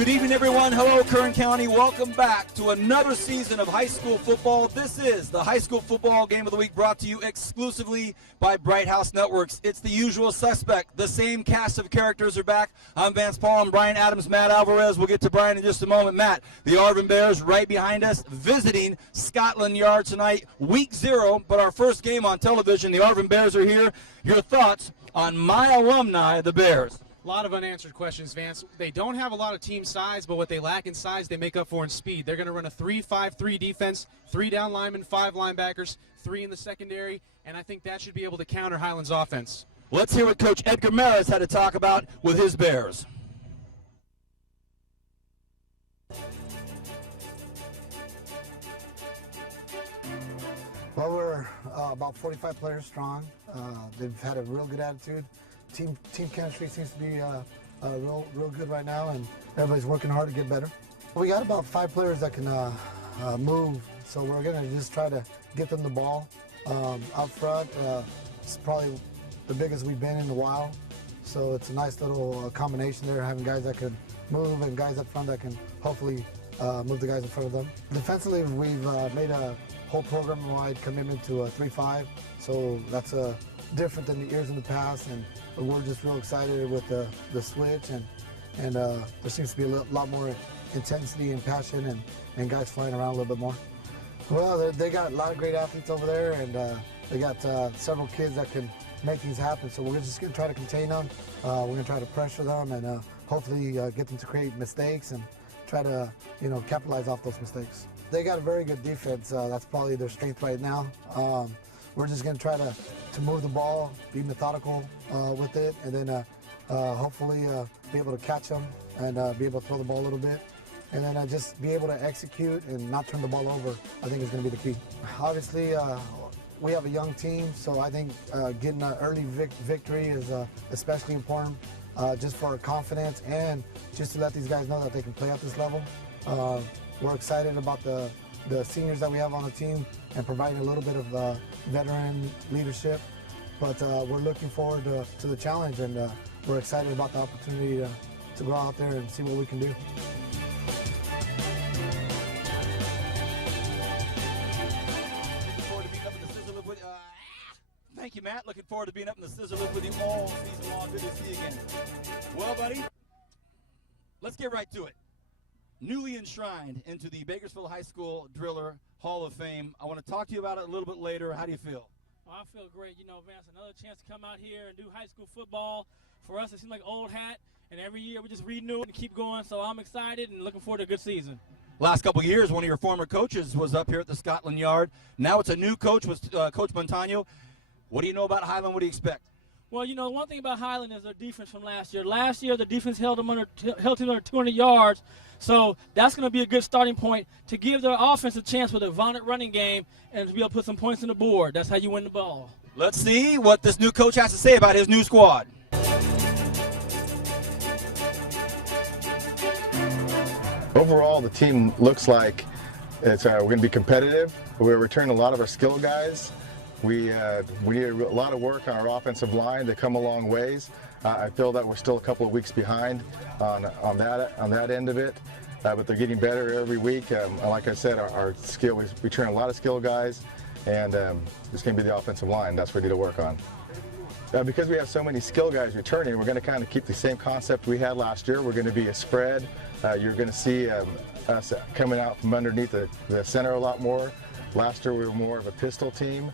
Good evening, everyone. Hello, Kern County. Welcome back to another season of high school football. This is the High School Football Game of the Week, brought to you exclusively by Bright House Networks. It's the usual suspect. The same cast of characters are back. I'm Vance Paul and Brian Adams, Matt Alvarez. We'll get to Brian in just a moment. Matt, the Arvin Bears right behind us, visiting Scotland Yard tonight, week 0, but our first game on television. The Arvin Bears are here. Your thoughts on my alumni, the Bears? A lot of unanswered questions, Vance. They don't have a lot of team size, but what they lack in size, they make up for in speed. They're going to run a 3-5-3 defense, 3 down linemen, 5 linebackers, 3 in the secondary, and I think that should be able to counter Highland's offense. Let's hear what Coach Edgar Maris had to talk about with his Bears. Well, we're about 45 players strong. They've had a real good attitude. Team chemistry seems to be real good right now, and everybody's working hard to get better. We got about 5 players that can move, so we're going to just try to get them the ball up front. It's probably the biggest we've been in a while, so it's a nice little combination there, having guys that can move and guys up front that can hopefully move the guys in front of them. Defensively, we've made a whole program-wide commitment to 3-5, so that's different than the years in the past, and we're just real excited with the switch, and there seems to be a lot more intensity and passion and guys flying around a little bit more. Well, they got a lot of great athletes over there, and they got several kids that can make things happen, so we're just going to try to contain them. We're going to try to pressure them and hopefully get them to create mistakes and try to capitalize off those mistakes. They got a very good defense. That's probably their strength right now. We're just going to try to move the ball, be methodical with it, and then hopefully be able to catch them and be able to throw the ball a little bit. And then just be able to execute and not turn the ball over, I think, is going to be the key. Obviously, we have a young team, so I think getting an early victory is especially important just for our confidence and just to let these guys know that they can play at this level. We're excited about the seniors that we have on the team and providing a little bit of veteran leadership. But we're looking forward to the challenge, and we're excited about the opportunity to go out there and see what we can do. Thank you, Matt. Looking forward to being up in the Scissor Lift with you all season long. Good to see you again. Well, buddy, let's get right to it. Newly enshrined into the Bakersfield High School Driller Hall of Fame. I want to talk to you about it a little bit later. How do you feel? Well, I feel great. Vance, another chance to come out here and do high school football. For us, it seems like old hat, and every year we just renew it and keep going, so I'm excited and looking forward to a good season. Last couple of years, one of your former coaches was up here at the Scotland Yard. Now it's a new coach with Coach Montano. What do you know about Highland? What do you expect? Well, one thing about Highland is their defense from last year. Last year, the defense held them under 200 yards. So that's going to be a good starting point to give their offense a chance with a violent running game and to be able to put some points on the board. That's how you win the ball. Let's see what this new coach has to say about his new squad. Overall, the team looks like we're going to be competitive. We're returning a lot of our skill guys. We need a lot of work on our offensive line to come a long ways. I feel that we're still a couple of weeks behind on that end of it, but they're getting better every week. Like I said, our skill, we return a lot of skill guys, and it's going to be the offensive line. That's what we need to work on. Because we have so many skill guys returning, we're going to kind of keep the same concept we had last year. We're going to be a spread. You're going to see us coming out from underneath the center a lot more. Last year we were more of a pistol team.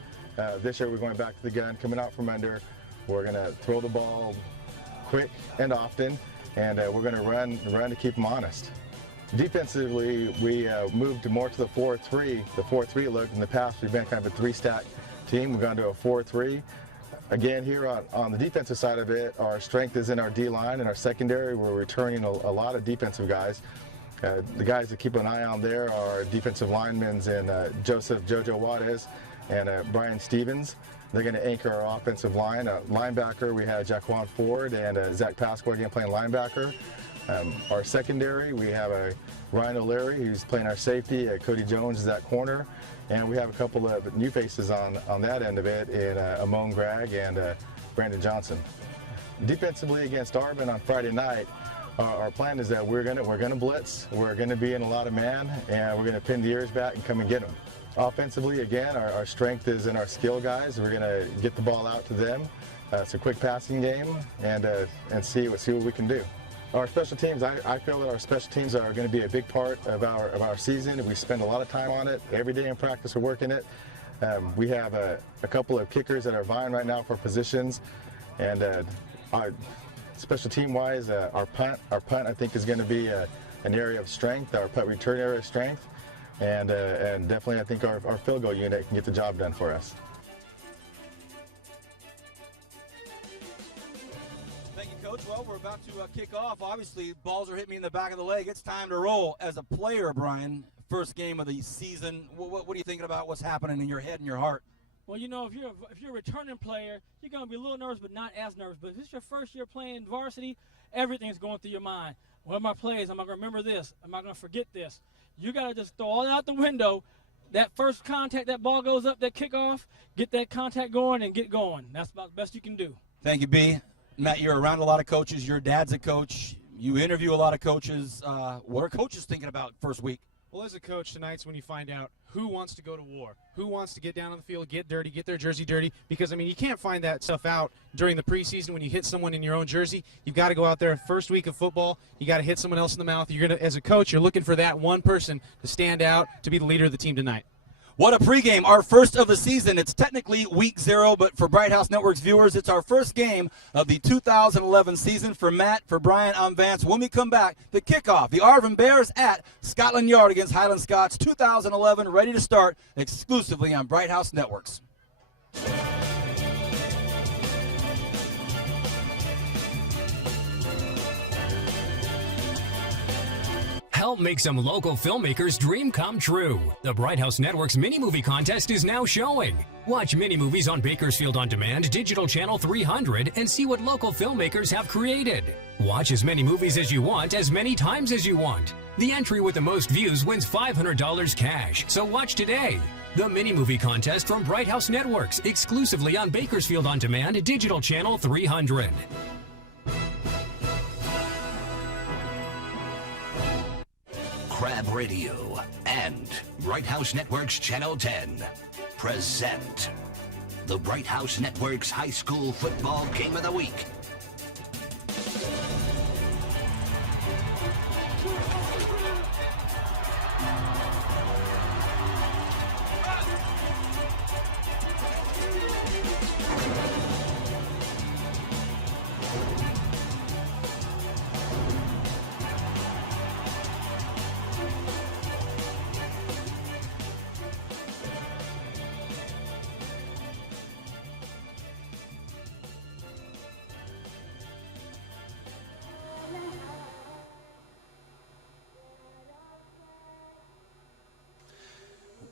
This year we're going back to the gun, coming out from under. We're going to throw the ball quick and often, and we're going to run to keep them honest. Defensively, we moved more to the 4-3. The 4-3 look. In the past, we've been kind of a 3-stack team. We've gone to a 4-3. Again, here on the defensive side of it, our strength is in our D-line and our secondary. We're returning a lot of defensive guys. The guys to keep an eye on there are defensive linemen in Jojo Juarez and Brian Stevens. They're going to anchor our offensive line. Linebacker, we have Jaquan Ford and Zach Pasqua again playing linebacker. Our secondary, we have Ryan O'Leary, who's playing our safety. Cody Jones is at corner. And we have a couple of new faces on that end of it in Amon Gregg and Brandon Johnson. Defensively against Arvin on Friday night, our plan is that we're gonna blitz, we're gonna be in a lot of man, and we're gonna pin the ears back and come and get them. Offensively, again, our strength is in our skill guys. We're gonna get the ball out to them. It's a quick passing game, and see what we can do. Our special teams, I feel that our special teams are going to be a big part of our season. We spend a lot of time on it. Every day in practice we're working it. We have a couple of kickers that are vying right now for positions, and our special team wise, our punt I think is going to be an area of strength, our punt return area of strength, and definitely I think our field goal unit can get the job done for us. Thank you, Coach. Well, we're about to kick off. Obviously, balls are hitting me in the back of the leg. It's time to roll. As a player, Brian, first game of the season, what are you thinking about what's happening in your head and your heart? Well, you know, if you're a returning player, you're going to be a little nervous, but not as nervous. But if it's your first year playing varsity, everything's going through your mind. What are my plays? Am I going to remember this? Am I going to forget this? You got to just throw all that out the window. That first contact, that ball goes up, that kickoff, get that contact going and get going. That's about the best you can do. Thank you, B. Matt, you're around a lot of coaches. Your dad's a coach. You interview a lot of coaches. What are coaches thinking about first week? Well, as a coach, tonight's when you find out who wants to go to war, who wants to get down on the field, get dirty, get their jersey dirty. Because, I mean, you can't find that stuff out during the preseason when you hit someone in your own jersey. You've got to go out there first week of football. You got to hit someone else in the mouth. You're gonna, as a coach, you're looking for that one person to stand out, to be the leader of the team tonight. What a pregame, our first of the season. It's technically week 0, but for Bright House Network's viewers, it's our first game of the 2011 season. For Matt, for Brian, I'm Vance. When we come back, the kickoff, the Arvin Bears at Scotland Yard against Highland Scots, 2011, ready to start exclusively on Bright House Networks. Help make some local filmmakers' dream come true. The Bright House Network's mini-movie contest is now showing. Watch mini-movies on Bakersfield On Demand, Digital Channel 300, and see what local filmmakers have created. Watch as many movies as you want, as many times as you want. The entry with the most views wins $500 cash, so watch today. The mini-movie contest from Bright House Networks, exclusively on Bakersfield On Demand, Digital Channel 300. Crab Radio and Bright House Network's Channel 10 present the Bright House Network's High School Football Game of the Week.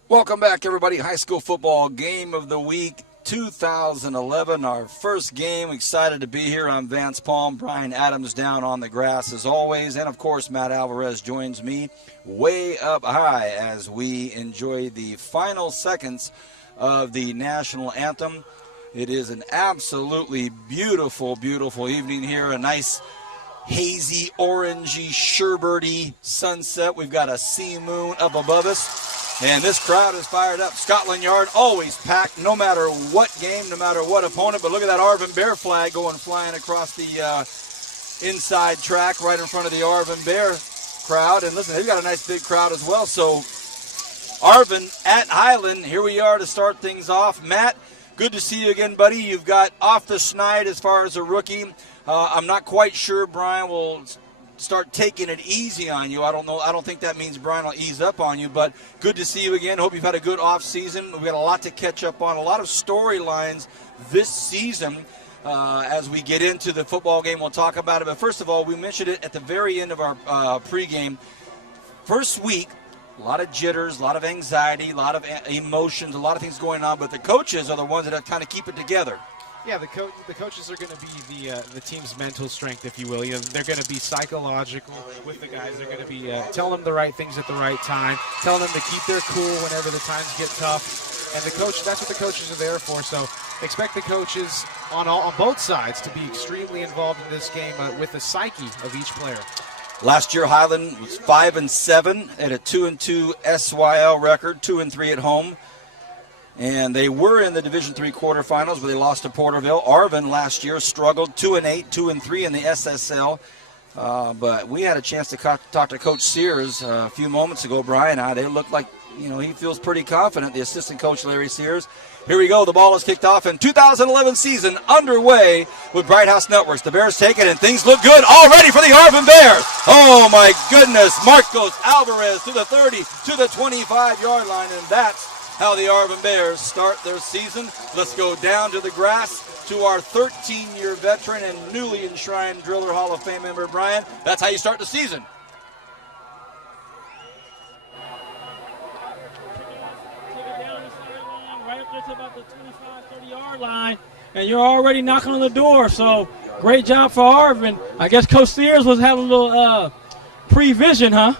Welcome back, everybody. High school football game of the week 2011, our first game. Excited to be here. I'm Vance Palm. Brian Adams down on the grass as always. And, of course, Matt Alvarez joins me way up high as we enjoy the final seconds of the national anthem. It is an absolutely beautiful, beautiful evening here. A nice hazy, orangey, sherbety sunset. We've got a sea moon up above us. And this crowd is fired up. Scotland Yard always packed, no matter what game, no matter what opponent. But look at that Arvin Bear flag going flying across the inside track right in front of the Arvin Bear crowd. And listen, they've got a nice big crowd as well. So Arvin at Highland, here we are to start things off. Matt, good to see you again, buddy. You've got off the schneid as far as a rookie. I'm not quite sure Brian will start taking it easy on you. I don't know. I don't think that means Brian will ease up on you, but good to see you again. Hope you've had a good off season. We've got a lot to catch up on, a lot of storylines this season. As we get into the football game, we'll talk about it. But first of all, we mentioned it at the very end of our pregame. First week, a lot of jitters, a lot of anxiety, a lot of emotions, a lot of things going on, but the coaches are the ones that kind of keep it together. Yeah, the coaches are going to be the team's mental strength, if you will. You know, they're going to be psychological with the guys. They're going to be telling them the right things at the right time, telling them to keep their cool whenever the times get tough. And that's what the coaches are there for. So expect the coaches on both sides to be extremely involved in this game with the psyche of each player. Last year, Highland was 5-7 at a 2-2 SYL record, 2-3 at home. And they were in the Division III quarterfinals, but they lost to Porterville. Arvin last year struggled, 2-8, 2-3 in the SSL. But we had a chance to talk to Coach Sears a few moments ago, Brian and I. They look like, he feels pretty confident, the assistant coach, Larry Sears. Here we go. The ball is kicked off, and 2011 season underway with Bright House Networks. The Bears take it, and things look good already for the Arvin Bears. Oh, my goodness. Marcos Alvarez to the 30, to the 25-yard line, and that's how the Arvin Bears start their season. Let's go down to the grass to our 13-year veteran and newly enshrined Driller Hall of Fame member, Brian. That's how you start the season. Right up there to about the 25, 30-yard line, and you're already knocking on the door. So great job for Arvin. I guess Coach Sears was having a little prevision, huh?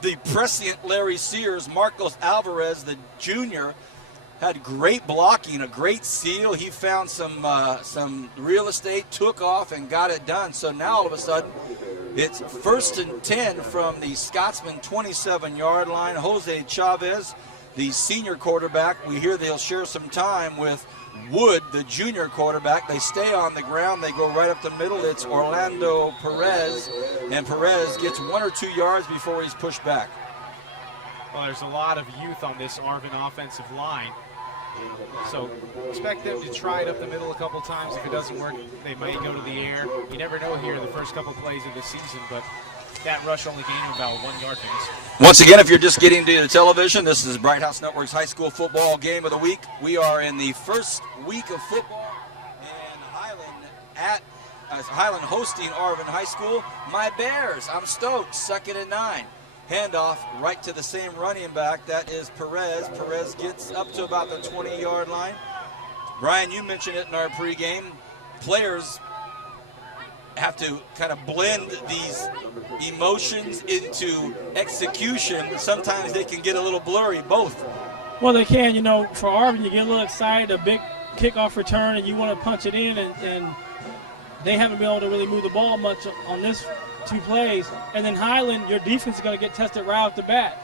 The prescient Larry Sears, Marcos Alvarez, the junior, had great blocking, a great seal. He found some real estate, took off, and got it done. So now all of a sudden, it's 1st and 10 from the Scotsman 27-yard line. Jose Chavez, the senior quarterback, we hear they'll share some time with Wood, the junior quarterback. They stay on the ground. They go right up the middle. It's Orlando Perez, and Perez gets 1 or 2 yards before he's pushed back. Well, there's a lot of youth on this Arvin offensive line. So expect them to try it up the middle a couple times. If it doesn't work, they may go to the air. You never know here in the first couple plays of the season, but that rush only gained about 1 yard. Once again, if you're just getting to the television, this is Bright House Network's high school football game of the week. We are in the first week of football, and Highland hosting Arvin High School. My Bears, I'm stoked, 2nd and 9. Handoff right to the same running back. That is Perez. Perez gets up to about the 20-yard line. Brian, you mentioned it in our pregame. Players have to kind of blend these emotions into execution. Sometimes they can get a little blurry, both. Well, they can. For Arvin, you get a little excited, a big kickoff return, and you want to punch it in, and they haven't been able to really move the ball much on this 2 plays. And then Highland, your defense is going to get tested right off the bat.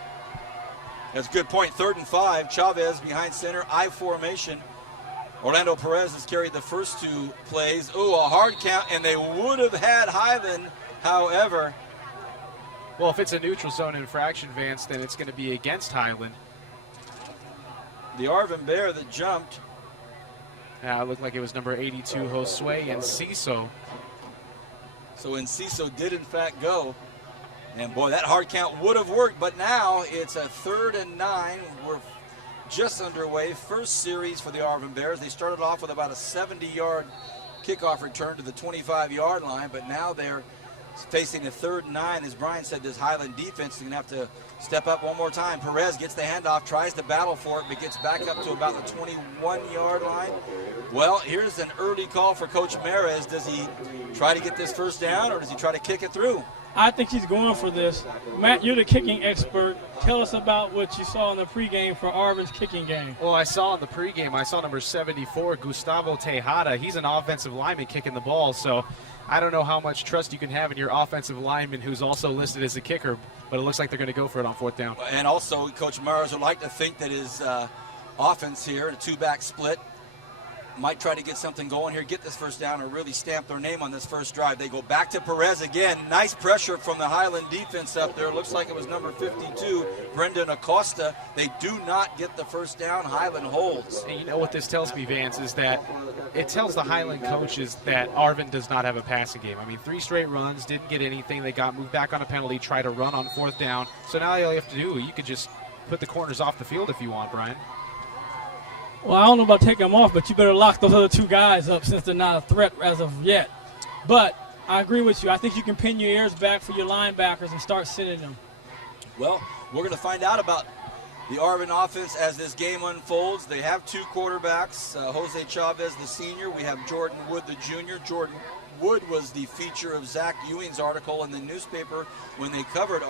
That's a good point. 3rd and 5. Chavez behind center, I formation. Orlando Perez has carried the first 2 plays. Ooh, a hard count, and they would have had Highland, however. Well, if it's a neutral zone infraction, Vance, then it's going to be against Highland. The Arvin Bear that jumped. It looked like it was number 82, Josue Enciso. So Enciso did, in fact, go. And, boy, that hard count would have worked, but now it's a 3rd and 9. We're just underway. First series for the Arvin Bears. They started off with about a 70-yard kickoff return to the 25-yard line, but now they're facing a 3rd and 9. As Brian said, this Highland defense is going to have to step up one more time. Perez gets the handoff, tries to battle for it, but gets back up to about the 21-yard line. Well, here's an early call for Coach Mares. Does he try to get this first down, or does he try to kick it through? I think he's going for this. Matt, you're the kicking expert. Tell us about what you saw in the pregame for Arvin's kicking game. Well, I saw in the pregame, I saw number 74, Gustavo Tejada. He's an offensive lineman kicking the ball, so I don't know how much trust you can have in your offensive lineman who's also listed as a kicker, but it looks like they're going to go for it on 4th down. And also, Coach Mares would like to think that his offense here, a 2-back split, might try to get something going here, get this first down, or really stamp their name on this first drive. They go back to Perez again. Nice pressure from the Highland defense up there. Looks like it was number 52, Brendan Acosta. They do not get the first down. Highland holds. And you know what this tells me, Vance, is that it tells the Highland coaches that Arvin does not have a passing game. I mean, 3 straight runs, didn't get anything. They got moved back on a penalty, try to run on 4th down. So now all you have to do, you could just put the corners off the field if you want, Brian. Well, I don't know about taking them off, but you better lock those other 2 guys up since they're not a threat as of yet. But I agree with you. I think you can pin your ears back for your linebackers and start sitting them. Well, we're going to find out about the Arvin offense as this game unfolds. They have 2 quarterbacks, Jose Chavez, the senior. We have Jordan Wood, the junior. Jordan Wood was the feature of Zach Ewing's article in the newspaper when they covered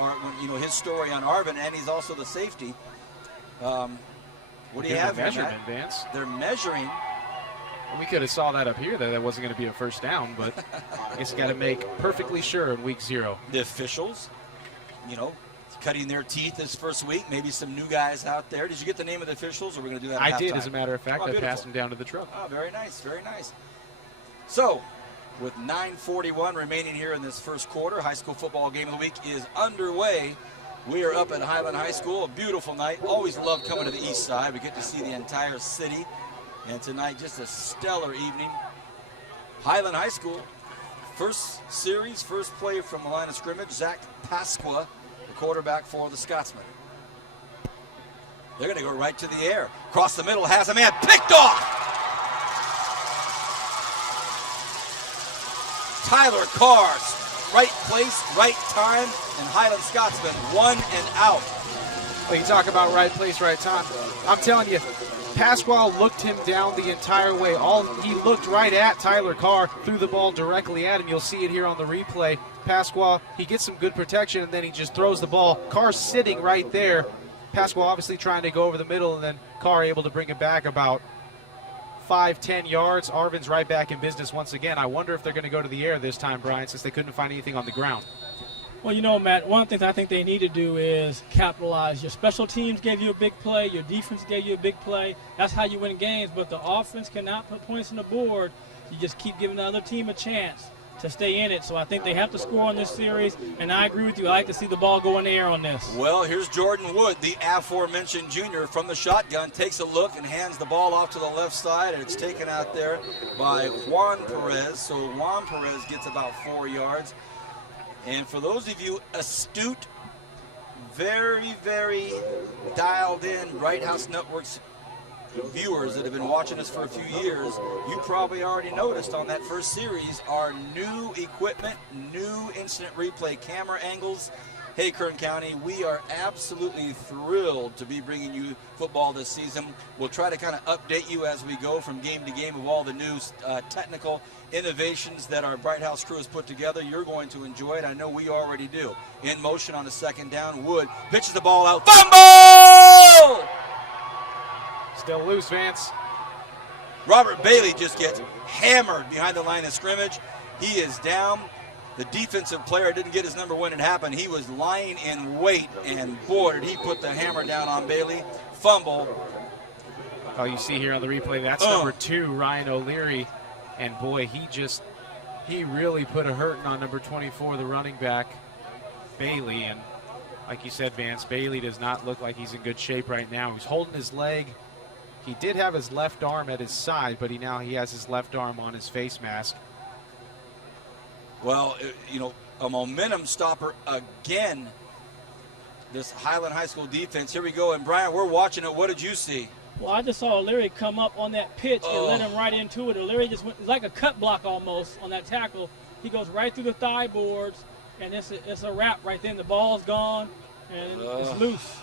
his story on Arvin, and he's also the safety. What do you have here, measurement, Vance? They're measuring. We could have saw that up here that wasn't going to be a first down, but I guess you got to make perfectly sure in week 0. The officials, cutting their teeth this first week. Maybe some new guys out there. Did you get the name of the officials, or are we going to do that at I did, halftime? as a matter of fact. I beautiful. passed them down to the truck. Oh, very nice, very nice. So, with 9:41 remaining here in this first quarter, high school football game of the week is underway. We are up at Highland High School, a beautiful night. Always love coming to the east side. We get to see the entire city. And tonight, just a stellar evening. Highland High School, first series, first play from the line of scrimmage. Zach Pasqua, the quarterback for the Scotsmen. They're going to go right to the air. Across the middle, has a man picked off. Tyler Carrs, right place, right time, and Highland Scotsman 1 and out. Well, you talk about right place, right time. I'm telling you, Pasquale looked him down the entire way. He looked right at Tyler Carr, threw the ball directly at him. You'll see it here on the replay. Pasquale, he gets some good protection, and then he just throws the ball. Carr's sitting right there. Pasquale obviously trying to go over the middle, and then Carr able to bring it back about 5-10 yards. Arvin's right back in business once again. I wonder if they're going to go to the air this time, Brian, since they couldn't find anything on the ground. Well, Matt, one of the things I think they need to do is capitalize. Your special teams gave you a big play. Your defense gave you a big play. That's how you win games. But the offense cannot put points on the board. You just keep giving the other team a chance to stay in it. So I think they have to score on this series. And I agree with you. I like to see the ball go in the air on this. Well, here's Jordan Wood, the aforementioned junior from the shotgun, takes a look and hands the ball off to the left side, and it's taken out there by Juan Perez. So Juan Perez gets about 4 yards. And for those of you astute, very, very dialed in Bright House Network's viewers that have been watching us for a few years, you probably already noticed on that first series our new equipment, new instant replay camera angles. Hey, Kern County, we are absolutely thrilled to be bringing you football this season. We'll try to kind of update you as we go from game to game of all the new technical innovations that our Bright House crew has put together. You're going to enjoy it. I know we already do. In motion on the second down, Wood pitches the ball out. Fumble! Still loose, Vance. Robert Bailey just gets hammered behind the line of scrimmage. He is down. The defensive player didn't get his number when it happened. He was lying in wait, and boy, did he put the hammer down on Bailey. Fumble. Oh, you see here on the replay, that's number 2, Ryan O'Leary. And boy, he really put a hurting on number 24, the running back, Bailey. And like you said, Vance, Bailey does not look like he's in good shape right now. He's holding his leg. He did have his left arm at his side, but now he has his left arm on his face mask. Well, a momentum stopper again, this Highland High School defense. Here we go. And, Brian, we're watching it. What did you see? Well, I just saw O'Leary come up on that pitch and let him right into it. O'Leary just went like a cut block almost on that tackle. He goes right through the thigh boards, and it's a wrap right then. The ball's gone, and it's loose.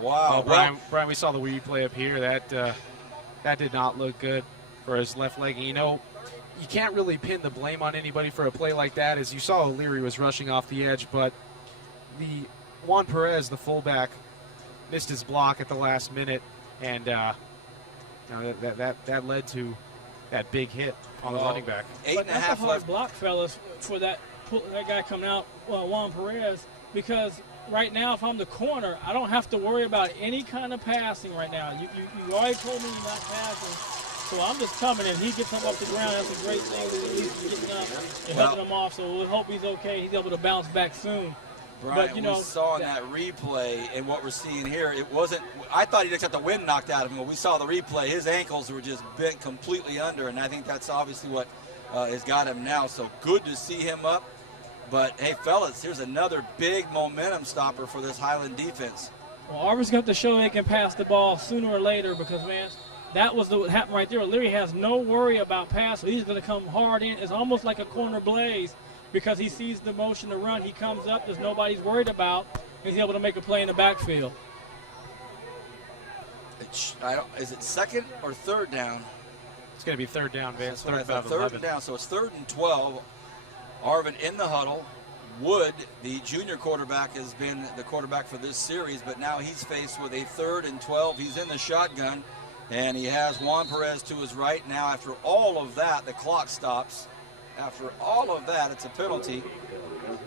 Wow. Well, Brian, we saw the replay up here. That did not look good for his left leg. You can't really pin the blame on anybody for a play like that. As you saw, O'Leary was rushing off the edge, but the Juan Perez, the fullback, missed his block at the last minute, and that led to that big hit on the running back. 8.5 But that's a hard left. block, fellas, for that guy coming out, Juan Perez, because right now, if I'm the corner, I don't have to worry about any kind of passing right now. You already told me you're not passing. So I'm just coming, and he gets him off the ground. That's a great thing that he's getting up and helping him off. So we'll hope he's okay. He's able to bounce back soon. Brian, we saw in that replay, and what we're seeing here, it wasn't – I thought he just got the wind knocked out of him. When we saw the replay, his ankles were just bent completely under, and I think that's obviously what has got him now. So good to see him up. But, hey, fellas, here's another big momentum stopper for this Highland defense. Well, Arvin's going to have to show they can pass the ball sooner or later because, man, that was what happened right there. O'Leary has no worry about passing. He's going to come hard in. It's almost like a corner blaze because he sees the motion to run. He comes up. There's nobody's worried about. He's able to make a play in the backfield. Is it second or third down? It's going to be third down, Vance. Third down. So it's 3rd and 12. Arvin in the huddle. Wood, the junior quarterback, has been the quarterback for this series, but now he's faced with a 3rd and 12. He's in the shotgun, And he has Juan Perez to his right. Now, after all of that, the clock stops. After all of that, it's a penalty.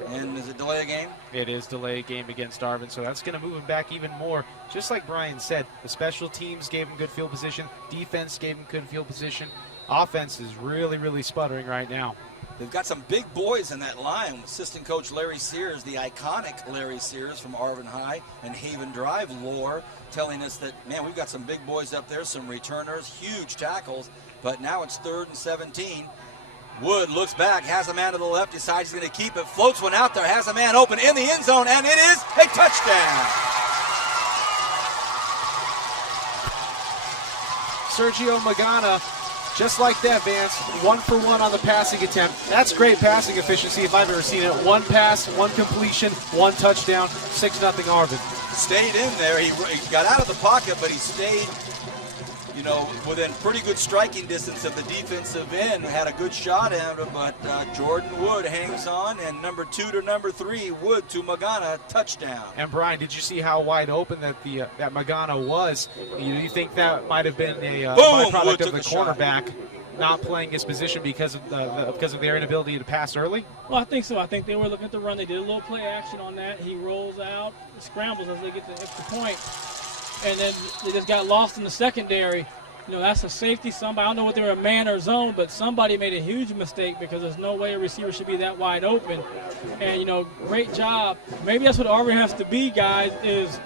And is it delay a game? It is delay a game against Arvin, so that's going to move him back even more. Just like Brian said, the special teams gave him good field position. Defense gave him good field position. Offense is really, really sputtering right now. They've got some big boys in that line. Assistant coach Larry Sears, the iconic Larry Sears from Arvin High and Haven Drive lore, telling us that, man, we've got some big boys up there, some returners, huge tackles, but now it's 3rd and 17. Wood looks back, has a man to the left, decides he's going to keep it, floats one out there, has a man open in the end zone, and it is a touchdown. Sergio Magana, just like that, Vance, 1 for 1 on the passing attempt. That's great passing efficiency if I've ever seen it. 1 pass, 1 completion, 1 touchdown, 6-0 Arvin. Stayed in there. He got out of the pocket, but he stayed, you know, within pretty good striking distance of the defensive end. Had a good shot at him, but Jordan Wood hangs on, and number 2 to number 3, Wood to Magana, touchdown. And Brian, did you see how wide open that that Magana was? You think that might have been a byproduct of the cornerback not playing his position because of their inability to pass early? Well, I think so. I think they were looking at the run. They did a little play action on that. He rolls out, scrambles as they get the extra point, and then they just got lost in the secondary. You know, that's a safety. Somebody, I don't know whether they were a man or zone, but somebody made a huge mistake because there's no way a receiver should be that wide open. And, you know, great job. Maybe that's what Arvin has to be, guys, is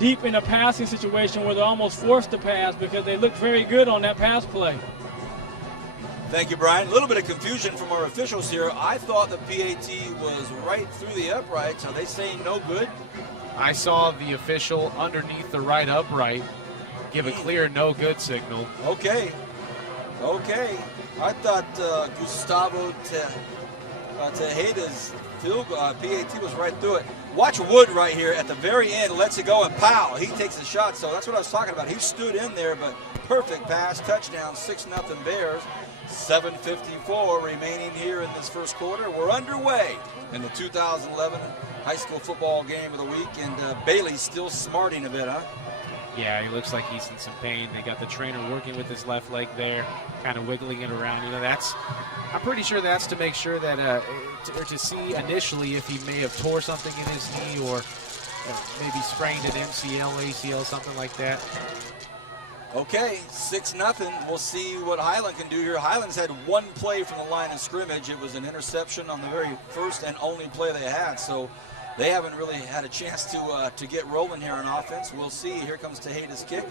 deep in a passing situation where they're almost forced to pass because they look very good on that pass play. Thank you, Brian. A little bit of confusion from our officials here. I thought the PAT was right through the uprights. Are they saying no good? I saw the official underneath the right upright give a clear no good signal. Okay. I thought Gustavo Tejeda's field PAT was right through it. Watch Wood right here at the very end, lets it go, and pow, he takes a shot. So that's what I was talking about. He stood in there, but perfect pass, touchdown, 6-0 Bears. 7:54 remaining here in this first quarter. We're underway in the 2011 high school football game of the week, and Bailey's still smarting a bit, huh? Yeah, he looks like he's in some pain. They got the trainer working with his left leg there, kind of wiggling it around. You know, I'm pretty sure that's to make sure that, or to see initially if he may have tore something in his knee or maybe sprained an MCL, ACL, something like that. Okay, 6-0. We'll see what Highland can do here. Highland's had 1 play from the line of scrimmage. It was an interception on the very first and only play they had, so they haven't really had a chance to get rolling here on offense. We'll see. Here comes Tejeda's kick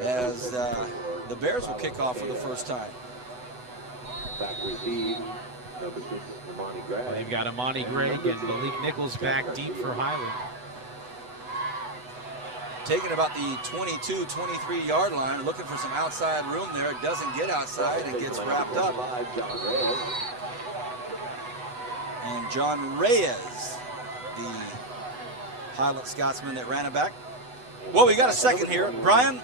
as the Bears will kick off for the first time. Well, they've got Amani Gregg and Malik Nichols back deep for Highland. Taking about the 22, 23-yard line, looking for some outside room there. It doesn't get outside and gets wrapped up. And John Reyes, the Highland Scotsman that ran it back. Well, we got a second here. Brian,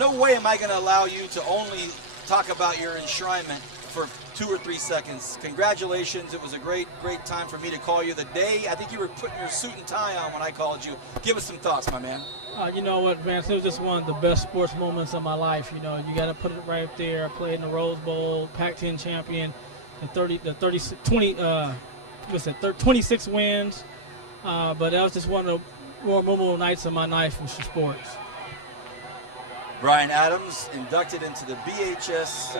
no way am I going to allow you to only talk about your enshrinement for 2 or 3 seconds. Congratulations. It was a great time for me to call you the day. I think you were putting your suit and tie on when I called you. Give us some thoughts, my man. You know what, Vance? It was just one of the best sports moments of my life. You know, you got to put it right there. I played in the Rose Bowl, Pac-10 champion, 26 wins. But that was just one of the more memorable nights of my life in sports. Brian Adams inducted into the BHS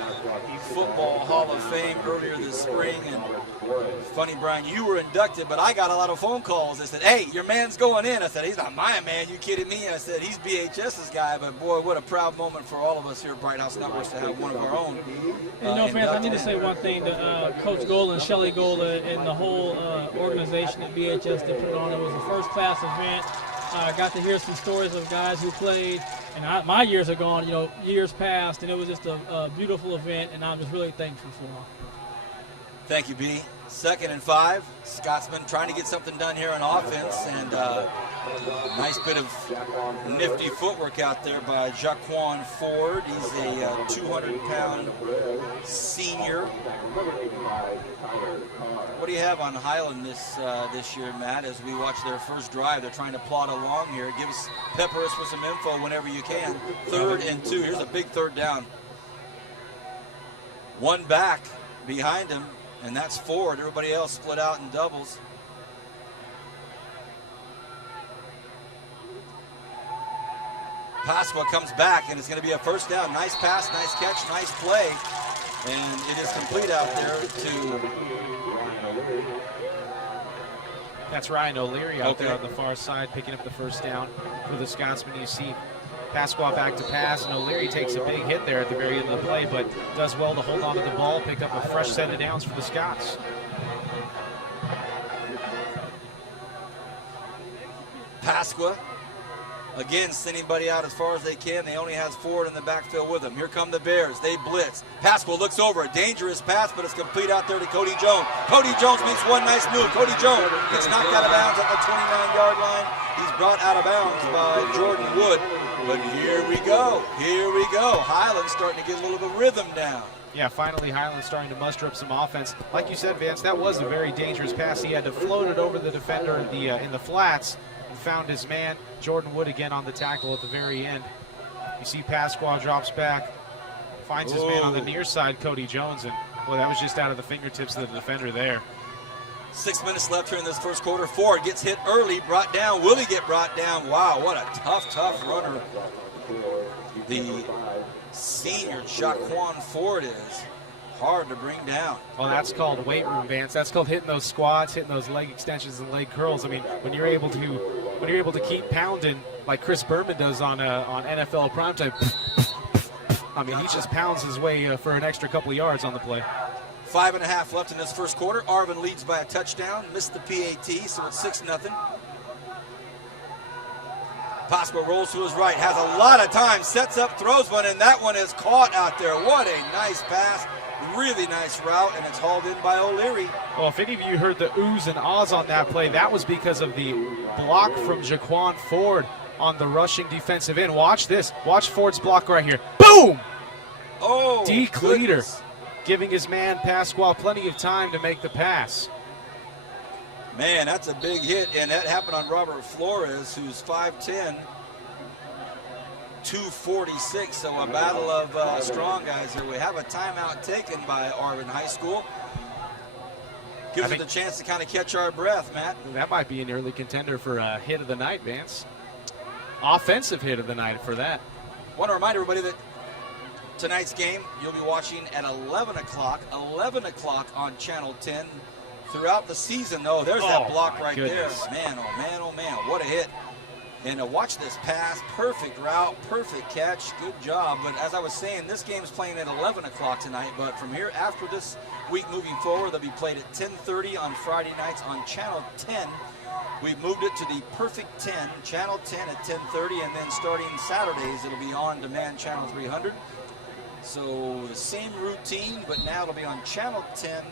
Football Hall of Fame earlier this spring. And funny, Brian, you were inducted, but I got a lot of phone calls. They said, hey, your man's going in. I said, he's not my man. You kidding me? I said, he's BHS's guy. But, boy, what a proud moment for all of us here at Bright House Networks to have one of our own. Fans, I need to say one thing. Coach Gola and Shelly Gola and the whole organization at BHS, they put it on. It was a first-class event. I got to hear some stories of guys who played, and my years are gone, you know, years past, and it was just a beautiful event, and I'm just really thankful for them. Thank you, B. 2nd and 5. Scotsman trying to get something done here on offense, and nice bit of nifty footwork out there by Jaquan Ford. He's a 200-pound senior. What do you have on Highland this year, Matt, as we watch their first drive? They're trying to plod along here. Pepper us with some info whenever you can. 3rd and 2. Here's a big 3rd down. One back behind him, and that's Ford. Everybody else split out in doubles. Pasqua comes back, and it's going to be a 1st down. Nice pass, nice catch, nice play. And it is complete out there to... That's Ryan O'Leary out there on the far side, picking up the 1st down for the Scotsman. You see Pasqua back to pass, and O'Leary takes a big hit there at the very end of the play, but does well to hold on to the ball, pick up a fresh set of downs for the Scots. Pasqua, again, sending anybody out as far as they can. They only has Ford in the backfield with them. Here come the Bears. They blitz. Pasqua looks over. A dangerous pass, but it's complete out there to Cody Jones. Cody Jones makes one nice move. Cody Jones gets knocked out of bounds at the 29-yard line. He's brought out of bounds by Jordan Wood. But here we go. Here we go. Highland's starting to get a little bit of rhythm down. Yeah, finally Highland's starting to muster up some offense. Like you said, Vance, that was a very dangerous pass. He had to float it over the defender in the flats and found his man. Jordan Wood again on the tackle at the very end. You see Pasqua drops back, finds his man on the near side, Cody Jones, and boy, that was just out of the fingertips of the defender there. 6 minutes left here in this first quarter. Ford gets hit early, brought down. Will he get brought down? Wow, what a tough runner the senior Jaquan Ford is. Hard to bring down. Well, that's called weight room, Vance. That's called hitting those squats, hitting those leg extensions and leg curls. I mean, when you're able to keep pounding like Chris Berman does on NFL primetime, I mean, he just pounds his way for an extra couple of yards on the play. 5.5 left in this first quarter. Arvin leads by a touchdown. Missed the PAT, so it's 6-0. Pasqua rolls to his right, has a lot of time, sets up, throws one, and that one is caught out there. What a nice pass. Really nice route, and it's hauled in by O'Leary. Well, if any of you heard the oohs and ahs on that play, that was because of the block from Jaquan Ford on the rushing defensive end. Watch this. Watch Ford's block right here. Boom! Oh, D-Cleater, giving his man Pasqua plenty of time to make the pass. Man, that's a big hit, and that happened on Robert Flores, who's 5'10", 246, so a battle of strong guys here. We have a timeout taken by Arvin High School. Gives us the chance to kind of catch our breath, Matt. That might be an early contender for a hit of the night, Vance. Offensive hit of the night for that. Want to remind everybody that tonight's game you'll be watching at 11 o'clock on Channel 10. Throughout the season, though, there's that block right there. Man, oh man, oh man, what a hit. And watch this pass, perfect route, perfect catch, good job. But as I was saying, this game is playing at 11 o'clock tonight, but from here, after this week moving forward, they'll be played at 10:30 on Friday nights on Channel 10. We've moved it to the Perfect 10, Channel 10 at 10:30, and then starting Saturdays, it'll be on demand Channel 300. So the same routine, but now it'll be on Channel 10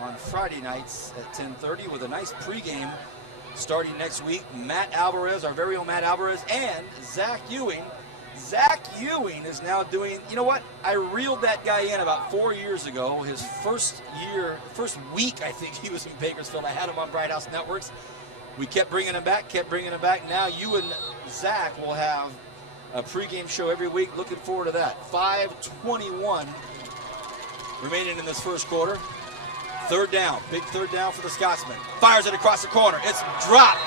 on Friday nights at 10:30 with a nice pregame starting next week. Matt Alvarez, our very own Matt Alvarez, and Zach Ewing. Zach Ewing is now doing, you know what? I reeled that guy in about 4 years ago. His first week, I think he was in Bakersfield. I had him on Bright House Networks. We kept bringing him back. Now you and Zach will have a pregame show every week. Looking forward to that. 5:21 remaining in this first quarter. 3rd down, big 3rd down for the Scotsman. Fires it across the corner. It's dropped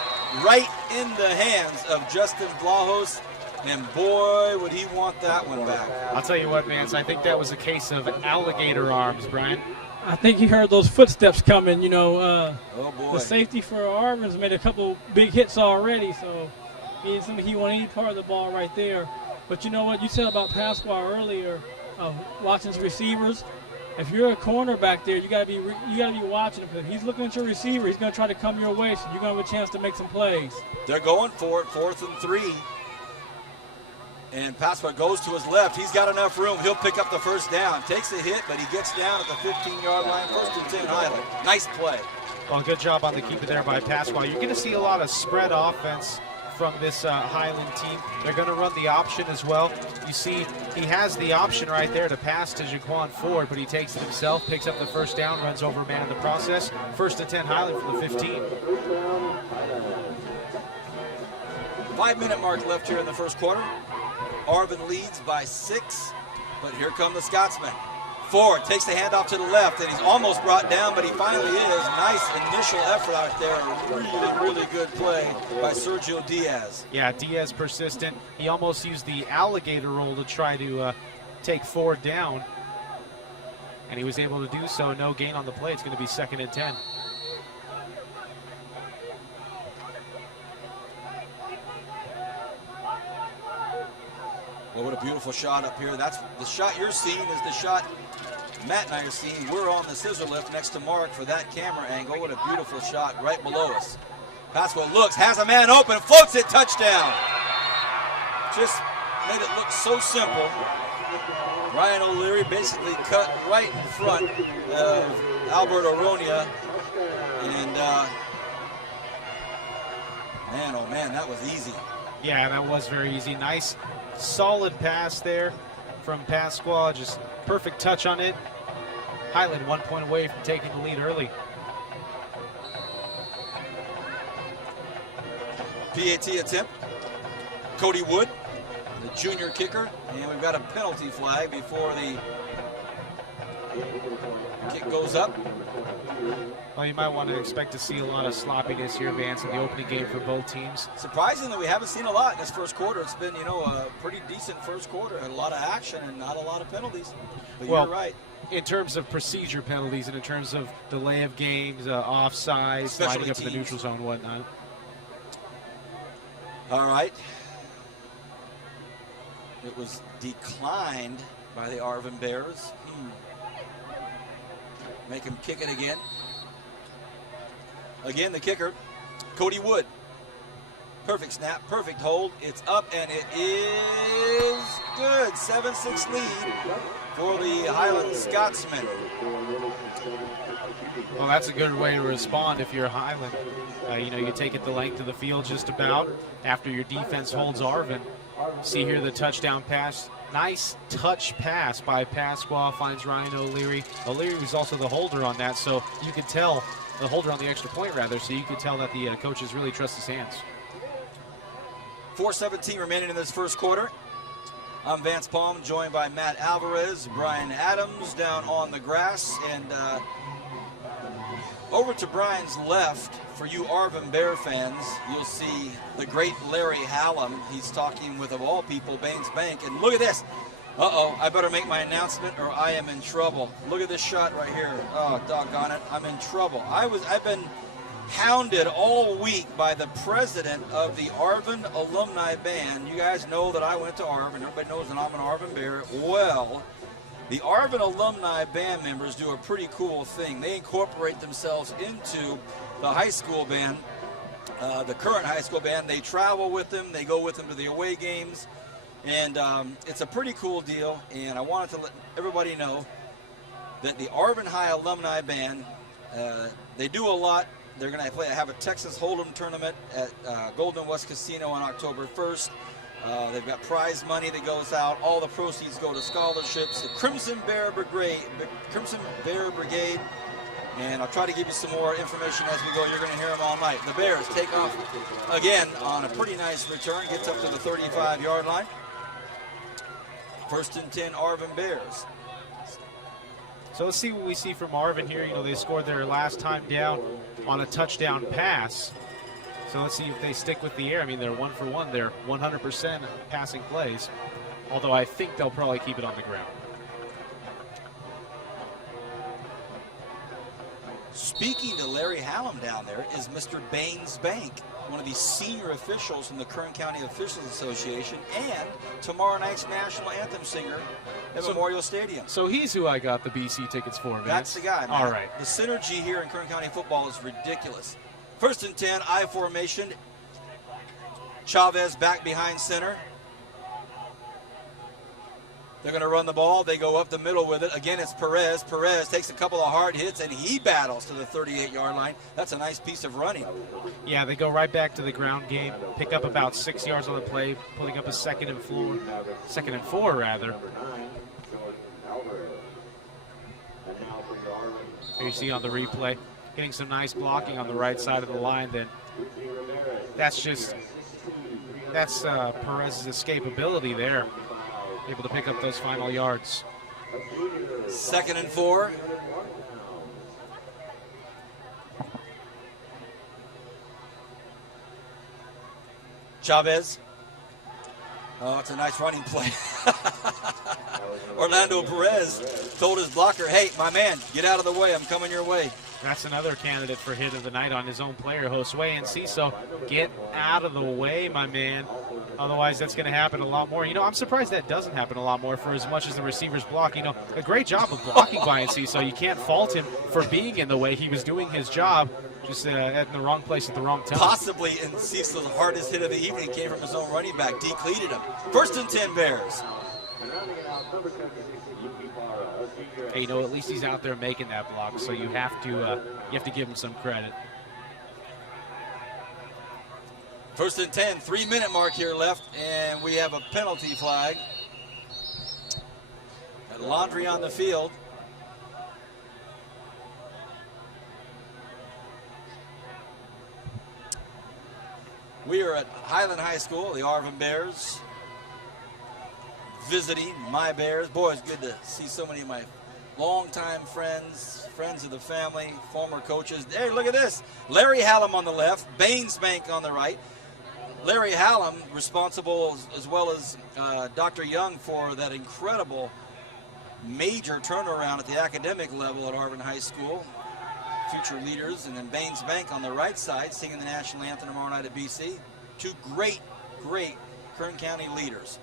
right in the hands of Justin Vlahos, and boy, would he want that one back. I'll tell you what, Vance, I think that was a case of alligator arms, Brian. I think he heard those footsteps coming, you know. Oh, boy. The safety for Arvin's made a couple big hits already, so he wanted any part of the ball right there. But you know what you said about Pasqua earlier, watching his receivers. If you're a cornerback there, you gotta be watching him, because he's looking at your receiver. He's gonna try to come your way, so you're gonna have a chance to make some plays. They're going for it, 4th and 3. And Pasqua goes to his left. He's got enough room. He'll pick up the first down. Takes a hit, but he gets down at the 15-yard line. 1st and 10 Highland. Nice play. Well, good job on the keeper there by Pasqua. You're going to see a lot of spread offense from this Highland team. They're going to run the option as well. You see, he has the option right there to pass to Jaquan Ford, but he takes it himself, picks up the first down, runs over a man in the process. 1st and 10 Highland from the 15. 5-minute mark left here in the first quarter. Arvin leads by 6, but here come the Scotsmen. Ford takes the handoff to the left, and he's almost brought down, but he finally is. Nice initial effort out there. Really, really good play by Sergio Diaz. Yeah, Diaz persistent. He almost used the alligator roll to try to take Ford down, and he was able to do so. No gain on the play. It's going to be 2nd and 10. Well, what a beautiful shot up here. That's the shot you're seeing is the shot Matt and I are seeing. We're on the scissor lift next to Mark for that camera angle. What a beautiful shot right below us. Pasqua looks, has a man open, floats it, touchdown. Just made it look so simple. Ryan O'Leary basically cut right in front of Albert Aronia. And man, oh man, that was easy. Yeah, that was very easy. Nice, solid pass there from Pasqua. Just perfect touch on it. Highland 1 point away from taking the lead early. PAT attempt. Cody Wood, the junior kicker. And we've got a penalty flag before the kick goes up. Well, you might want to expect to see a lot of sloppiness here, Vance, in the opening game for both teams. Surprisingly, we haven't seen a lot in this first quarter. It's been, you know, a pretty decent first quarter. A lot of action and not a lot of penalties. But well, you're right. In terms of procedure penalties and in terms of delay of games, offside, sliding up in the neutral zone and whatnot. All right. It was declined by the Arvin Bears. Make him kick it again. Again, the kicker, Cody Wood. Perfect snap, perfect hold. It's up, and it is good. 7-6 lead for the Highland Scotsmen. Well, that's a good way to respond if you're Highland. You know, you take it the length of the field just about after your defense holds Arvin. See here the touchdown pass. Nice touch pass by Pasqua, finds Ryan O'Leary. O'Leary was also the holder on that, so you could tell, the holder on the extra point rather, so you could tell that the coaches really trust his hands. 4:17 remaining in this first quarter. I'm Vance Palm, joined by Matt Alvarez, Brian Adams down on the grass, and over to Brian's left, for you Arvin Bear fans, you'll see the great Larry Hallam. He's talking with, of all people, Baines Bank. And look at this. Uh-oh, I better make my announcement or I am in trouble. Look at this shot right here. Oh, doggone it, I'm in trouble. I've been hounded all week by the president of the Arvin Alumni Band. You guys know that I went to Arvin. Everybody knows that I'm an Arvin Bear. Well, the Arvin Alumni Band members do a pretty cool thing. They incorporate themselves into the high school band, the current high school band. They travel with them. They go with them to the away games. And it's a pretty cool deal. And I wanted to let everybody know that the Arvin High Alumni Band, they do a lot. They're going to have a Texas Hold'em tournament at Golden West Casino on October 1st. They've got prize money that goes out. All the proceeds go to scholarships. The Crimson Bear Brigade, and I'll try to give you some more information as we go. You're going to hear them all night. The Bears take off again on a pretty nice return. Gets up to the 35-yard line. 1st and 10 Arvin Bears. So let's see what we see from Arvin here. You know, they scored their last time down on a touchdown pass. So let's see if they stick with the air. I mean, they're 1 for 1. They're 100% passing plays, although I think they'll probably keep it on the ground. Speaking to Larry Hallam down there is Mr. Baines Bank, one of the senior officials from the Kern County Officials Association and tomorrow night's national anthem singer at Memorial Stadium. So he's who I got the BC tickets for, Vince. That's the guy, man. All right. The synergy here in Kern County football is ridiculous. 1st and 10, I formation. Chavez back behind center. They're going to run the ball. They go up the middle with it. Again, it's Perez. Perez takes a couple of hard hits, and he battles to the 38-yard line. That's a nice piece of running. Yeah, they go right back to the ground game, pick up about 6 yards on the play, putting up a second and 4 rather. Here you see on the replay, getting some nice blocking on the right side of the line. Then that's Perez's escapability there, able to pick up those final yards. 2nd and 4. Chavez. Oh, it's a nice running play. Orlando Perez told his blocker, hey, my man, get out of the way. I'm coming your way. That's another candidate for hit of the night on his own player, Josue Enciso. Get out of the way, my man. Otherwise, that's going to happen a lot more. You know, I'm surprised that doesn't happen a lot more for as much as the receivers block. You know, a great job of blocking by Enciso. You can't fault him for being in the way. He was doing his job, just at the wrong place at the wrong time. Possibly Enciso's hardest hit of the evening came from his own running back. Decleated him. 1st and 10 Bears. Hey, you know, at least he's out there making that block, so you have to give him some credit. 1st and 10, 3-minute mark here left, and we have a penalty flag. Got Laundry on the field. We are at Highland High School, the Arvin Bears, visiting my Bears. Boy, it's good to see so many of my longtime friends, friends of the family, former coaches. Hey, look at this. Larry Hallam on the left, Bainsbank on the right. Larry Hallam responsible as well as Dr. Young for that incredible major turnaround at the academic level at Arvin High School. Future leaders, and then Bainsbank on the right side singing the national anthem tomorrow night at BC. Two great Kern County leaders.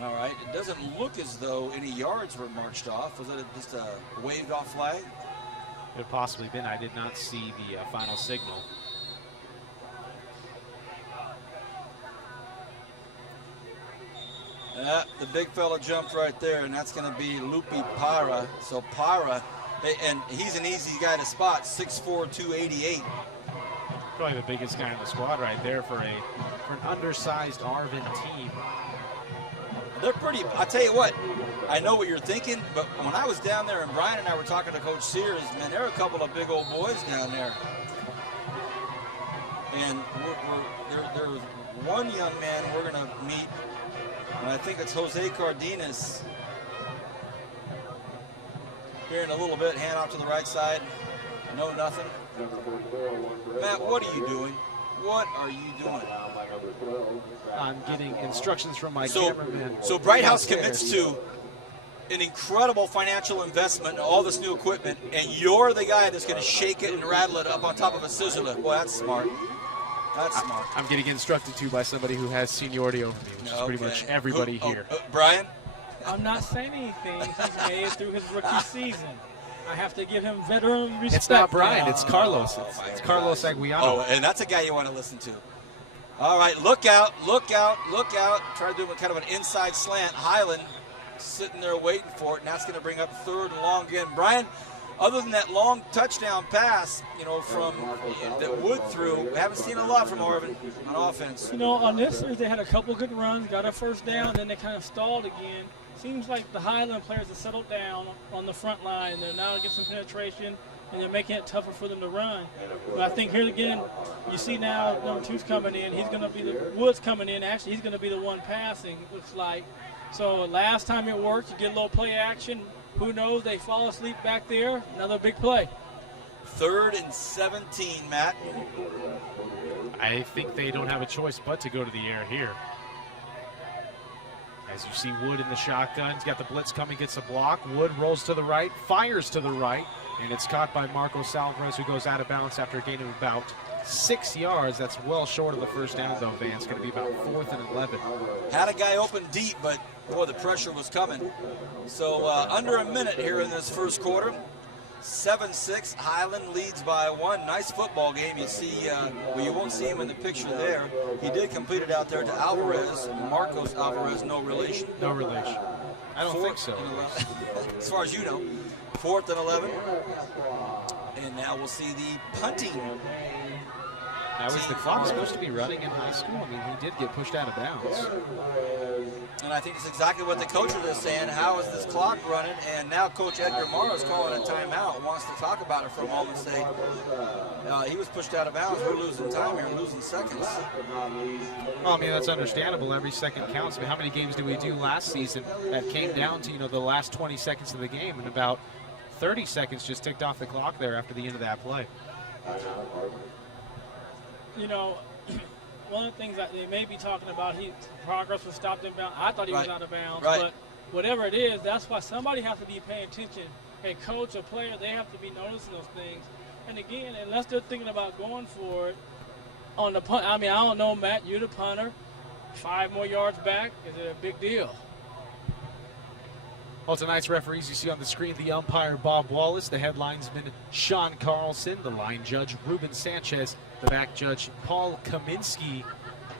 All right, it doesn't look as though any yards were marched off. Was it just a waved off flag? Could have possibly been. I did not see the final signal. The big fella jumped right there, and that's going to be Lupi Para. So Para, and he's an easy guy to spot, 6'4", 288. Probably the biggest guy in the squad right there for an undersized Arvin team. They're pretty, I tell you what, I know what you're thinking, but when I was down there and Brian and I were talking to Coach Sears, man, there are a couple of big old boys down there. And there's one young man we're going to meet, and I think it's Jose Cardenas. Here in a little bit, hand off to the right side. No, nothing. Matt, what are you doing? What are you doing? I'm getting instructions from my cameraman. So Bright House commits to an incredible financial investment in all this new equipment, and you're the guy that's going to shake it and rattle it up on top of a scissor lift. Boy, that's smart. That's smart. I'm getting instructed to by somebody who has seniority over me, which is pretty much everybody here. Brian? I'm not saying anything. He's made it through his rookie season. I have to give him veteran respect. It's not Brian, it's Carlos. It's Carlos Aguiano. Oh, and that's a guy you want to listen to. All right, look out, look out, look out. Try to do kind of an inside slant. Highland sitting there waiting for it, and that's going to bring up 3rd and long again. Brian, other than that long touchdown pass, you know, from that Wood threw, we haven't seen a lot from Arvin on offense. You know, on this series, they had a couple good runs, got a first down, then they kind of stalled again. Seems like the Highland players have settled down on the front line. They're now getting some penetration, and they're making it tougher for them to run. But I think here again, you see now number 2's coming in. He's going to be Wood's coming in. Actually, he's going to be the one passing, looks like. So last time it worked, you get a little play action. Who knows? They fall asleep back there. Another big play. 3rd and 17, Matt. I think they don't have a choice but to go to the air here. As you see Wood in the shotgun, he's got the blitz coming, gets a block. Wood rolls to the right, fires to the right, and it's caught by Marco Salvarez, who goes out of bounds after a gain of about 6 yards. That's well short of the first down, though, Vance. Going to be about 4th and 11. Had a guy open deep, but, boy, the pressure was coming. So under a minute here in this first quarter. 7-6. Highland leads by 1. Nice football game. You see, well, you won't see him in the picture there. He did complete it out there to Alvarez, Marcos Alvarez, no relation. No relation. I don't think so. As far as you know. 4th and 11. And now we'll see the punting. Now, is the clock supposed to be running in high school? I mean, he did get pushed out of bounds. And I think it's exactly what the coaches are saying. How is this clock running? And now Coach Edgar Morrow is calling a timeout, wants to talk about it for a moment and say, he was pushed out of bounds. We're losing time here, losing seconds. Well, I mean, that's understandable. Every second counts. I mean, how many games did we do last season that came down to, you know, the last 20 seconds of the game, and about 30 seconds just ticked off the clock there after the end of that play? You know, one of the things that they may be talking about, progress was stopped in bounds. I thought he was out of bounds, but whatever it is, that's why somebody has to be paying attention. A coach, a player, they have to be noticing those things. And again, unless they're thinking about going for it on the punt, I mean, I don't know, Matt, you're the punter. 5 more yards back, is it a big deal? Well, tonight's referees you see on the screen, the umpire Bob Wallace, the headlinesman Sean Carlson, the line judge Ruben Sanchez, the back judge Paul Kaminsky,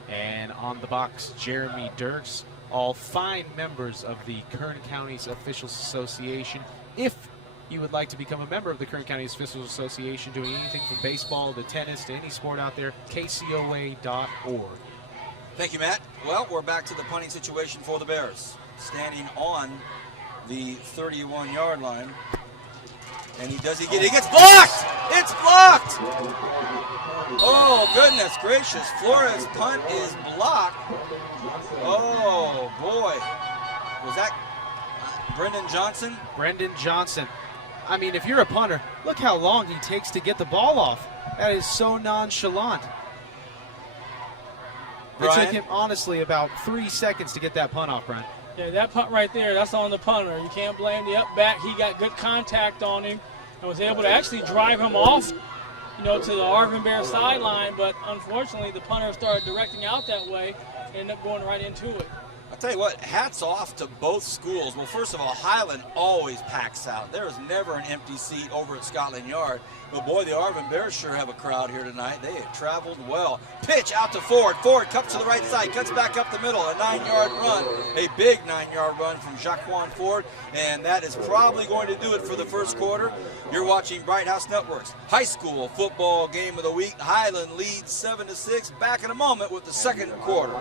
and on the box Jeremy Dirks, all fine members of the Kern County's Officials Association. If you would like to become a member of the Kern County Officials Association, doing anything from baseball to tennis to any sport out there, kcoa.org. Thank you, Matt. Well, we're back to the punting situation for the Bears. Standing on the 31-yard line. And he gets blocked! It's blocked! Oh, goodness gracious. Flores' punt is blocked. Oh, boy. Was that Brendan Johnson? Brendan Johnson. I mean, if you're a punter, look how long he takes to get the ball off. That is so nonchalant. It took him, honestly, about 3 seconds to get that punt off, Brian. Yeah, that punt right there, that's on the punter. You can't blame the up back. He got good contact on him and was able to actually drive him off, you know, to the Arvin Bear sideline. But unfortunately, the punter started directing out that way and ended up going right into it. I'll tell you what, hats off to both schools. Well, first of all, Highland always packs out. There is never an empty seat over at Scotland Yard. But boy, the Arvin Bears sure have a crowd here tonight. They have traveled well. Pitch out to Ford. Ford cuts to the right side, cuts back up the middle. A 9-yard run, a big 9-yard run from Jaquan Ford. And that is probably going to do it for the first quarter. You're watching Bright House Network's high school football game of the week. Highland leads 7-6. Back in a moment with the second quarter.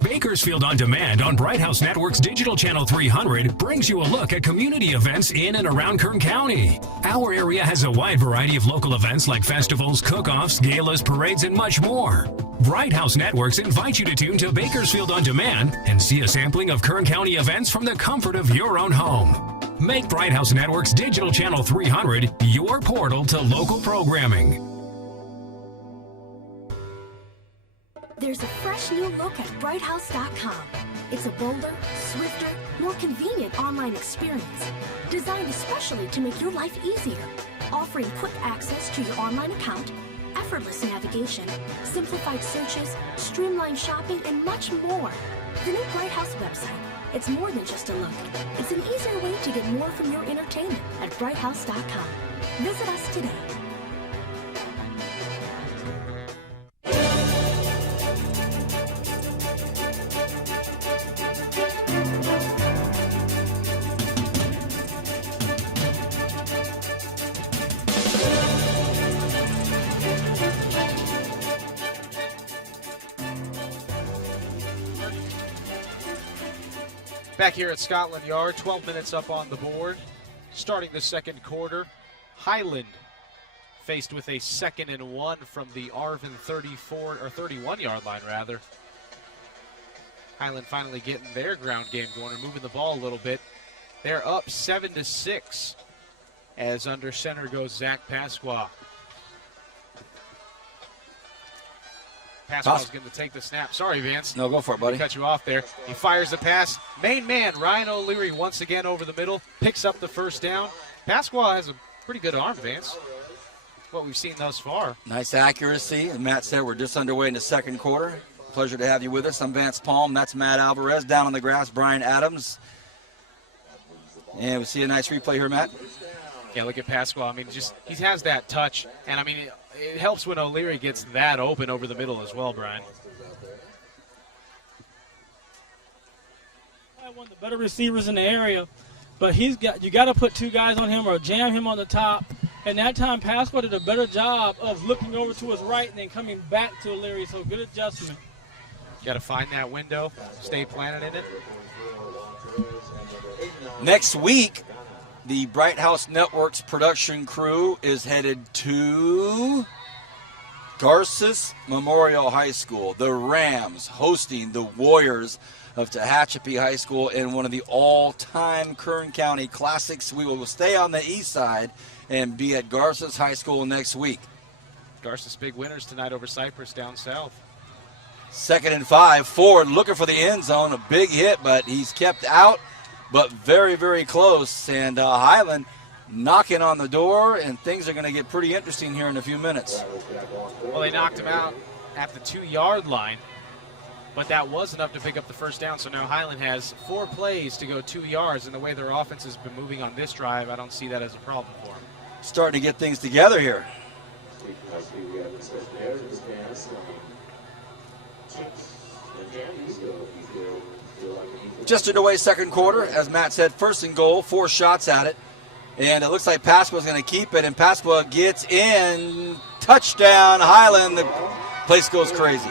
Bakersfield On Demand on Bright House Network's Digital Channel 300 brings you a look at community events in and around Kern County. Our area has a wide variety of local events like festivals, cook-offs, galas, parades, and much more. Bright House Networks invite you to tune to Bakersfield On Demand and see a sampling of Kern County events from the comfort of your own home. Make Bright House Network's Digital Channel 300 your portal to local programming. There's a fresh new look at BrightHouse.com. It's a bolder, swifter, more convenient online experience, designed especially to make your life easier, offering quick access to your online account, effortless navigation, simplified searches, streamlined shopping, and much more. The new Bright House website, it's more than just a look. It's an easier way to get more from your entertainment at BrightHouse.com. Visit us today. Back here at Scotland Yard, 12 minutes up on the board. Starting the second quarter, Highland faced with a 2nd and 1 from the Arvin 31-yard line, rather. Highland finally getting their ground game going and moving the ball a little bit. They're up 7-6 as under center goes Zach Pasqua. Pasquale's going to take the snap. Sorry, Vance. No, go for it, buddy. Cut you off there. He fires the pass. Main man, Ryan O'Leary, once again over the middle. Picks up the first down. Pasquale has a pretty good arm, Vance. what we've seen thus far. Nice accuracy. As Matt said, we're just underway in the second quarter. Pleasure to have you with us. I'm Vance Palm. That's Matt Alvarez. Down on the grass, Brian Adams. And we see a nice replay here, Matt. Yeah, look at Pasquale. I mean, just he has that touch. And, I mean, it helps when O'Leary gets that open over the middle as well, Brian. One of the better receivers in the area, but you got to put two guys on him or jam him on the top. And that time, Pasquale did a better job of looking over to his right and then coming back to O'Leary, so good adjustment. Got to find that window, stay planted in it. Next week, the Bright House Networks production crew is headed to Garces Memorial High School. The Rams hosting the Warriors of Tehachapi High School in one of the all-time Kern County classics. We will stay on the east side and be at Garces High School next week. Garces big winners tonight over Cypress down south. 2nd and 5. Ford looking for the end zone. A big hit, but he's kept out, but very, very close. And Highland knocking on the door, and things are going to get pretty interesting here in a few minutes. Well, they knocked him out at the 2-yard line, but that was enough to pick up the first down. So now Highland has 4 plays to go 2 yards, and the way their offense has been moving on this drive, I don't see that as a problem for them. Starting to get things together here. Just underway second quarter, as Matt said, 1st and goal, 4 shots at it. And it looks like Pasquale's going to keep it, and Pasquale gets in. Touchdown, Highland. The place goes crazy.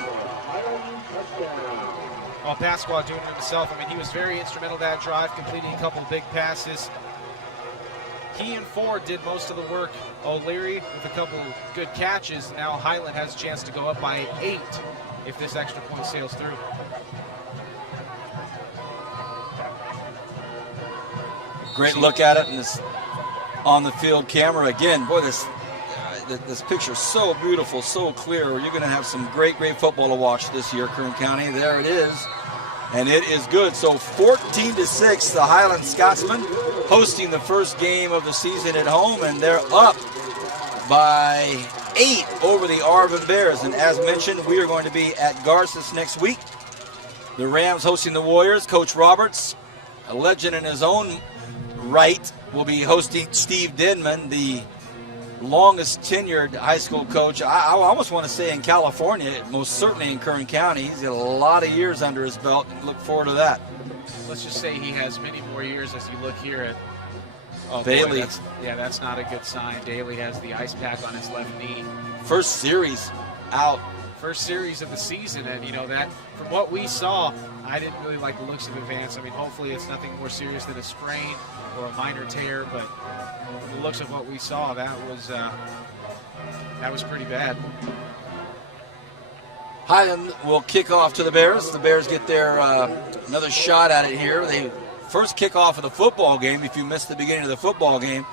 Well, Pasquale doing it himself. I mean, he was very instrumental that drive, completing a couple big passes. He and Ford did most of the work. O'Leary with a couple good catches. Now Highland has a chance to go up by 8 if this extra point sails through. Great look at it, and this on the field camera again. Boy, this picture is so beautiful, so clear. You're going to have some great football to watch this year, Kern County. There it is, and it is good. So 14-6, the Highland Scotsmen hosting the first game of the season at home, and they're up by 8 over the Arvin Bears. And as mentioned, we are going to be at Garces next week. The Rams hosting the Warriors. Coach Roberts, a legend in his own right, will be hosting Steve Denman, the longest tenured high school coach, I almost want to say in California, most certainly in Kern County. He's got a lot of years under his belt. Look forward to that. Let's just say he has many more years as you look here at Bailey. Boy, that's not a good sign. Daly has the ice pack on his left knee. First series out. First series of the season, and you know that from what we saw, I didn't really like the looks of Advance. I mean, hopefully it's nothing more serious than a sprain or a minor tear, but the looks of what we saw, that was pretty bad. Highland will kick off to the Bears. The Bears get their another shot at it here. They first kickoff of the football game. If you missed the beginning of the football game,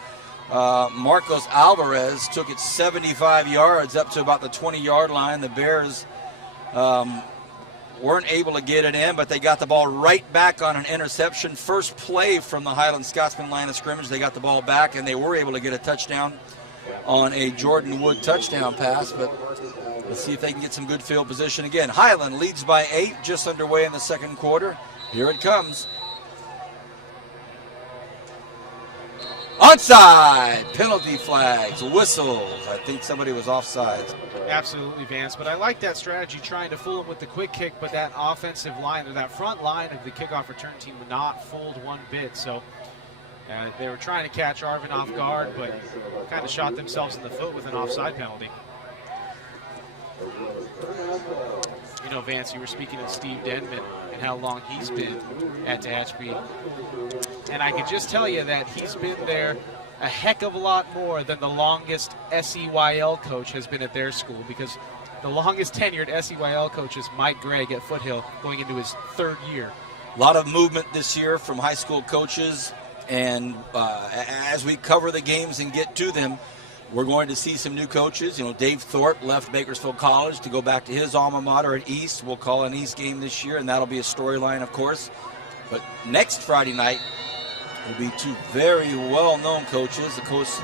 Marcos Alvarez took it 75 yards up to about the 20-yard line. The Bears weren't able to get it in, but they got the ball right back on an interception. First play from the Highland Scotsman line of scrimmage. They got the ball back, and they were able to get a touchdown on a Jordan Wood touchdown pass. But let's see if they can get some good field position again. Highland leads by 8, just underway in the second quarter. Here it comes. Onside, penalty flags, whistles. I think somebody was offside. Absolutely, Vance. But I like that strategy, trying to fool him with the quick kick, but that offensive line, or that front line of the kickoff return team would not fold one bit. So they were trying to catch Arvin off guard, but kind of shot themselves in the foot with an offside penalty. You know, Vance, you were speaking of Steve Denman and how long he's been at Tehachapi. And I can just tell you that he's been there a heck of a lot more than the longest SEYL coach has been at their school, because the longest tenured SEYL coach is Mike Gregg at Foothill, going into his 3rd year. A lot of movement this year from high school coaches, and as we cover the games and get to them, we're going to see some new coaches. You know, Dave Thorpe left Bakersfield College to go back to his alma mater at East. We'll call an East game this year, and that'll be a storyline, of course. But next Friday night will be two very well-known coaches. Of course,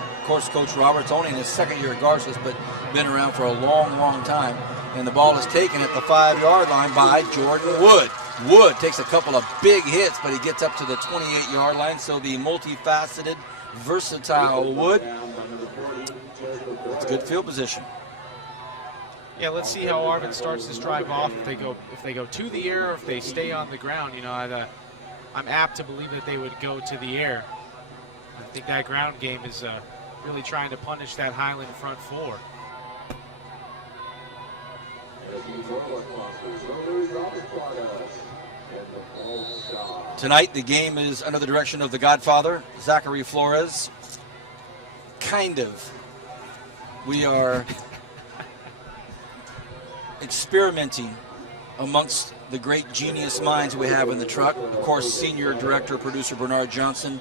Coach Roberts only in his second year at Garces, but been around for a long, long time. And the ball is taken at the 5-yard line by Jordan Wood. Wood takes a couple of big hits, but he gets up to the 28-yard line. So the multifaceted, versatile Wood. It's good field position. Yeah, let's see how Arvin starts this drive off. If they go to the air, or if they stay on the ground. You know, I'm apt to believe that they would go to the air. I think that ground game is really trying to punish that Highland front four. Tonight, the game is under the direction of the Godfather, Zachary Flores. Kind of. We are experimenting amongst the great genius minds we have in the truck. Of course, senior director, producer Bernard Johnson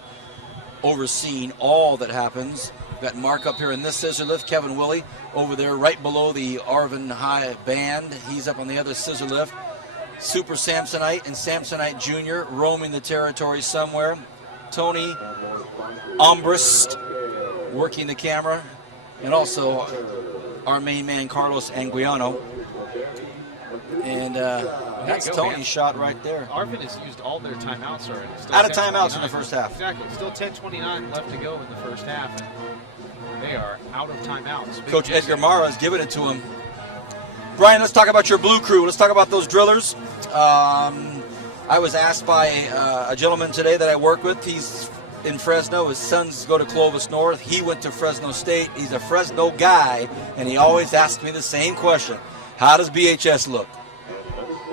overseeing all that happens. We've got Mark up here in this scissor lift, Kevin Willie over there right below the Arvin High Band. He's up on the other scissor lift. Super Samsonite and Samsonite Jr. roaming the territory somewhere. Tony Ombrist working the camera. And also our main man, Carlos Anguiano. And that's Tony's shot right there. Arvin has used all their timeouts already. Still Out of timeouts in the first half. Exactly. Still 10:29 left to go in the first half. And they are out of timeouts. Coach Edgar Mara has given it to him. Brian, let's talk about your blue crew. Let's talk about those drillers. I was asked by a gentleman today that I work with. He's in Fresno. His sons go to Clovis North. He went to Fresno State. He's a Fresno guy, and he always asks me the same question. How does BHS look?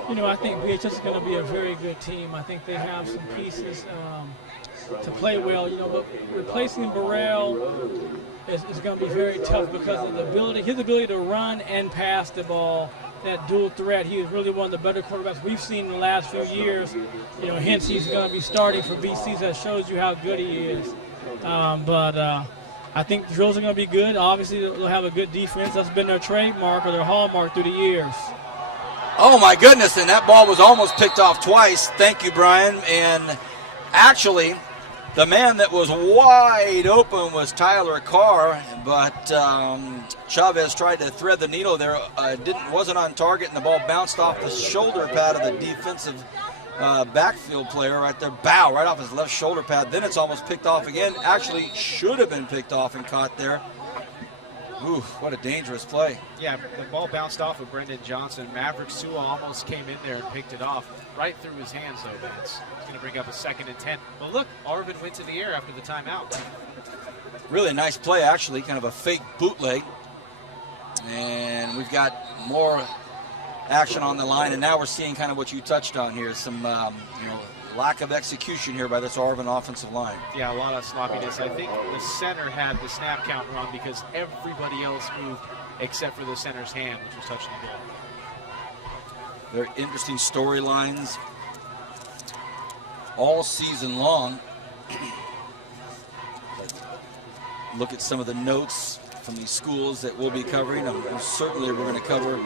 You know, I think BHS is going to be a very good team. I think they have some pieces to play well. You know, but replacing Burrell is going to be very tough because of his ability to run and pass the ball, that dual threat. He is really one of the better quarterbacks we've seen in the last few years. You know, hence he's going to be starting for BC. That shows you how good he is. I think the drills are going to be good. Obviously, they'll have a good defense. That's been their trademark or their hallmark through the years. Oh, my goodness, and that ball was almost picked off twice. Thank you, Brian. And actually, the man that was wide open was Tyler Carr, but Chavez tried to thread the needle there. Wasn't on target, and the ball bounced off the shoulder pad of the defensive backfield player right there. Bow, right off his left shoulder pad. Then it's almost picked off again. Actually should have been picked off and caught there. Ooh, what a dangerous play. Yeah, the ball bounced off of Brendan Johnson. Maverick Sewell almost came in there and picked it off right through his hands, though, Vance. It's going to bring up a 2nd and 10. But look, Arvin went to the air after the timeout. Really nice play, actually, kind of a fake bootleg. And we've got more action on the line, and now we're seeing kind of what you touched on here, some lack of execution here by this Arvin offensive line. Yeah, a lot of sloppiness. I think the center had the snap count wrong because everybody else moved except for the center's hand, which was touching the ball. Very interesting storylines all season long. Look at some of the notes from these schools that we'll be covering. Certainly we're going to cover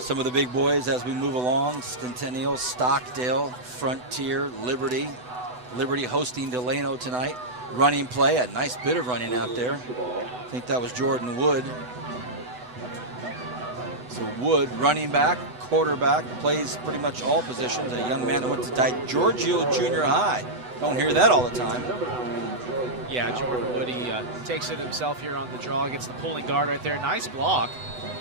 some of the big boys as we move along. Centennial, Stockdale, Frontier, Liberty hosting Delano tonight. Running play, a nice bit of running out there. I think that was Jordan Wood. So Wood, running back, quarterback, plays pretty much all positions. A young man that went to DiGiorgio Junior High. Don't hear that all the time. Yeah, Jordan Wood, he takes it himself here on the draw against the pulling guard right there. Nice block.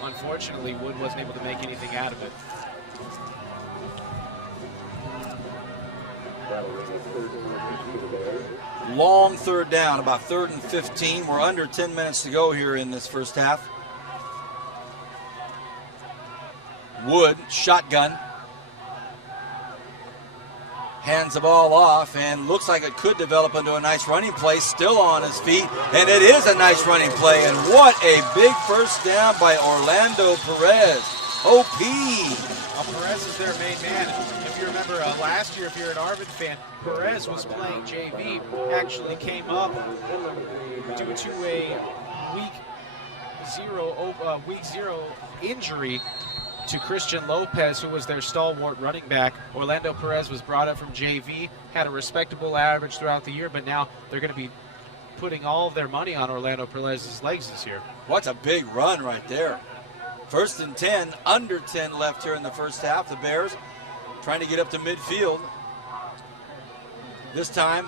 Unfortunately, Wood wasn't able to make anything out of it. Long 3rd down, about 3rd and 15. We're under 10 minutes to go here in this first half. Wood, shotgun. Hands the ball off and looks like it could develop into a nice running play. Still on his feet, and it is a nice running play. And what a big first down by Orlando Perez. OP. Perez is their main man. If you remember last year, if you're an Arvin fan, Perez was playing JV. Actually came up due to a week zero injury. to Christian Lopez, who was their stalwart running back. Orlando Perez was brought up from JV, had a respectable average throughout the year, but now they're going to be putting all of their money on Orlando Perez's legs this year. What's a big run right there. 1st and 10, under 10 left here in the first half. The Bears trying to get up to midfield. This time,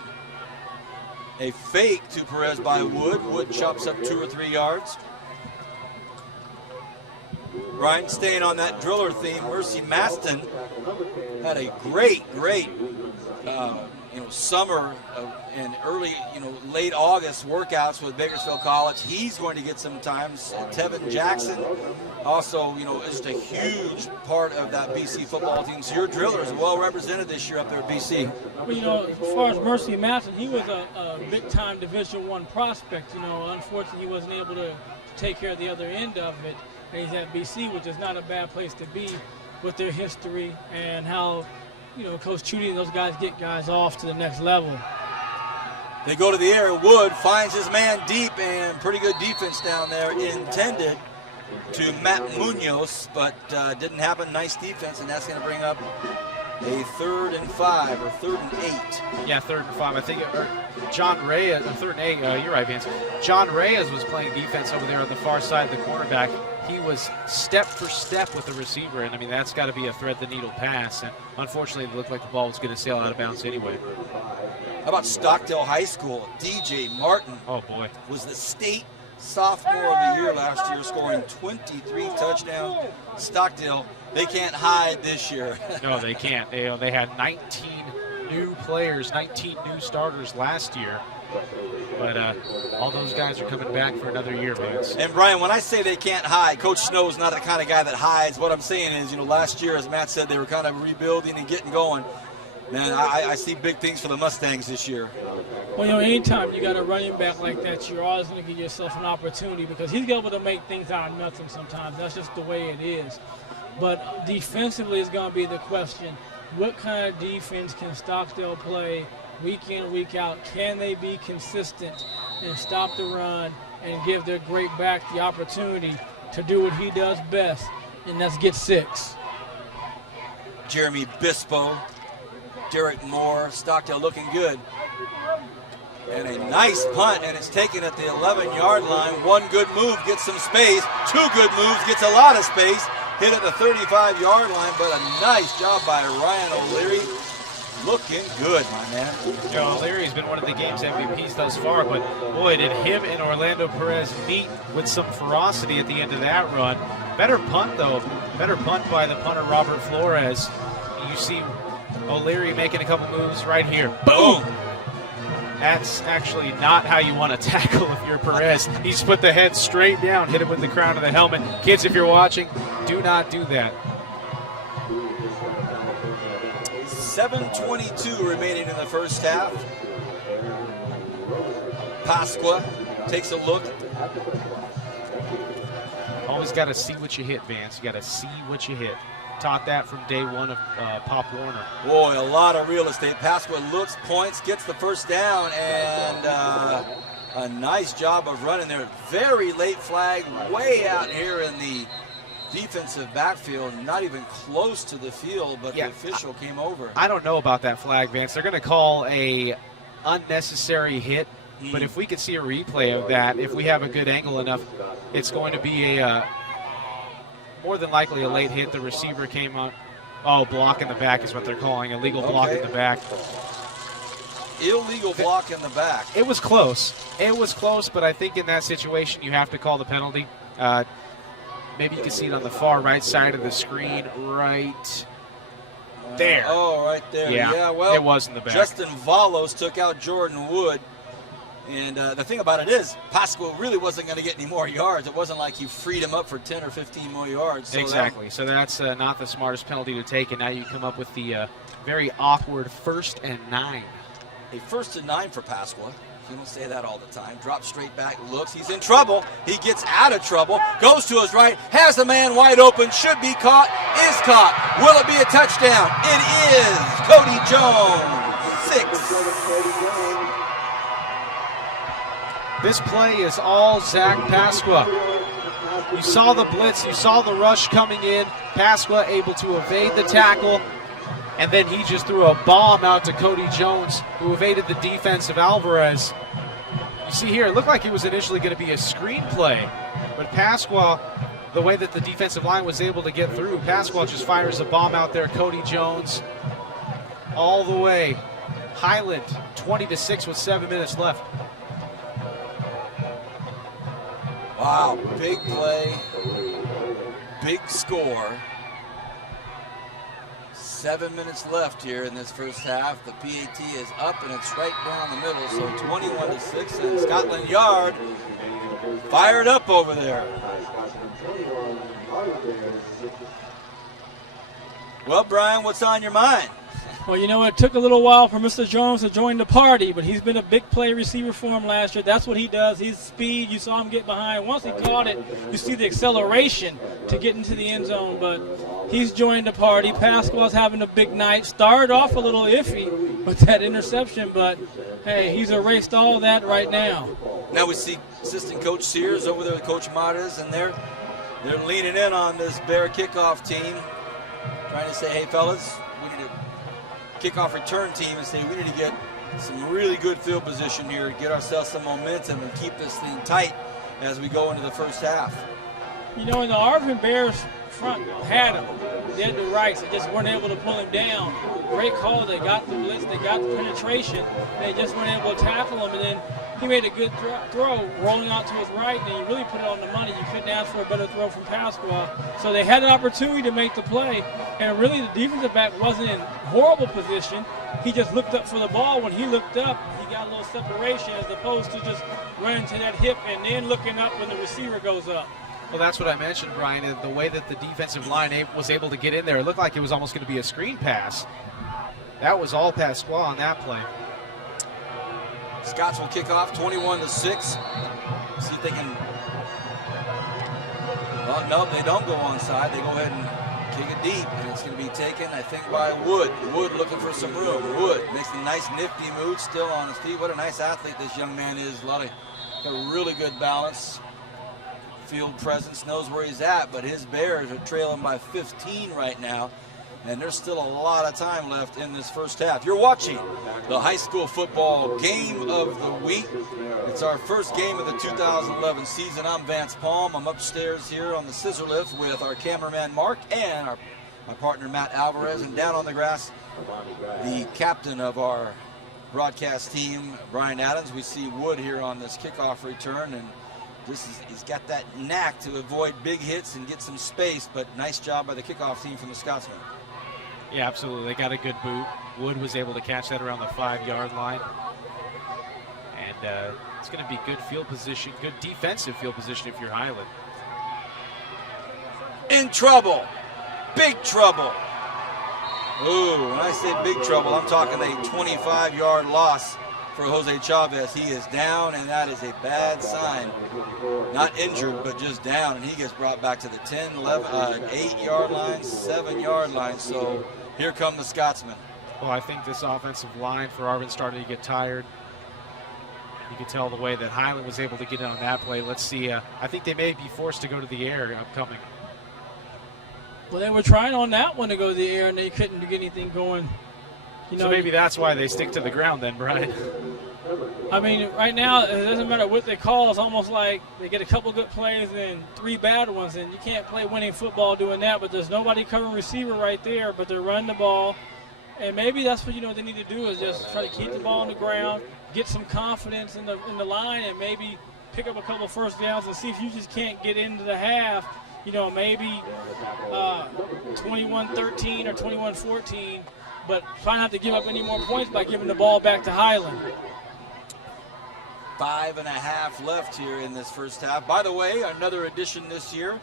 a fake to Perez by Wood. Wood chops up 2 or 3 yards. Ryan, staying on that driller theme, Mercy Maston had a great summer and early, late August workouts with Bakersfield College. He's going to get some times. Tevin Jackson, also, is a huge part of that BC football team. So your driller is well represented this year up there at BC. Well, as far as Mercy Maston, he was a big-time Division I prospect. Unfortunately, he wasn't able to take care of the other end of it. And he's at BC, which is not a bad place to be with their history and how, Coach Chudy and those guys get guys off to the next level. They go to the air. Wood finds his man deep, and pretty good defense down there intended to Matt Munoz, but didn't happen. Nice defense, and that's going to bring up a 3rd and 5 or 3rd and 8. Yeah, 3rd and 5. I think John Reyes, 3rd and 8. You're right, Vance. John Reyes was playing defense over there on the far side of the cornerback. He was step for step with the receiver, and that's got to be a thread-the-needle pass. And unfortunately, it looked like the ball was going to sail out of bounds anyway. How about Stockdale High School? DJ Martin. Oh boy, was the state sophomore of the year last year, scoring 23 touchdowns. Stockdale, they can't hide this year. No, they can't. They had 19 new players, 19 new starters last year. But all those guys are coming back for another year, Vance. And Brian, when I say they can't hide, Coach Snow's not the kind of guy that hides. What I'm saying is, last year, as Matt said, they were kind of rebuilding and getting going. Man, I see big things for the Mustangs this year. Well, anytime you got a running back like that, you're always going to give yourself an opportunity because he's able to make things out of nothing sometimes. That's just the way it is. But defensively is going to be the question. What kind of defense can Stockdale play week in, week out? Can they be consistent and stop the run and give their great back the opportunity to do what he does best, and that's get 6? Jeremy Bispo, Derek Moore, Stockdale looking good. And a nice punt, and it's taken at the 11-yard line. One good move gets some space. 2 good moves gets a lot of space. Hit at the 35-yard line, but a nice job by Ryan O'Leary. Looking good, my man. O'Leary's been one of the game's MVPs thus far, but boy, did him and Orlando Perez meet with some ferocity at the end of that run. Better punt, though. Better punt by the punter, Robert Flores. You see O'Leary making a couple moves right here. Boom! That's actually not how you want to tackle if you're Perez. He's put the head straight down, hit him with the crown of the helmet. Kids, if you're watching, do not do that. 7:22 remaining in the first half. Pasqua takes a look. Always got to see what you hit, Vance. You got to see what you hit. Taught that from day one of Pop Warner. Boy, a lot of real estate. Pasqua looks, points, gets the first down, and a nice job of running there. Very late flag, way out here in the defensive backfield, not even close to the field, but the official came over. I don't know about that flag, Vance. They're going to call a unnecessary hit, but if we could see a replay of that, if we have a good angle enough, it's going to be a more than likely a late hit. The receiver came on. Oh, block in the back is what they're calling. Illegal block in the back. Illegal block in the back. It was close. It was close, but I think in that situation you have to call the penalty. Maybe you can see it on the far right side of the screen, right there. Oh, right there. Yeah, well, it was in the back. Justin Valos took out Jordan Wood. And the thing about it is, Pasqua really wasn't going to get any more yards. It wasn't like you freed him up for 10 or 15 more yards. So exactly. So that's not the smartest penalty to take, and now you come up with the very awkward 1st and 9. A 1st and 9 for Pasqua. You don't say that all the time. Drops straight back, looks. He's in trouble. He gets out of trouble. Goes to his right. Has the man wide open. Should be caught. Is caught. Will it be a touchdown? It is. Cody Jones. 6. This play is all Zach Pasqua. You saw the blitz, you saw the rush coming in. Pasqua able to evade the tackle, and then he just threw a bomb out to Cody Jones, who evaded the defense of Alvarez. You see here, it looked like it was initially going to be a screenplay, but Pasqua, the way that the defensive line was able to get through, Pasqua just fires a bomb out there. Cody Jones all the way. Highland 20-6 with 7 minutes left. Wow, big play, big score. 7 minutes left here in this first half. The PAT is up and it's right down the middle, so 21-6, and Scotland Yard fired up over there. Well, Brian, what's on your mind? Well, you know, it took a little while for Mr. Jones to join the party, but he's been a big play receiver for him last year. That's what he does. He's speed. You saw him get behind. Once he caught it, you see the acceleration to get into the end zone, but he's joined the party. Pasquale's having a big night. Started off a little iffy with that interception, but, hey, he's erased all that right now. Now we see assistant coach Sears over there with Coach Martis, and they're leaning in on this Bear kickoff team, trying to say, hey, fellas, we need to kickoff return team and say we need to get some really good field position here, get ourselves some momentum and keep this thing tight as we go into the first half. You know, in the Arvin Bears front had him. They had the rights. They just weren't able to pull him down. Great call. They got the blitz. They got the penetration. They just weren't able to tackle him. And then he made a good throw rolling out to his right, and he really put it on the money. You couldn't ask for a better throw from Pasqua. So they had an opportunity to make the play, and really the defensive back wasn't in horrible position. He just looked up for the ball. When he looked up, he got a little separation as opposed to just running to that hip and then looking up when the receiver goes up. Well, that's what I mentioned, Brian, the way that the defensive line was able to get in there. It looked like it was almost going to be a screen pass. That was all Pasqua on that play. Scots will kick off 21-6. See if they can. Well, no, they don't go onside. They go ahead and kick it deep, and it's going to be taken, I think, by Wood. Wood looking for some room. Wood makes a nice nifty move, still on his feet. What a nice athlete this young man is. Got a really good balance, field presence, knows where he's at. But his Bears are trailing by 15 right now. And there's still a lot of time left in this first half. You're watching the high school football game of the week. It's our first game of the 2011 season. I'm Vance Palm. I'm upstairs here on the scissor lift with our cameraman Mark and my partner Matt Alvarez. And down on the grass, the captain of our broadcast team, Brian Adams. We see Wood here on this kickoff return, and he's got that knack to avoid big hits and get some space, but nice job by the kickoff team from the Scotsmen. Yeah, absolutely. They got a good boot. Wood was able to catch that around the 5-yard line. And it's going to be good field position, good defensive field position if you're Highland. In trouble. Big trouble. Ooh, when I say big trouble, I'm talking a 25-yard loss for Jose Chavez. He is down, and that is a bad sign. Not injured, but just down, and he gets brought back to the 10, 11, 8-yard line, 7-yard line. So here come the Scotsmen. Well, I think this offensive line for Arvin starting to get tired. You can tell the way that Highland was able to get in on that play. Let's see. I think they may be forced to go to the air upcoming. Well, they were trying on that one to go to the air, and they couldn't get anything going. So maybe that's why they stick to the ground then, Brian. I mean, right now, it doesn't matter what they call. It's almost like they get a couple good plays and 3 bad ones, and you can't play winning football doing that, but there's nobody covering receiver right there, but they're running the ball. And maybe that's what, they need to do is just try to keep the ball on the ground, get some confidence in the line, and maybe pick up a couple of first downs and see if you just can't get into the half, maybe 21-13 or 21-14, but try not to give up any more points by giving the ball back to Highland. 5.5 left here in this first half. By the way, another addition this year.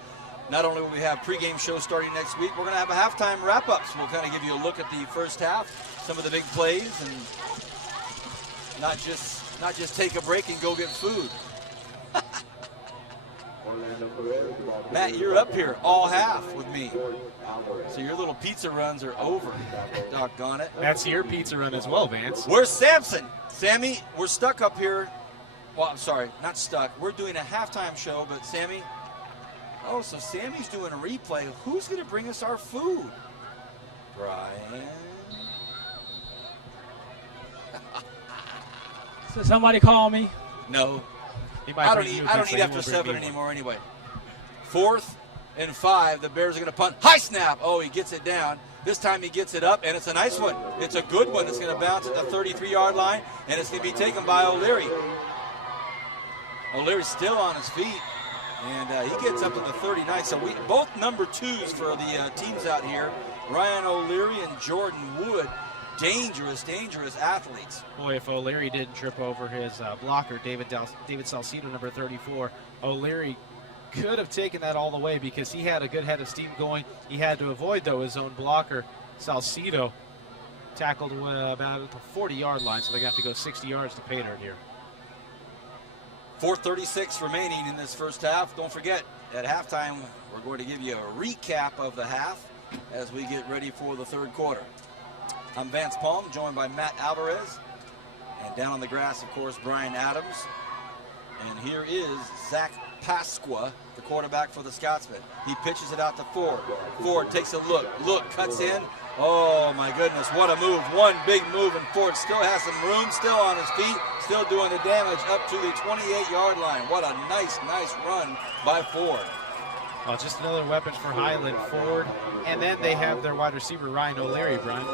Not only will we have pregame show starting next week, we're going to have a halftime wrap-up. So we'll kind of give you a look at the first half, some of the big plays, and not just take a break and go get food. Matt, you're up here all half with me. So your little pizza runs are over. Doggone it. That's your pizza run as well, Vance. Where's Samson? Sammy, we're stuck up here. Well, I'm sorry, not stuck. We're doing a halftime show, but Sammy, Oh, so Sammy's doing a replay. Who's going to bring us our food? Brian. So somebody call me. No. I don't eat after 7 anymore anyway. 4th and 5. The Bears are going to punt. High snap. Oh, he gets it down. This time he gets it up, and it's a nice one. It's a good one. It's going to bounce at the 33-yard line, and it's going to be taken by O'Leary. O'Leary's still on his feet, and he gets up to the 39. So both number 2s for the teams out here, Ryan O'Leary and Jordan Wood, dangerous athletes. Boy, if O'Leary didn't trip over his blocker, David Salcido, number 34, O'Leary could have taken that all the way because he had a good head of steam going. He had to avoid, though, his own blocker, Salcido, tackled about at the 40-yard line, so they're going to have to go 60 yards to pay dirt here. 4:36 remaining in this first half. Don't forget, at halftime, we're going to give you a recap of the half as we get ready for the third quarter. I'm Vance Palm, joined by Matt Alvarez. And down on the grass, of course, Brian Adams. And here is Zach Pasqua, the quarterback for the Scotsman. He pitches it out to Ford. Ford takes a look, cuts in. Oh my goodness, what a move. One big move, and Ford still has some room, still on his feet, still doing the damage up to the 28-yard line. What a nice run by Ford. Well, just another weapon for Highland, Ford, and then they have their wide receiver, Ryan O'Leary, Brian.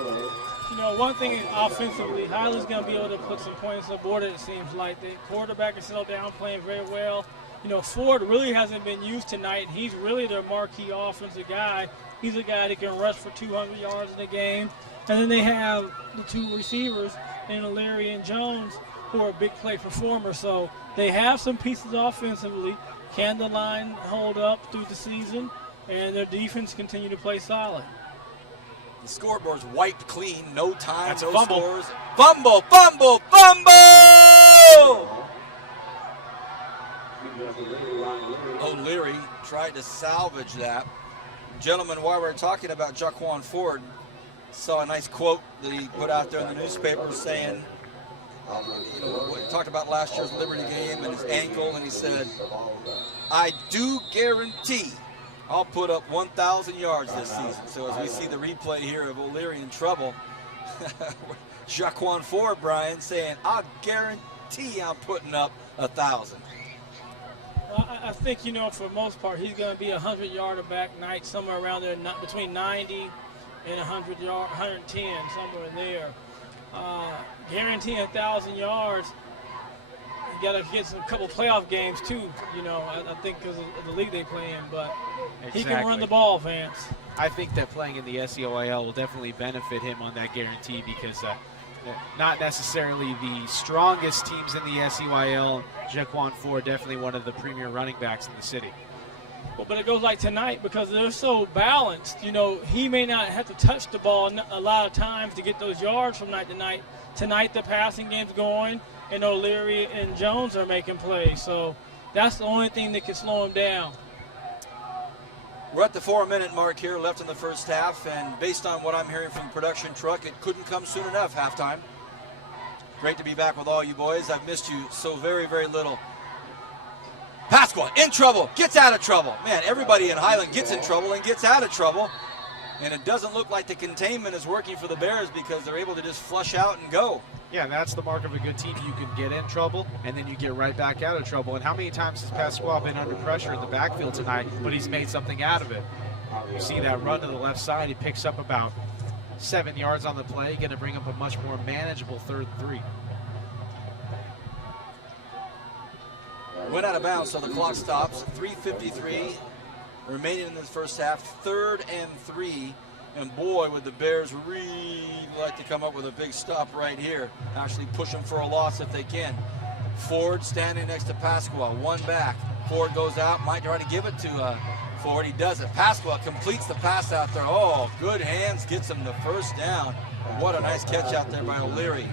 You know, one thing offensively, Highland's going to be able to put some points on the board, it seems like. The quarterback is settled down, playing very well. You know, Ford really hasn't been used tonight. He's really their marquee offensive guy. He's a guy that can rush for 200 yards in a game. And then they have the 2 receivers, in O'Leary and Jones, who are big play performers. So they have some pieces offensively. Can the line hold up through the season? And their defense continue to play solid. The scoreboard's wiped clean. No time, That's no a fumble. scores. Fumble! O'Leary tried to salvage that. Gentlemen, while we're talking about Jaquan Ford, saw a nice quote that he put out there in the newspaper saying, what he talked about last year's Liberty game and his ankle, and he said, I do guarantee I'll put up 1,000 yards this season. So as we see the replay here of O'Leary in trouble, Jaquan Ford, Brian, saying, I guarantee I'm putting up 1,000. Well, I think, you know, for the most part, he's going to be a 100-yarder back night, somewhere around there, between 90 and 110, somewhere in there. Guaranteeing 1,000 yards, you got to get a couple playoff games too. You know, I think because of the league they play in, but He can run the ball, Vance. I think that playing in the SEOIL will definitely benefit him on that guarantee because not necessarily the strongest teams in the SEYL. Jaquan Ford, definitely one of the premier running backs in the city. Well, but it goes like tonight because they're so balanced. You know, he may not have to touch the ball a lot of times to get those yards from night to night. Tonight, the passing game's going, and O'Leary and Jones are making plays. So that's the only thing that can slow him down. We're at the 4-minute mark here left in the first half, and based on what I'm hearing from the production truck, it couldn't come soon enough, halftime. Great to be back with all you boys. I've missed you so very, very little. Pasqua in trouble, gets out of trouble. Man, everybody in Highland gets in trouble and gets out of trouble. And it doesn't look like the containment is working for the Bears because they're able to just flush out and go. Yeah, that's the mark of a good team. You can get in trouble, and then you get right back out of trouble. And how many times has Pasqua been under pressure in the backfield tonight, but he's made something out of it? You see that run to the left side. He picks up about 7 yards on the play, going to bring up a much more manageable 3rd and 3. Went out of bounds, so the clock stops. 3:53 remaining in this first half. 3rd and 3. And boy, would the Bears really like to come up with a big stop right here. Actually push them for a loss if they can. Ford standing next to Pasqua. One back. Ford goes out. Might try to give it to Ford. He does it. Pasqua completes the pass out there. Oh, good hands. Gets him the first down. What a nice catch out there by O'Leary.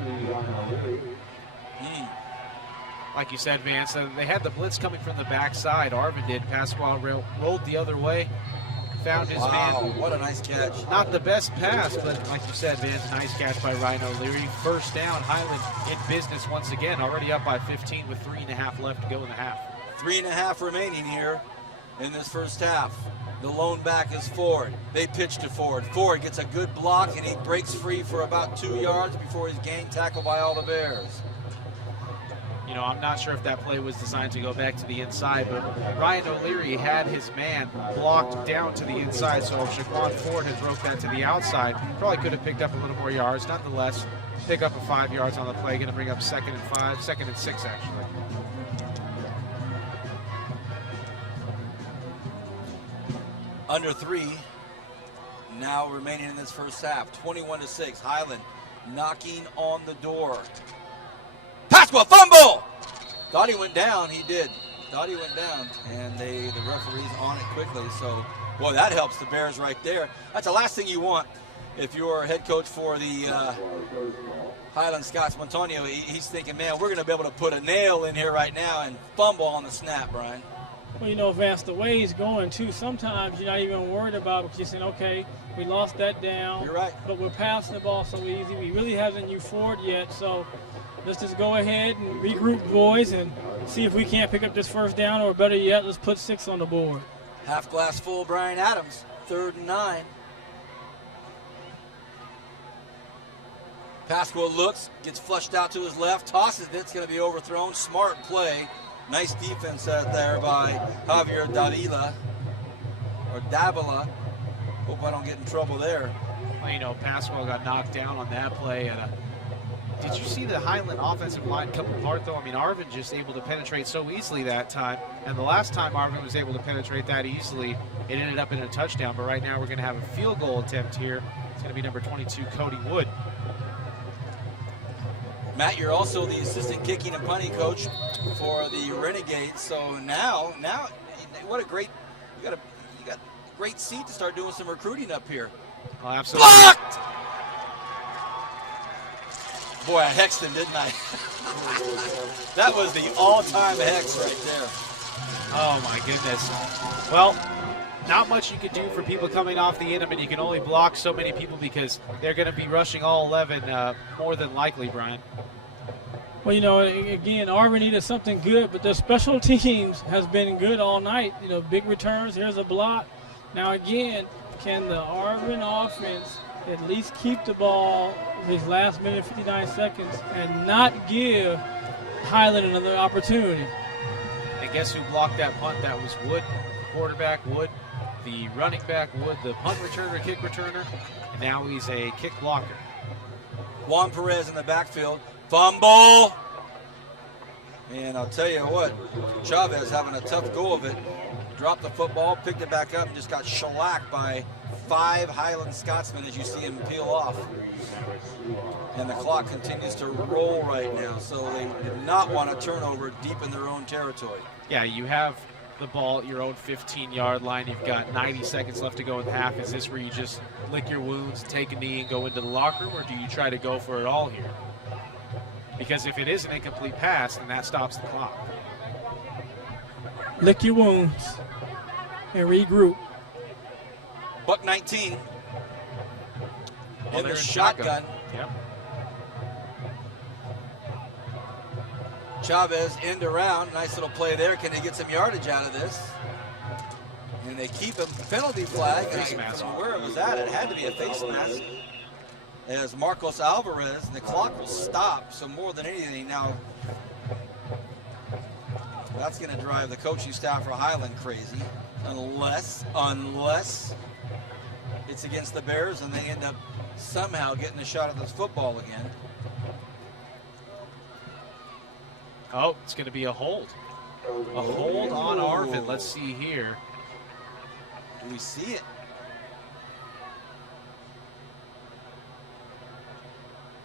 Like you said, Vance, they had the blitz coming from the backside. Arvin did. Pasqua rolled the other way. Found his man. What a nice catch. Not the best pass, but like you said, Vance, nice catch by Ryan O'Leary. First down, Highland in business once again, already up by 15 with 3.5 left to go in the half. 3.5 remaining here. in this first half. The lone back is Ford. They pitch to Ford. Ford gets a good block, and he breaks free for about 2 yards before he's gang tackled by all the Bears. You know, I'm not sure if that play was designed to go back to the inside, but Ryan O'Leary had his man blocked down to the inside, so if Shaquan Ford had broke that to the outside, probably could have picked up a little more yards. Nonetheless, pick up a 5 yards on the play, going to bring up 2nd and 5, 2nd and 6 actually. Under 3 now remaining in this first half. 21-6. Highland knocking on the door. Pasqua fumble! Thought he went down. He did. Thought he went down. And the referee's on it quickly. So, boy, that helps the Bears right there. That's the last thing you want if you're head coach for the Highland Scots. Montonio, he's thinking, man, we're going to be able to put a nail in here right now and fumble on the snap, Brian. Well, you know, Vance, the way he's going, too, sometimes you're not even worried about it because you're saying, okay, we lost that down. You're right. But we're passing the ball so easy. We really hasn't used Ford yet, so let's just go ahead and regroup, boys, and see if we can't pick up this first down, or better yet, let's put 6 on the board. Half glass full, Brian Adams. 3rd and 9. Pasqua looks, gets flushed out to his left, tosses it. It's going to be overthrown. Smart play. Nice defense there by Javier Davila, or Davila. Hope I don't get in trouble there. Well, you know, Pasquale got knocked down on that play. And, did you see the Highland offensive line come apart, though? I mean, Arvin just able to penetrate so easily that time. And the last time Arvin was able to penetrate that easily, it ended up in a touchdown. But right now we're going to have a field goal attempt here. It's going to be number 22, Cody Wood. Matt, you're also the assistant kicking and punting coach for the Renegades. So now, what a great, you got a great seat to start doing some recruiting up here. Oh, absolutely. Blocked! Boy, I hexed him, didn't I? That was the all-time hex right there. Oh my goodness. Well, not much you could do for people coming off the end. I mean, you can only block so many people because they're going to be rushing all 11 more than likely, Brian. Well, you know, again, Arvin needed something good, but their special teams has been good all night. You know, big returns. Here's a block. Now, again, can the Arvin offense at least keep the ball these last minute 59 seconds and not give Highland another opportunity? And guess who blocked that punt? That was Wood, quarterback Wood, the running back Wood, the punt returner, kick returner, and now he's a kick blocker. Juan Perez in the backfield. Fumble! And I'll tell you what, Chavez having a tough go of it. Dropped the football, picked it back up, and just got shellacked by 5 Highland Scotsmen as you see him peel off. And the clock continues to roll right now, so they did not want a turnover deep in their own territory. Yeah, you have the ball at your own 15-yard line. You've got 90 seconds left to go in the half. Is this where you just lick your wounds, take a knee, and go into the locker room, or do you try to go for it all here? Because if it is an incomplete pass, then that stops the clock. Lick your wounds and regroup. Buck 19 in the in shotgun. Yep. Chavez end around. Nice little play there. Can they get some yardage out of this? And they keep him. Penalty flag. Face mask. From where it was at, it had to be a face mask. As Marcos Alvarez, and the clock will stop. So more than anything now, that's going to drive the coaching staff for Highland crazy. Unless it's against the Bears and they end up somehow getting a shot at this football again. Oh, it's going to be a hold. A hold on Arvin. Let's see here. Do we see it?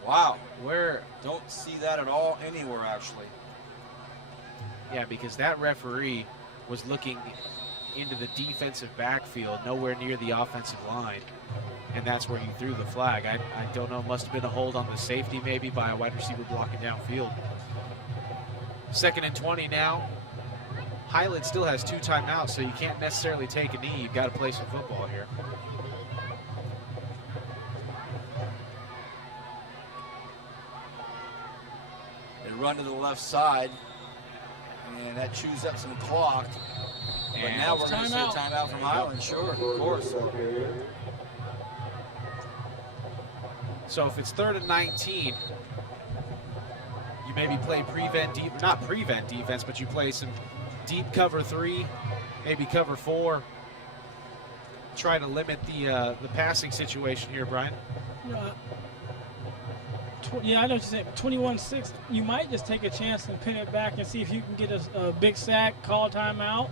Wow. Where? Don't see that at all anywhere, actually. Yeah, because that referee was looking into the defensive backfield, nowhere near the offensive line. And that's where he threw the flag. I don't know. Must have been a hold on the safety maybe by a wide receiver blocking downfield. 2nd and 20 now. Highland still has 2 timeouts, so you can't necessarily take a knee. You've got to play some football here. They run to the left side, and that chews up some clock. But now we're going to see a timeout from Highland, sure, of course. So if it's 3rd and 19, you maybe play not prevent defense, but you play some deep cover 3, maybe cover 4. Try to limit the passing situation here, Brian. Yeah, I know what you're saying. 21-6, you might just take a chance and pin it back and see if you can get a big sack, call a timeout,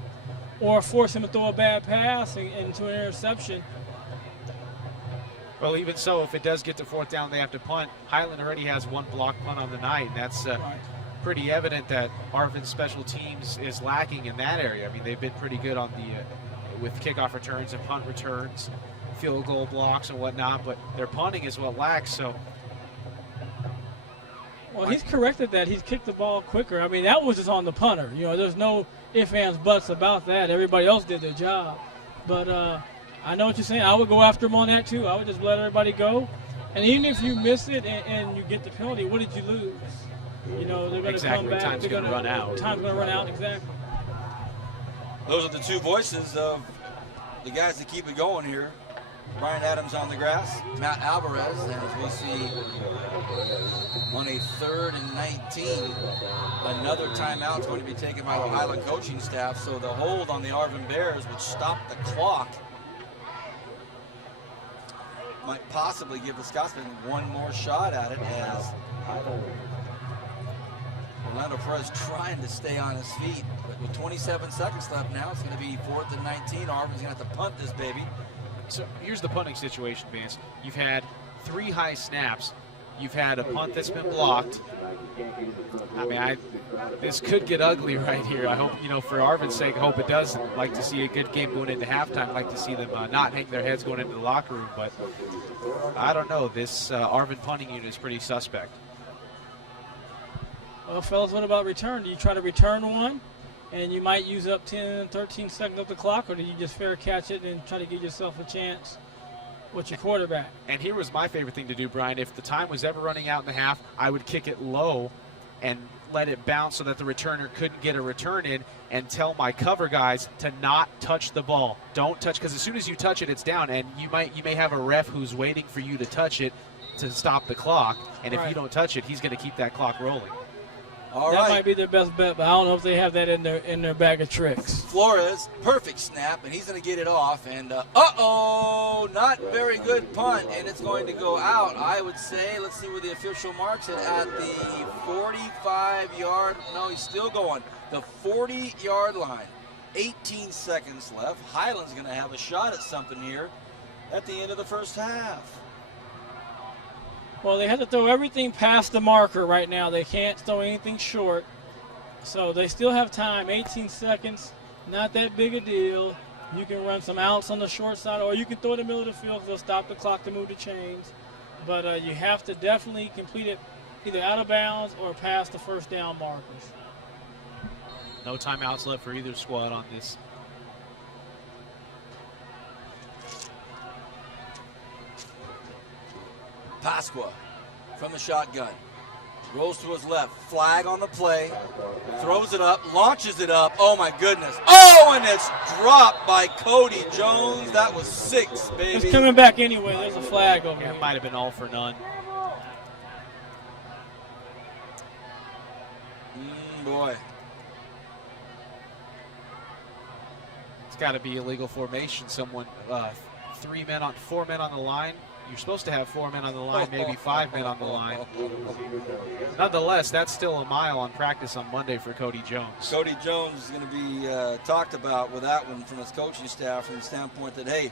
or force him to throw a bad pass into an interception. Well, even so, if it does get to 4th down, they have to punt. Highland already has 1 block punt on the night, and that's pretty evident that Arvin's special teams is lacking in that area. I mean, they've been pretty good on with kickoff returns and punt returns, field goal blocks and whatnot, but their punting is what lacks. So, well, he's corrected that. He's kicked the ball quicker. I mean, that was just on the punter. There's no ifs, ands, buts about that. Everybody else did their job. But I know what you're saying. I would go after him on that, too. I would just let everybody go. And even if you miss it and you get the penalty, what did you lose? They're going to come back. Time's going to run out. Time's going to run out, exactly. Those are the 2 voices of the guys that keep it going here. Brian Adams on the grass, Matt Alvarez, and as we see on a 3rd and 19, another timeout is going to be taken by the Highland coaching staff, so the hold on the Arvin Bears would stop the clock. Might possibly give the Scotsmen 1 more shot at it as Orlando Perez trying to stay on his feet. But with 27 seconds left now, it's going to be 4th and 19. Arvin's going to have to punt this baby. So here's the punting situation, Vance. You've had 3 high snaps. You've had a punt that's been blocked. I mean, this could get ugly right here. I hope, for Arvin's sake, I hope it does. I'd like to see a good game going into halftime. I'd like to see them not hang their heads going into the locker room. But I don't know. This Arvin punting unit is pretty suspect. Well, fellas, what about return? Do you try to return one, and you might use up 10, 13 seconds of the clock, or do you just fair catch it and try to give yourself a chance with your quarterback? And here was my favorite thing to do, Brian. If the time was ever running out in the half, I would kick it low and let it bounce so that the returner couldn't get a return in, and tell my cover guys to not touch the ball. Don't touch, because as soon as you touch it, it's down, and you may have a ref who's waiting for you to touch it to stop the clock, and if you don't touch it, he's going to keep that clock rolling. That might be their best bet, but I don't know if they have that in their bag of tricks. Flores, perfect snap, and he's going to get it off. And not very good punt, and it's going to go out. I would say, let's see where the official marks it at the 45-yard. No, he's still going. The 40-yard line. 18 seconds left. Highland's going to have a shot at something here at the end of the first half. Well, they have to throw everything past the marker right now. They can't throw anything short. So they still have time, 18 seconds, not that big a deal. You can run some outs on the short side, or you can throw it in the middle of the field. They'll stop the clock to move the chains. But you have to definitely complete it either out of bounds or past the 1st down markers. No timeouts left for either squad on this. Pasqua from the shotgun. Rolls to his left. Flag on the play. Throws it up. Launches it up. Oh, my goodness. Oh, and it's dropped by Cody Jones. That was 6, baby. It's coming back anyway. There's a flag over here. It might have been all for none. Boy. It's got to be illegal formation. Someone, 4 men on the line. You're supposed to have 4 men on the line, maybe 5 men on the line. Nonetheless, that's still a mile on practice on Monday for Cody Jones. Cody Jones is going to be talked about with that one from his coaching staff, from the standpoint that, hey,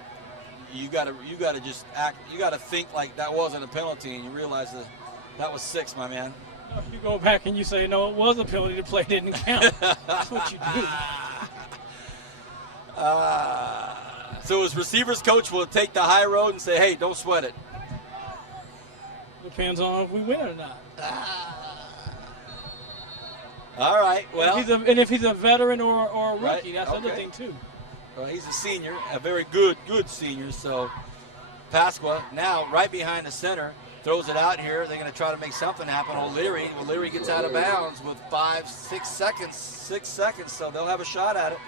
you got to just act. You got to think like that wasn't a penalty, and you realize that was 6, my man. You go back and you say, no, it was a penalty. The play didn't count. That's what you do. So his receivers coach will take the high road and say, hey, don't sweat it. Depends on if we win or not. All right, well. If he's a veteran or a rookie, that's the other thing, too. Well, he's a senior, a very good senior. So Pasqua now right behind the center, throws it out here. They're going to try to make something happen. O'Leary gets out of bounds with 6 seconds. So they'll have a shot at it.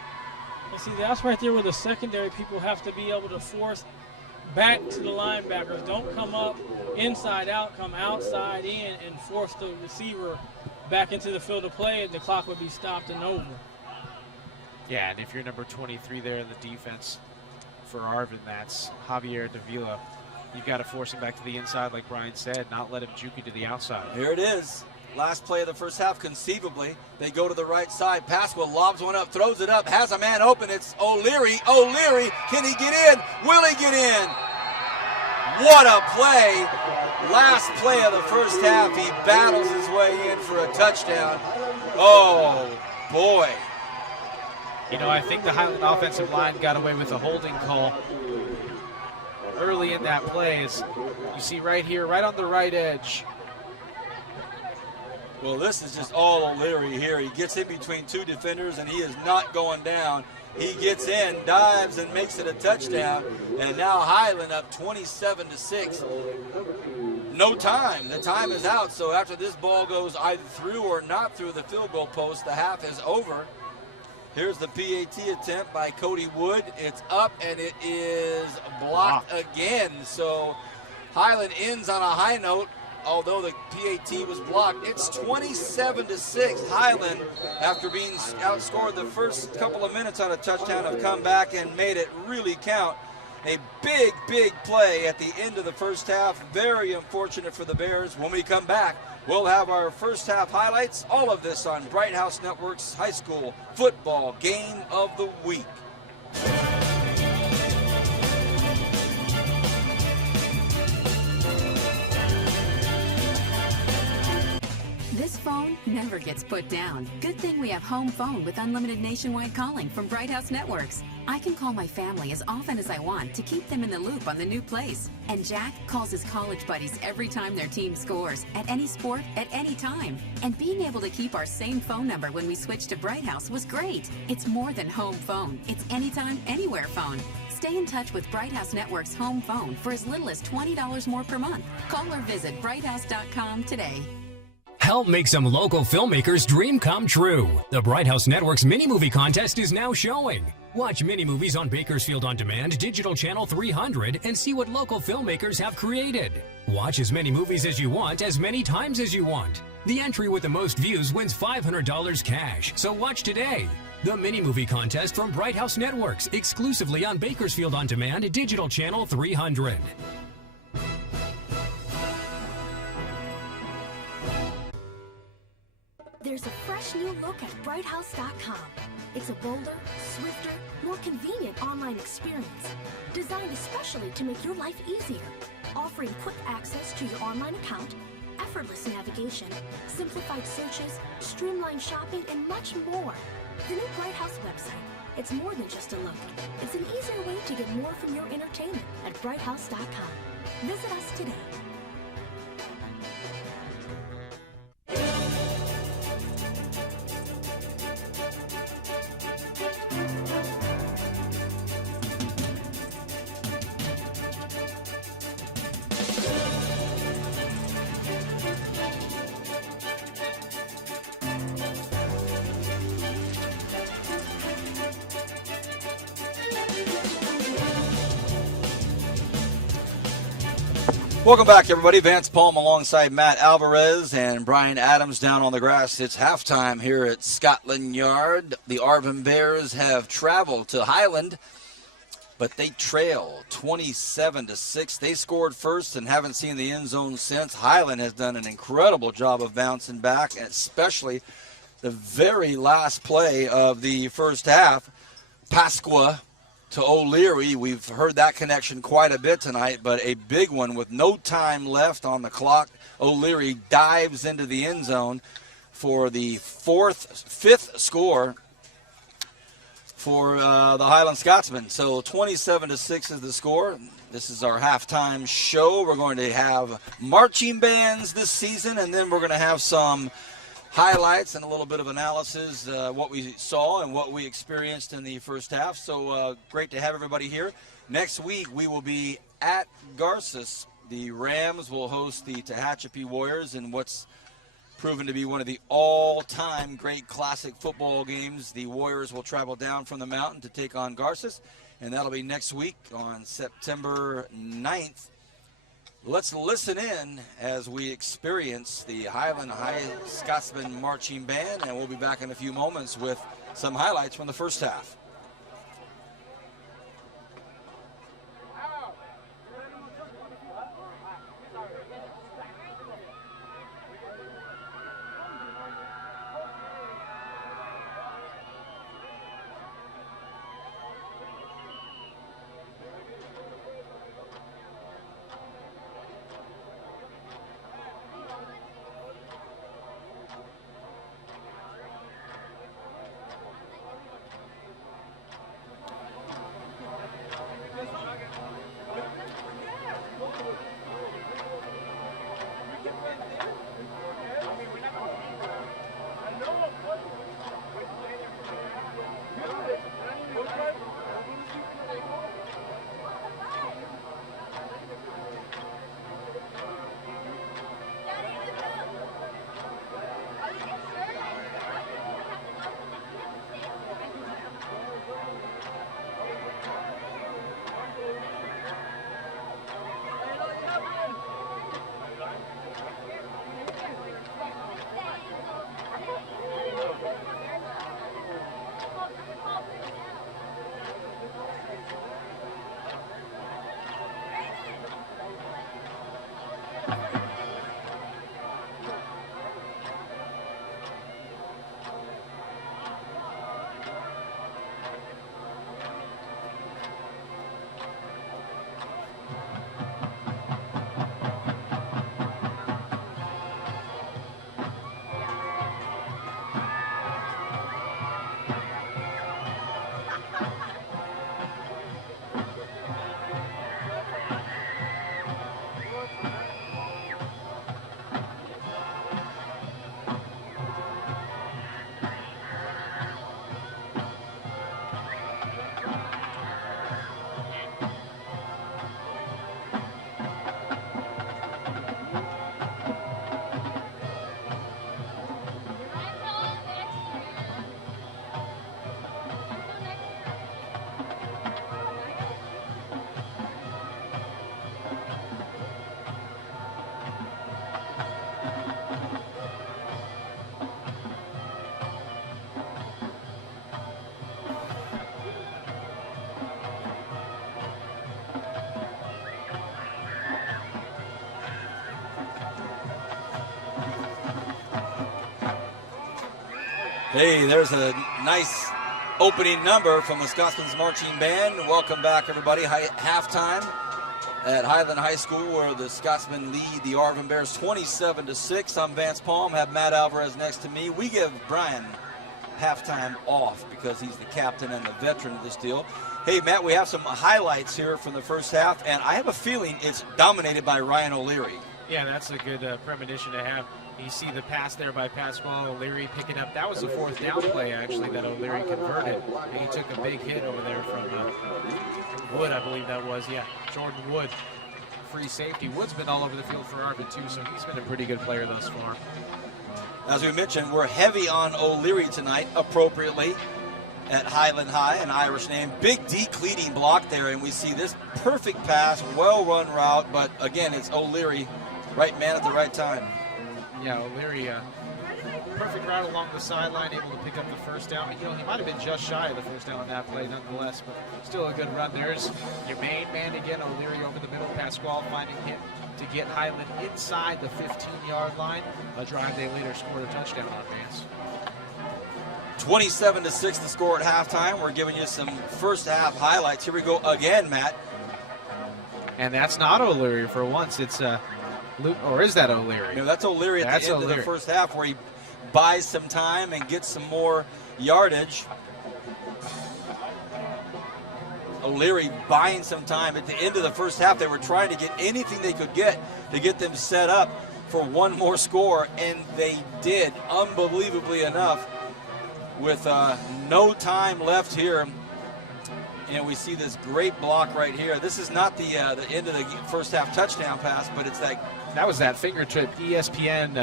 And see, that's right there where the secondary people have to be able to force back to the linebackers. Don't come up inside out, come outside in and force the receiver back into the field of play, and the clock would be stopped and over. Yeah, and if you're number 23 there in the defense for Arvin, that's Javier Davila. You've got to force him back to the inside, like Brian said, not let him juke you to the outside. Here it is. Last play of the first half, conceivably. They go to the right side. Pasqua lobs one up, throws it up, has a man open. It's O'Leary. O'Leary, can he get in? Will he get in? What a play. Last play of the first half. He battles his way in for a touchdown. Oh, boy. You know, I think the Highland offensive line got away with a holding call early in that play. As you see right here, right on the right edge. Well, this is just all O'Leary here. He gets in between two defenders, and he is not going down. He gets in, dives, and makes it a touchdown. And now Highland up 27-6. No time. The time is out. So after this ball goes either through or not through the field goal post, the half is over. Here's the PAT attempt by Cody Wood. It's up, and it is blocked again. So Highland ends on a high note. Although the PAT was blocked, it's 27-6. Highland, after being outscored the first couple of minutes on a touchdown, have come back and made it really count. A big, big play at the end of the first half. Very unfortunate for the Bears. When we come back, we'll have our first half highlights. All of this on Bright House Network's High School Football Game of the Week. This phone never gets put down. Good thing we have home phone with unlimited nationwide calling from Bright House Networks. I can call my family as often as I want to keep them in the loop on the new place. And Jack calls his college buddies every time their team scores, at any sport, at any time. And being able to keep our same phone number when we switched to Bright House was great. It's more than home phone. It's anytime, anywhere phone. Stay in touch with Bright House Network's home phone for as little as $20 more per month. Call or visit brighthouse.com today. Help make some local filmmakers' dream come true. The Bright House Network's mini-movie contest is now showing. Watch mini-movies on Bakersfield On Demand, Digital Channel 300, and see what local filmmakers have created. Watch as many movies as you want, as many times as you want. The entry with the most views wins $500 cash, so watch today. The mini-movie contest from Bright House Networks, exclusively on Bakersfield On Demand, Digital Channel 300. There's a fresh new look at brighthouse.com. It's a bolder, swifter, more convenient online experience designed especially to make your life easier, offering quick access to your online account, effortless navigation, simplified searches, streamlined shopping, and much more. The new Bright House website, it's more than just a look. It's an easier way to get more from your entertainment at brighthouse.com. Visit us today. Welcome back, everybody. Vance Palm alongside Matt Alvarez and Brian Adams down on the grass. It's halftime here at Scotland Yard. The Arvin Bears have traveled to Highland, but they trail 27-6. They scored first and haven't seen the end zone since. Highland has done an incredible job of bouncing back, and especially the very last play of the first half. Pasqua to O'Leary. We've heard that connection quite a bit tonight, but a big one with no time left on the clock. O'Leary dives into the end zone for the fifth score for the Highland Scotsmen. So 27-6 is the score. This is our halftime show. We're going to have marching bands this season, and then we're going to have some highlights and a little bit of analysis, what we saw and what we experienced in the first half. So great to have everybody here. Next week we will be at Garces. The Rams will host the Tehachapi Warriors in what's proven to be one of the all-time great classic football games. The Warriors will travel down from the mountain to take on Garces, and that'll be next week on September 9th. Let's listen in as we experience the Highland High Scotsman Marching Band, and we'll be back in a few moments with some highlights from the first half. Hey, there's a nice opening number from the Scotsman's Marching Band. Welcome back, everybody. Halftime at Highland High School, where the Scotsmen lead the Arvin Bears 27-6. I'm Vance Palm, have Matt Alvarez next to me. We give Brian halftime off because he's the captain and the veteran of this deal. Hey, Matt, we have some highlights here from the first half, and I have a feeling it's dominated by Ryan O'Leary. Yeah, that's a good premonition to have. You see the pass there by Pasquale O'Leary picking up. That was a fourth down play, actually, that O'Leary converted. And he took a big hit over there from Wood, I believe that was. Yeah, Jordan Wood, free safety. Wood's been all over the field for Arvin, too, so he's been a pretty good player thus far. As we mentioned, we're heavy on O'Leary tonight, appropriately, at Highland High, an Irish name. Big D cleating block there, and we see this perfect pass, well-run route, but again, it's O'Leary, right man at the right time. Yeah, O'Leary, perfect route along the sideline, able to pick up the first down. You know, he might have been just shy of the first down on that play nonetheless, but still a good run. There's your main man again, O'Leary over the middle. Pasquale finding him to get Highland inside the 15-yard line. A drive they later scored a touchdown on, Vance. 27-6 the score at halftime. We're giving you some first half highlights. Here we go again, Matt. And that's not O'Leary for once. It's Luke, or is that O'Leary? No, that's O'Leary at the end of the first half, where he buys some time and gets some more yardage. O'Leary buying some time. At the end of the first half, they were trying to get anything they could get to get them set up for one more score, and they did, unbelievably enough, with no time left here And we see this great block right here. This is not the end of the first half touchdown pass, but it's that was that fingertip ESPN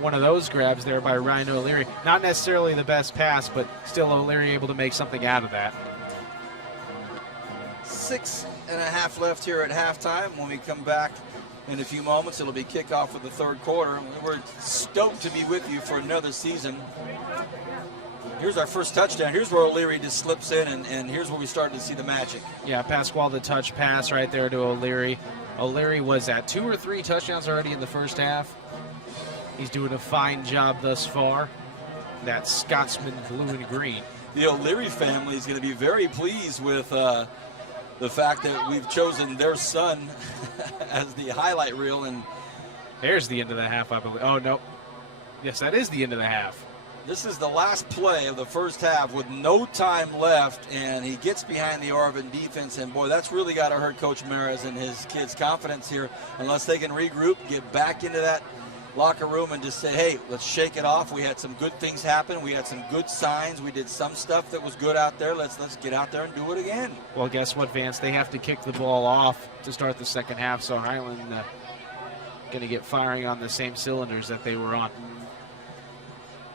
one of those grabs there by Ryan O'Leary. Not necessarily the best pass, but still O'Leary able to make something out of that. 6.5 left here at halftime. When we come back in a few moments, it'll be kickoff for the third quarter. We're stoked to be with you for another season. Here's our first touchdown. Here's where O'Leary just slips in, and here's where we started to see the magic. Yeah, Pasquale the touch pass right there to O'Leary. O'Leary was at 2 or 3 touchdowns already in the first half. He's doing a fine job thus far. That Scotsman blue and green. The O'Leary family is going to be very pleased with the fact that we've chosen their son as the highlight reel. And there's the end of the half, I believe. Oh, no. Yes, that is the end of the half. This is the last play of the first half with no time left, and he gets behind the Arvin defense, and boy, that's really got to hurt Coach Maras and his kids' confidence here unless they can regroup, get back into that locker room and just say, hey, let's shake it off. We had some good things happen. We had some good signs. We did some stuff that was good out there. Let's get out there and do it again. Well, guess what, Vance? They have to kick the ball off to start the second half, so Highland going to get firing on the same cylinders that they were on.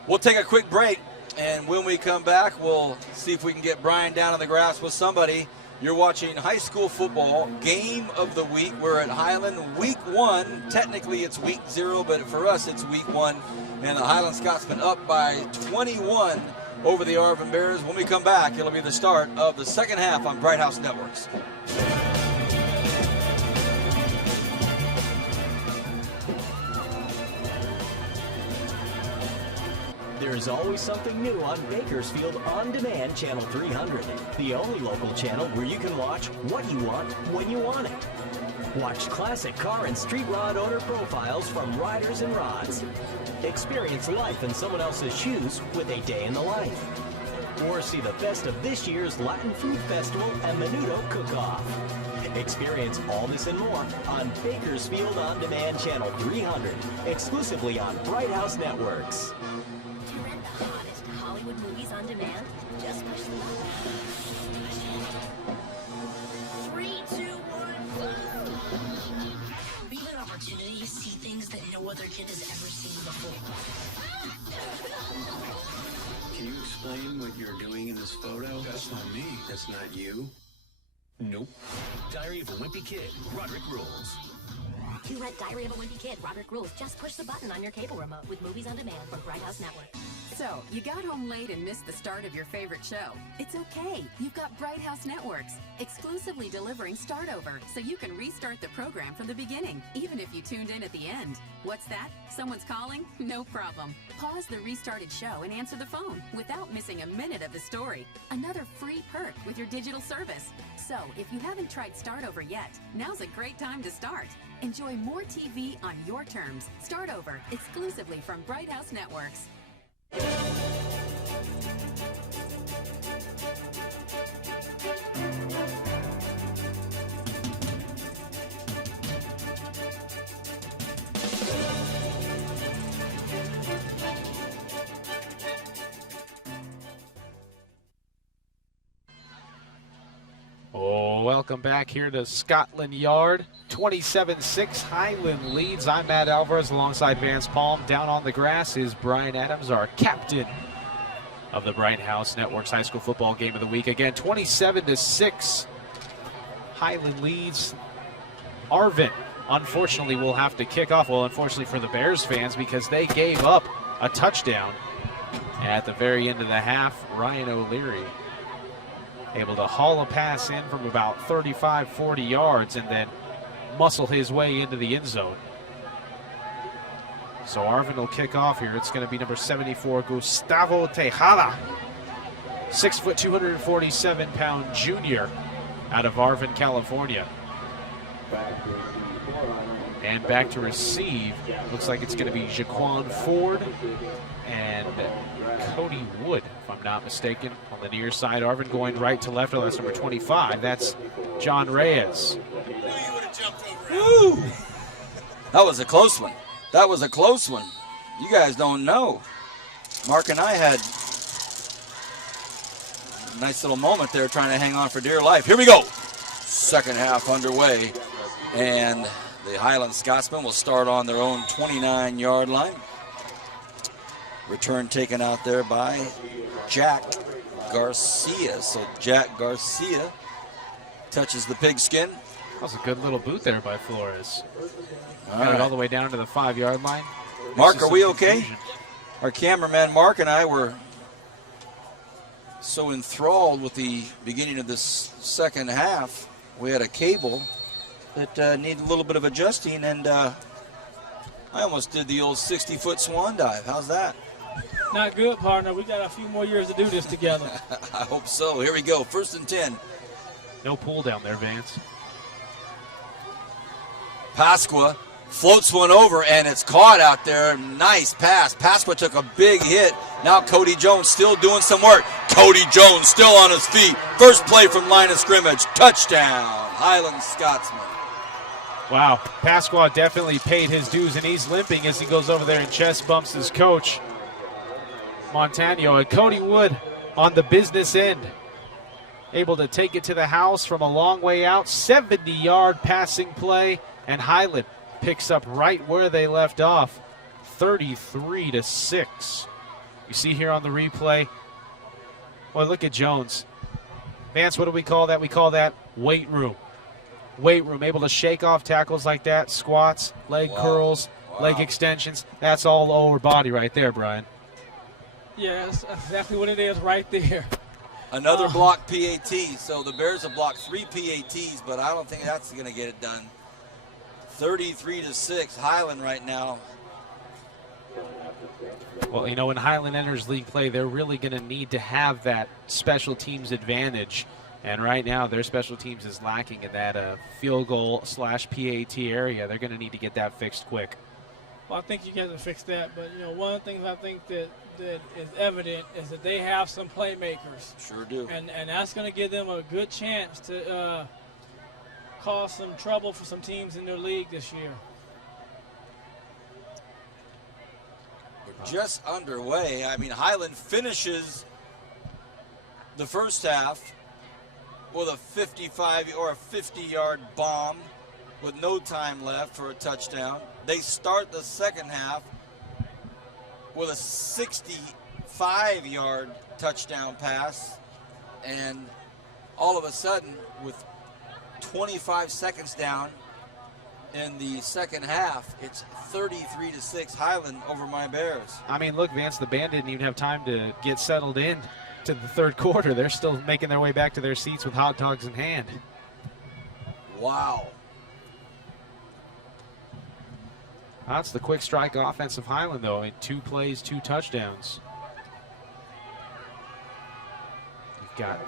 We'll take a quick break, and when we come back, we'll see if we can get Brian down on the grass with somebody. You're watching high school football, game of the week. We're at Highland, week 1. Technically, it's week 0, but for us, it's week 1. And the Highland Scotsmen up by 21 over the Arvin Bears. When we come back, it'll be the start of the second half on Bright House Networks. There's always something new on Bakersfield On Demand Channel 300, the only local channel where you can watch what you want when you want it. Watch classic car and street rod owner profiles from riders and rods. Experience life in someone else's shoes with a day in the life. Or see the best of this year's Latin Food Festival and Menudo Cook-Off. Experience all this and more on Bakersfield On Demand Channel 300, exclusively on Bright House Networks. Hollywood movies on demand. Just push the button. 3, 2, 1. We have an opportunity to see things that no other kid has ever seen before. Can you explain what you're doing in this photo? That's not me. That's not you. Nope. Diary of a Wimpy Kid, Roderick Rules. You rent Diary of a Wimpy Kid, Roderick Rules. Just push the button on your cable remote with movies on demand from Bright House Network. So, you got home late and missed the start of your favorite show. It's okay. You've got Bright House Networks, exclusively delivering start over, so you can restart the program from the beginning, even if you tuned in at the end. What's that? Someone's calling? No problem. Pause the restarted show and answer the phone without missing a minute of the story. Another free perk with your digital service. So, if you haven't tried Start Over yet, now's a great time to start. Enjoy more TV on your terms. Start Over, exclusively from Bright House Networks. Oh, welcome back here to Scotland Yard. 27-6, Highland leads. I'm Matt Alvarez alongside Vance Palm. Down on the grass is Brian Adams, our captain of the Bright House Network's high school football game of the week. Again, 27-6, Highland leads. Arvin, unfortunately, will have to kick off. Well, unfortunately for the Bears fans, because they gave up a touchdown at the very end of the half. Ryan O'Leary able to haul a pass in from about 35, 40 yards and then muscle his way into the end zone. So Arvin will kick off here. It's going to be number 74, Gustavo Tejada. 6 foot, 247-pound junior out of Arvin, California. And back to receive. Looks like it's going to be Jaquan Ford and Cody Wood, if I'm not mistaken, on the near side. Arvin going right to left. Oh, that's number 25. That's John Reyes. Woo! That was a close one. That was a close one. You guys don't know. Mark and I had nice little moment there trying to hang on for dear life. Here we go. Second half underway. And the Highland Scotsmen will start on their own 29-yard line. Return taken out there by Jack Garcia. So Jack Garcia touches the pigskin. That was a good little boot there by Flores. Got it all the way down to the 5-yard line. Mark, are we okay? Our cameraman Mark and I were so enthralled with the beginning of this second half. We had a cable that needed a little bit of adjusting, and I almost did the old 60-foot swan dive. How's that? Not good, partner. We got a few more years to do this together. I hope so. Here we go. 1st and 10. No pool down there, Vance. Pasqua floats one over, and it's caught out there. Nice pass. Pasqua took a big hit. Now Cody Jones still doing some work. Cody Jones still on his feet. First play from line of scrimmage. Touchdown, Highland Scotsman. Wow, Pasqua definitely paid his dues, and he's limping as he goes over there and chest bumps his coach, Montano. And Cody Wood on the business end, able to take it to the house from a long way out. 70-yard passing play, and Highland picks up right where they left off, 33-6. You see here on the replay, well, look at Jones. Vance, what do we call that? We call that weight room. Weight room, able to shake off tackles like that, squats, leg curls, leg extensions. That's all lower body right there, Brian. Yeah, that's exactly what it is right there. Another block PAT. So the Bears have blocked 3 PATs, but I don't think that's going to get it done. 33-6, Highland right now. Well, you know, when Highland enters league play, they're really going to need to have that special teams advantage. And right now, their special teams is lacking in that field goal / PAT area. They're going to need to get that fixed quick. Well, I think you got to fix that. But, you know, one of the things I think that is evident is that they have some playmakers. Sure do. And that's going to give them a good chance to cause some trouble for some teams in their league this year. We're just underway. I mean, Highland finishes the first half with a 55 or a 50-yard bomb with no time left for a touchdown. They start the second half with a 65-yard touchdown pass, and all of a sudden, with 25 seconds down in the second half, it's 33-6 Highland over my Bears. I mean, look, Vance, the band didn't even have time to get settled in to the third quarter. They're still making their way back to their seats with hot dogs in hand. Wow. That's the quick strike offense of Highland, though, in 2 plays, 2 touchdowns. You've got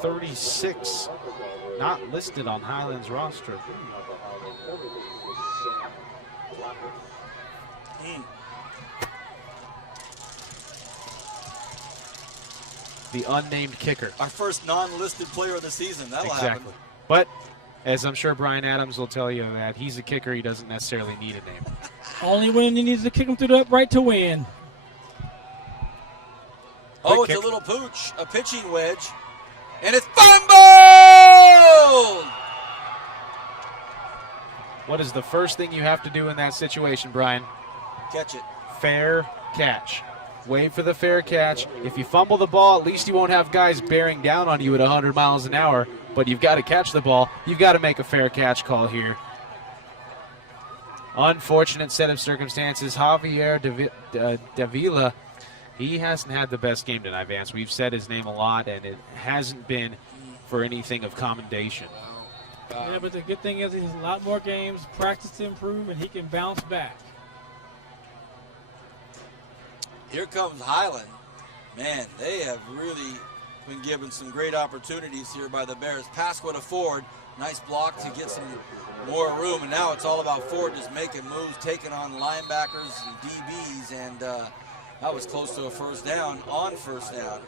36 not listed on Highland's roster. The unnamed kicker. Our first non-listed player of the season. That'll happen. But as I'm sure Brian Adams will tell you, that he's a kicker, he doesn't necessarily need a name. Only when he needs to kick him through the upright to win. Oh, it's a little pooch, a pitching wedge, and it's fumbled! What is the first thing you have to do in that situation, Brian? Catch it. Fair catch. Wait for the fair catch. If you fumble the ball, at least you won't have guys bearing down on you at 100 miles an hour, but you've got to catch the ball. You've got to make a fair catch call here. Unfortunate set of circumstances. Javier Davila, he hasn't had the best game tonight, Vance. We've said his name a lot, and it hasn't been for anything of commendation. Yeah, but the good thing is he has a lot more games, practice to improve, and he can bounce back. Here comes Highland. Man, they have really been given some great opportunities here by the Bears. Pasqua to Ford. Nice block to get some more room. And now it's all about Ford just making moves, taking on linebackers and DBs. And that was close to a first down on first down.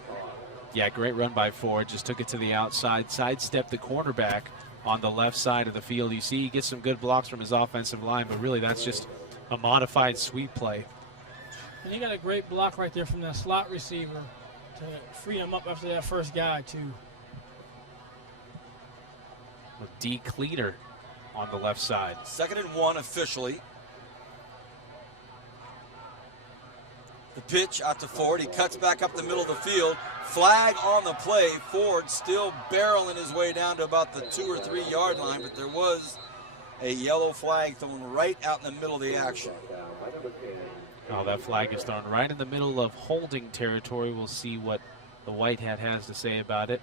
Yeah, great run by Ford. Just took it to the outside, sidestepped the cornerback on the left side of the field. You see he gets some good blocks from his offensive line, but really that's just a modified sweep play. And you got a great block right there from that slot receiver to free him up after that first guy, too. With D. Cleater on the left side. 2nd and 1 officially. The pitch out to Ford. He cuts back up the middle of the field. Flag on the play. Ford still barreling his way down to about the 2 or 3 yard line, but there was a yellow flag thrown right out in the middle of the action. Oh, that flag is thrown right in the middle of holding territory. We'll see what the white hat has to say about it.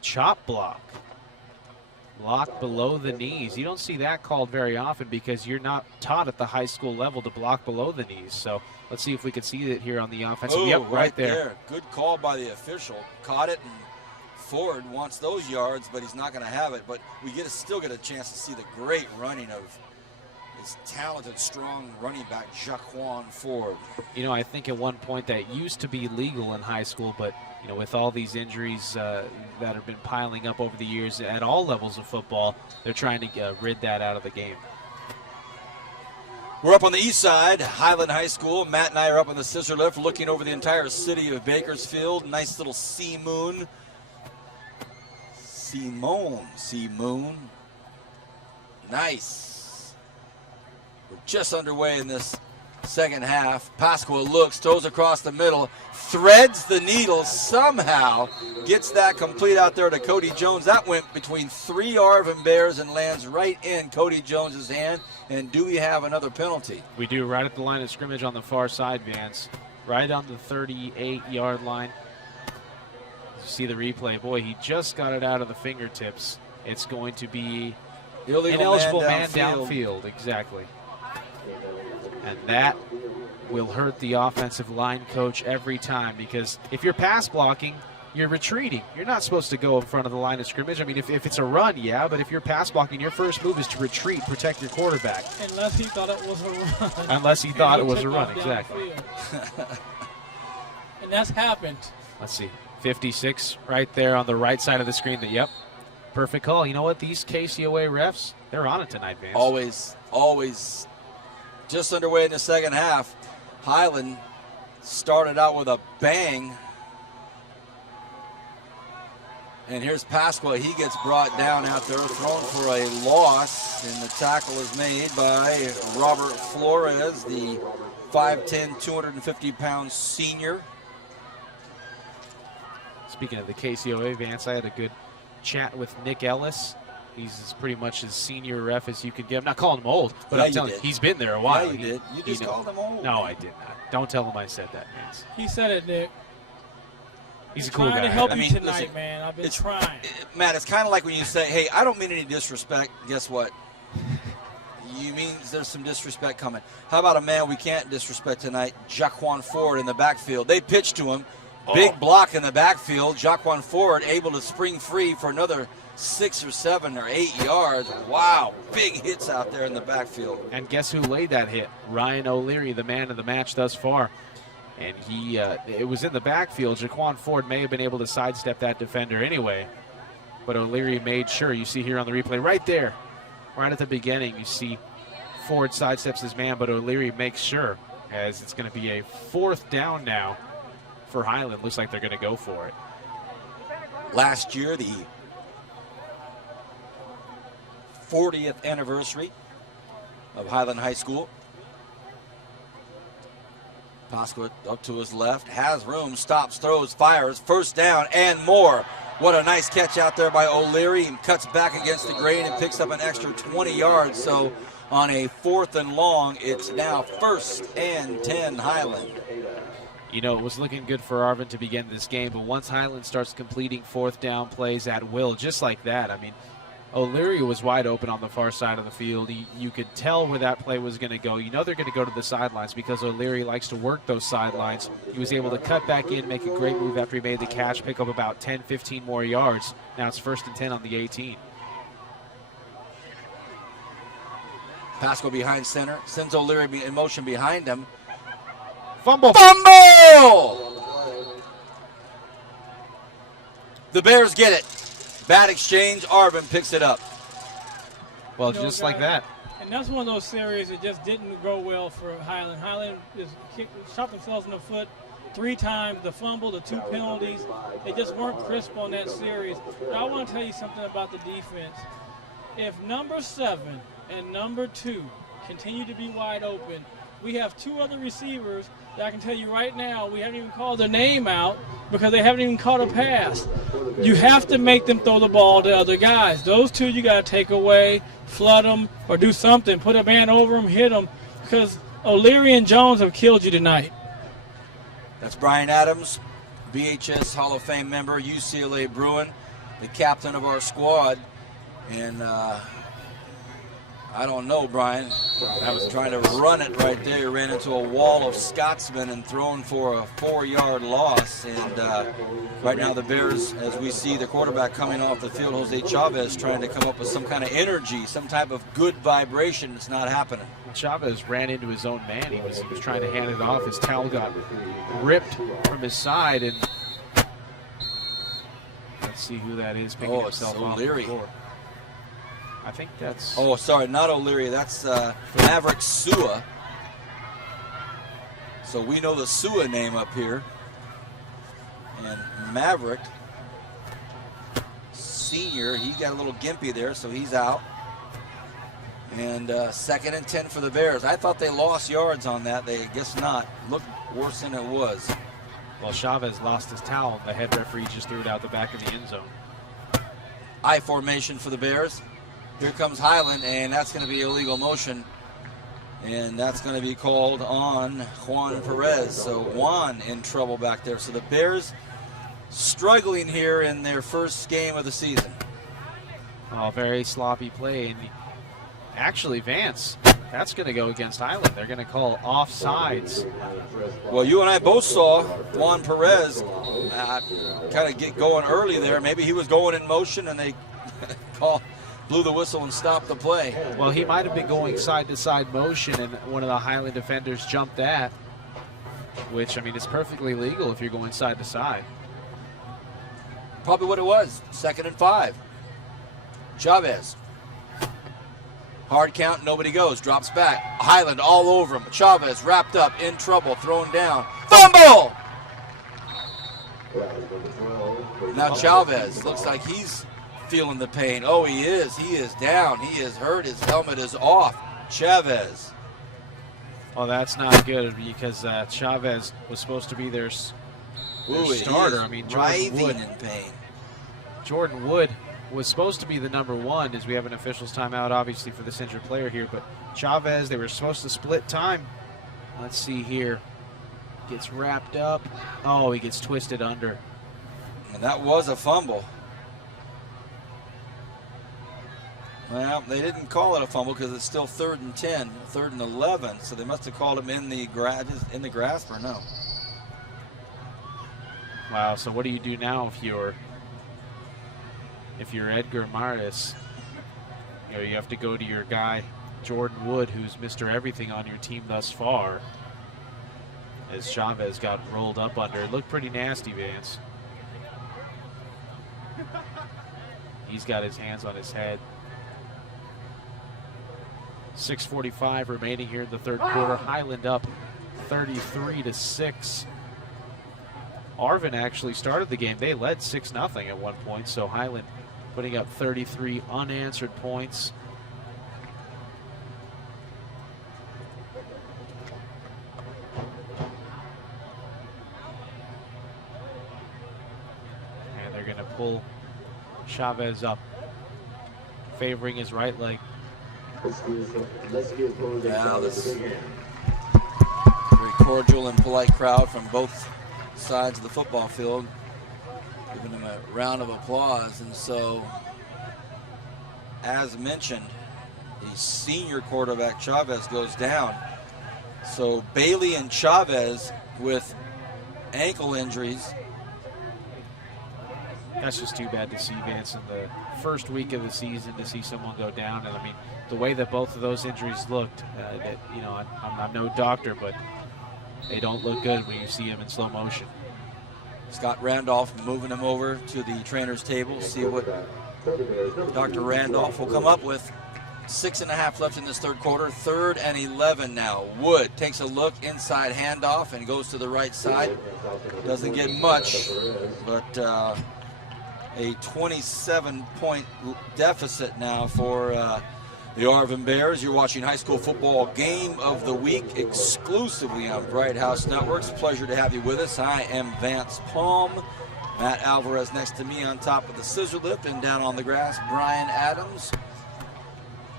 Chop block. Block below the knees. You don't see that called very often because you're not taught at the high school level to block below the knees. So let's see if we can see it here on the offensive. Oh, yep, right there. Good call by the official. Caught it, and Ford wants those yards, but he's not going to have it. But we still get a chance to see the great running of this talented, strong running back, Jaquan Ford. You know, I think at one point that used to be legal in high school, but you know, with all these injuries that have been piling up over the years at all levels of football, they're trying to rid that out of the game. We're up on the east side, Highland High School. Matt and I are up on the scissor lift looking over the entire city of Bakersfield. Nice little sea moon. Sea moon. Nice. We're just underway in this second half. Pasqua looks, throws across the middle, threads the needle, somehow gets that complete out there to Cody Jones. That went between 3 Arvin Bears and lands right in Cody Jones's hand. And do we have another penalty? We do, right at the line of scrimmage on the far side, Vance. Right on the 38-yard line. You see the replay. Boy, he just got it out of the fingertips. It's going to be ineligible man downfield. Exactly. And that will hurt the offensive line coach every time, because if you're pass blocking, you're retreating. You're not supposed to go in front of the line of scrimmage. I mean, if it's a run, yeah, but if you're pass blocking, your first move is to retreat, protect your quarterback. Unless he thought it was a run. Unless he thought it was a run, exactly. And that's happened. Let's see. 56 right there on the right side of the screen. Yep. Perfect call. You know what? These KCOA refs, they're on it tonight, Vance. Always. Just underway in the second half. Highland started out with a bang. And here's Pasqua. He gets brought down out there, thrown for a loss. And the tackle is made by Robert Flores, the 5'10", 250-pound senior. Speaking of the KCOA, Vance, I had a good chat with Nick Ellis. He's pretty much as senior ref as you could get. I'm not calling him old, but I'm telling you, he's been there a while. Yeah, you did. You just called him old. No, I did not. Don't tell him I said that, Vance. He said it, Nick. He's a cool guy. Trying to help you tonight, listen, man. I've been trying. Matt, it's kind of like when you say, hey, I don't mean any disrespect. Guess what? You mean there's some disrespect coming. How about a man we can't disrespect tonight, Jaquan Ford in the backfield. They pitched to him. Big block in the backfield. Jaquan Ford able to spring free for another 6 or 7 or 8 yards. Wow, big hits out there in the backfield. And guess who laid that hit? Ryan O'Leary, the man of the match thus far. And he, it was in the backfield. Jaquan Ford may have been able to sidestep that defender anyway, but O'Leary made sure. You see here on the replay right there, right at the beginning, you see Ford sidesteps his man, but O'Leary makes sure, as it's going to be a 4th down now for Highland. Looks like they're going to go for it. Last year, the 40th anniversary of Highland High School. Pasqua up to his left, has room, stops, throws, fires, first down and more. What a nice catch out there by O'Leary, and cuts back against the grain and picks up an extra 20 yards. So on a 4th and long, it's now 1st and 10 Highland. You know, it was looking good for Arvin to begin this game, but once Highland starts completing 4th down plays at will, just like that, I mean, O'Leary was wide open on the far side of the field. You could tell where that play was going to go. You know they're going to go to the sidelines because O'Leary likes to work those sidelines. He was able to cut back in, make a great move after he made the catch, pick up about 10, 15 more yards. Now it's 1st and 10 on the 18. Pasqua behind center, sends O'Leary in motion behind him. Fumble! The Bears get it. Bad exchange. Arvin picks it up. Well, just like that. And that's one of those series that just didn't go well for Highland. Highland just shot themselves in the foot 3 times, the fumble, the 2 penalties. They just weren't crisp on that series. But I want to tell you something about the defense. If number 7 and number 2 continue to be wide open, we have 2 other receivers that I can tell you right now we haven't even called their name out because they haven't even caught a pass. You have to make them throw the ball to other guys. Those 2 you got to take away, flood them, or do something. Put a man over them, hit them, because O'Leary and Jones have killed you tonight. That's Brian Adams, VHS Hall of Fame member, UCLA Bruin, the captain of our squad. And I don't know, Brian. I was trying to run it right there. Ran into a wall of Scotsmen and thrown for a 4-yard loss. And right now the Bears, as we see the quarterback coming off the field, Jose Chavez, trying to come up with some kind of energy, some type of good vibration. It's not happening. Chavez ran into his own man. He was trying to hand it off. His towel got ripped from his side. And let's see who that is picking himself off the floor. I think that's... Oh, sorry, not O'Leary. That's Maverick Sua. So we know the Sua name up here. And Maverick, senior, he got a little gimpy there, so he's out. And 2nd and 10 for the Bears. I thought they lost yards on that. They guess not. Looked worse than it was. Well, Chavez lost his towel. The head referee just threw it out the back of the end zone. I formation for the Bears. Here comes Highland, and that's going to be illegal motion. And that's going to be called on Juan Perez. So Juan in trouble back there. So the Bears struggling here in their first game of the season. Oh, very sloppy play. And actually, Vance, that's going to go against Highland. They're going to call offsides. Well, you and I both saw Juan Perez kind of get going early there. Maybe he was going in motion, and they blew the whistle and stopped the play. Well, he might have been going side-to-side motion, and one of the Highland defenders jumped that, which, I mean, it's perfectly legal if you're going side-to-side. Probably what it was. 2nd and 5. Chavez. Hard count, nobody goes. Drops back. Highland all over him. Chavez wrapped up, in trouble, thrown down. Fumble! Now Chavez looks like he's feeling the pain. Oh, he is. He is down. He is hurt. His helmet is off. Chavez. Well, that's not good because Chavez was supposed to be their starter. I mean, writhing in pain. Jordan Wood was supposed to be the number 1 as we have an official's timeout, obviously, for this injured player here. But Chavez, they were supposed to split time. Let's see here. Gets wrapped up. Oh, he gets twisted under. And that was a fumble. Well, they didn't call it a fumble because it's still 3rd and 10, 3rd and 11. So they must have called him in the grasp or no. Wow. So what do you do now if you're Edgar Maris? You know, you have to go to your guy Jordan Wood, who's Mr. Everything on your team thus far. As Chavez got rolled up under, it looked pretty nasty, Vance. He's got his hands on his head. 6:45 remaining here in the 3rd quarter. Highland up 33-6. Arvin actually started the game. They led 6-0 at one point, so Highland putting up 33 unanswered points. And they're going to pull Chavez up, favoring his right leg. Now this very cordial and polite crowd from both sides of the football field giving him a round of applause. And so, as mentioned, the senior quarterback Chavez goes down. So Bailey and Chavez with ankle injuries. That's just too bad to see, Vance, in the first week of the season to see someone go down. And I mean, the way that both of those injuries looked, I'm no doctor, but they don't look good when you see them in slow motion. Scott Randolph moving him over to the trainer's table, see what Dr. Randolph will come up with. 6.5 left in this third quarter. 3rd and 11 now. Wood takes a look, inside handoff, and goes to the right side. Doesn't get much, but a 27-point deficit now for the Arvin Bears. You're watching High School Football Game of the Week exclusively on Bright House Networks. Pleasure to have you with us. I am Vance Palm. Matt Alvarez next to me on top of the scissor lift, and down on the grass, Brian Adams.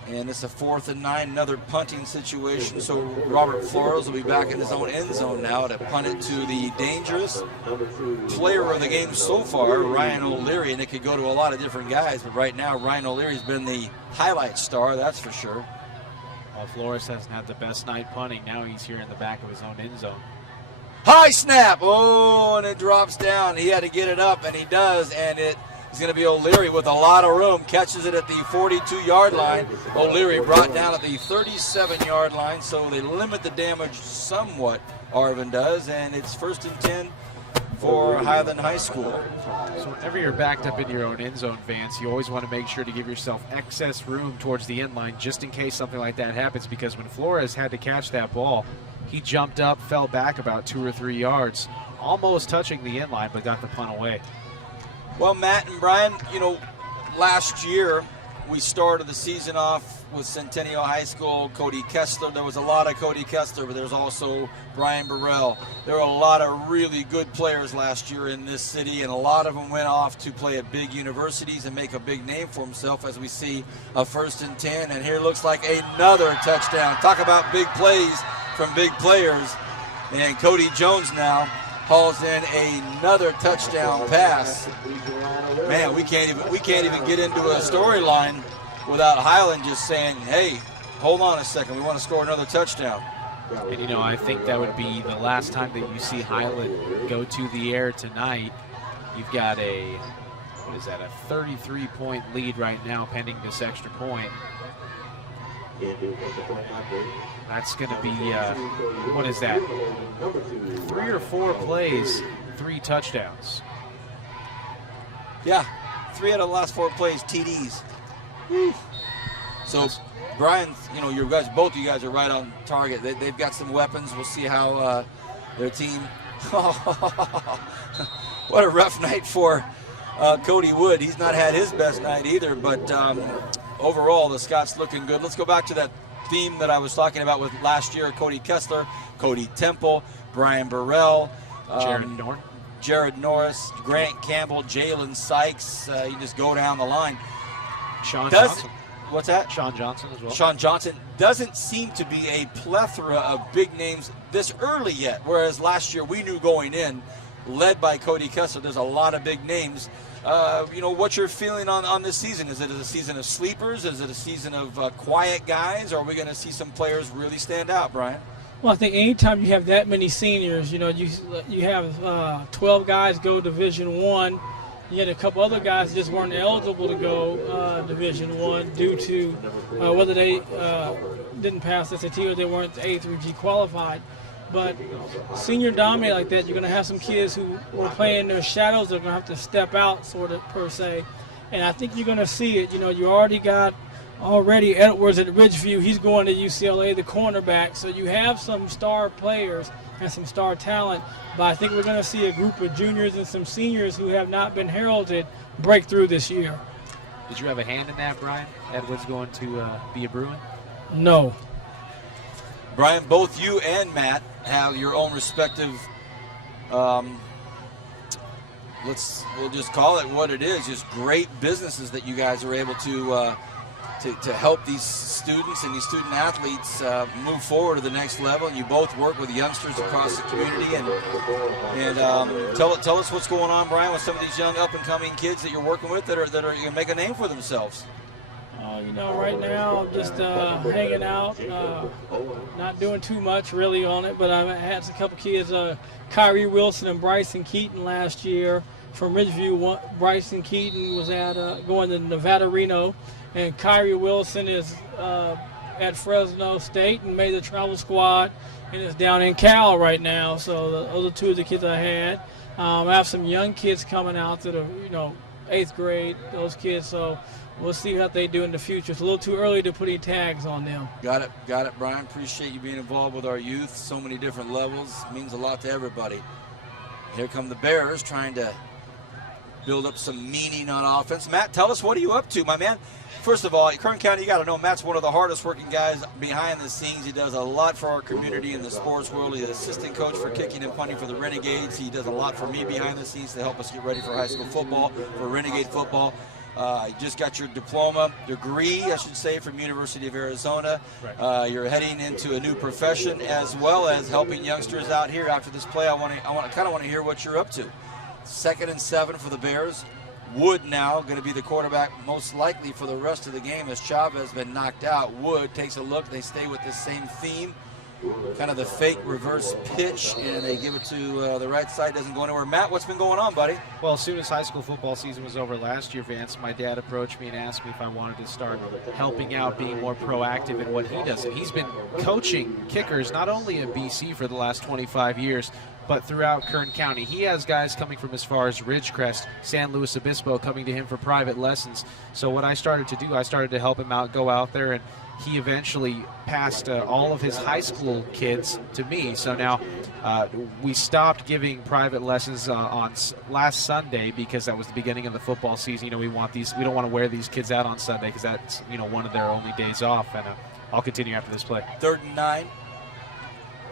And it's a 4th and 9, another punting situation. So Robert Flores will be back in his own end zone now to punt it to the dangerous player of the game so far, Ryan O'Leary. And it could go to a lot of different guys, but right now Ryan O'Leary's been the highlight star, that's for sure. Well, Flores hasn't had the best night punting. Now he's here in the back of his own end zone. High snap. Oh, and it drops down. He had to get it up, and he does, and it's going to be O'Leary with a lot of room. Catches it at the 42-yard line. O'Leary brought down at the 37-yard line, so they limit the damage somewhat, Arvin does, and it's 1st and 10 for Highland High School. So whenever you're backed up in your own end zone, Vance, you always want to make sure to give yourself excess room towards the end line just in case something like that happens, because when Flores had to catch that ball, he jumped up, fell back about 2 or 3 yards, almost touching the end line, but got the punt away. Well, Matt and Brian, you know, last year we started the season off with Centennial High School, Cody Kessler. There was a lot of Cody Kessler, but there was also Brian Burrell. There were a lot of really good players last year in this city, and a lot of them went off to play at big universities and make a big name for himself, as we see a 1st and 10. And here looks like another touchdown. Talk about big plays from big players. And Cody Jones now hauls in another touchdown pass. Man, we can't even get into a storyline without Highland just saying, hey, hold on a second, we want to score another touchdown. And, you know, I think that would be the last time that you see Highland go to the air tonight. You've got a 33-point lead right now pending this extra point. That's going to be, what is that? 3 or 4 plays, 3 touchdowns. Yeah, 3 out of the last 4 plays, TDs. Woo. So, Brian, you know, both you guys are right on target. They've got some weapons. We'll see how their team. What a rough night for Cody Wood. He's not had his best night either, but overall, the Scots looking good. Let's go back to that theme that I was talking about with last year: Cody Kessler, Cody Temple, Brian Burrell, Jared Norris, Grant Campbell, Jalen Sykes. You just go down the line. Sean Johnson. What's that? Sean Johnson as well. Sean Johnson. Doesn't seem to be a plethora of big names this early yet, whereas last year we knew going in, led by Cody Kessler, there's a lot of big names. You know, what's your feeling on this season? Is it a season of sleepers? Is it a season of quiet guys? Or are we going to see some players really stand out, Brian? Well, I think anytime you have that many seniors, you know, you have 12 guys go Division I. You had a couple other guys that just weren't eligible to go Division I due to whether they didn't pass SAT or they weren't A through G qualified. But senior dominate like that, you're going to have some kids who were playing their shadows. They're going to have to step out, sort of, per se. And I think you're going to see it. You know, you already got Edwards at Ridgeview. He's going to UCLA, the cornerback. So you have some star players and some star talent. But I think we're going to see a group of juniors and some seniors who have not been heralded break through this year. Did you have a hand in that, Brian? Edwards going to be a Bruin? No. Brian, both you and Matt have your own respective, we'll just call it what it is, just great businesses that you guys are able to help these students and these student athletes move forward to the next level. And you both work with youngsters across the community. And tell us what's going on, Brian, with some of these young up-and-coming kids that you're working with that are going to make a name for themselves. You know, right now I'm just hanging out, not doing too much really on it, but I had a couple kids, Kyrie Wilson and Bryson Keaton last year from Ridgeview. Bryson Keaton was going to Nevada Reno, and Kyrie Wilson is at Fresno State and made the travel squad and is down in Cal right now. So those are 2 of the kids I had. I have some young kids coming out that are, you know, 8th grade, those kids. So we'll see what they do in the future. It's a little too early to put any tags on them. Got it, Brian. Appreciate you being involved with our youth. So many different levels. Means a lot to everybody. Here come the Bears trying to build up some meaning on offense. Matt, tell us, what are you up to, my man? First of all, Kern County, you got to know Matt's one of the hardest working guys behind the scenes. He does a lot for our community in the sports world. He's an assistant coach for kicking and punting for the Renegades. He does a lot for me behind the scenes to help us get ready for high school football, for Renegade football. You just got your degree, I should say, from University of Arizona. Right. You're heading into a new profession, as well as helping youngsters out here after this play. I kind of want to hear what you're up to. 2nd and 7 for the Bears. Wood now going to be the quarterback most likely for the rest of the game as Chavez has been knocked out. Wood takes a look. They stay with the same theme. Kind of the fake reverse pitch, and they give it to the right side. Doesn't go anywhere. Matt, what's been going on, buddy? Well, as soon as high school football season was over last year, Vance, my dad approached me and asked me if I wanted to start helping out, being more proactive in what he does. And he's been coaching kickers not only in BC for the last 25 years, but throughout Kern County. He has guys coming from as far as Ridgecrest, San Luis Obispo, coming to him for private lessons. So what I started to do, I started to help him out, go out there, and he eventually passed all of his high school kids to me. So now we stopped giving private lessons on last Sunday because that was the beginning of the football season. You know, we don't want to wear these kids out on Sunday because that's, you know, one of their only days off. And I'll continue after this play. 3rd and 9.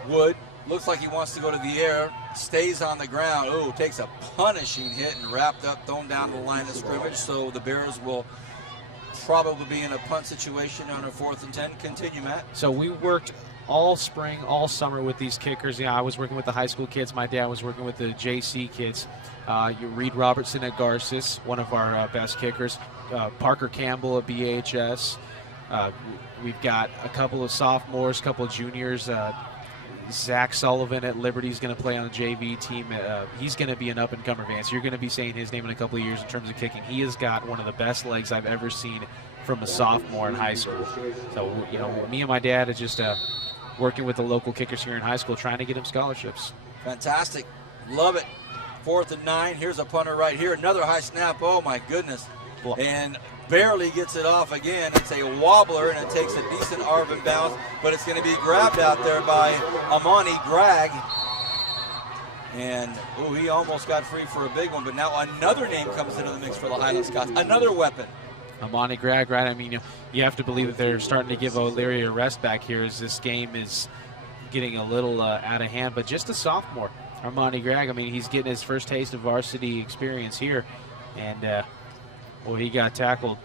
Wood looks like he wants to go to the air, stays on the ground. Oh, takes a punishing hit and wrapped up, thrown down the line of scrimmage. So the Bears will probably be in a punt situation on a 4th and 10. Continue, Matt. So we worked all spring, all summer with these kickers. Yeah, I was working with the high school kids. My dad was working with the JC kids. You Reed Robertson at Garces, one of our best kickers. Parker Campbell at BHS. We've got a couple of sophomores, a couple of juniors. Zach Sullivan at Liberty is going to play on the JV team. He's going to be an up-and-comer, Vance. You're going to be saying his name in a couple of years in terms of kicking. He has got one of the best legs I've ever seen from a sophomore in high school. So, you know, me and my dad are just working with the local kickers here in high school, trying to get him scholarships. Fantastic. Love it. 4th and 9. Here's a punter right here. Another high snap. Oh, my goodness. And barely gets it off again. It's a wobbler, and it takes a decent Arvin bounce, but it's going to be grabbed out there by Amani Gregg. And, oh, he almost got free for a big one, but now another name comes into the mix for the Highland Scots. Another weapon. Amani Gregg, right? I mean, you have to believe that they're starting to give O'Leary a rest back here as this game is getting a little out of hand, but just a sophomore. Amani Gregg, I mean, he's getting his first taste of varsity experience here, and well, he got tackled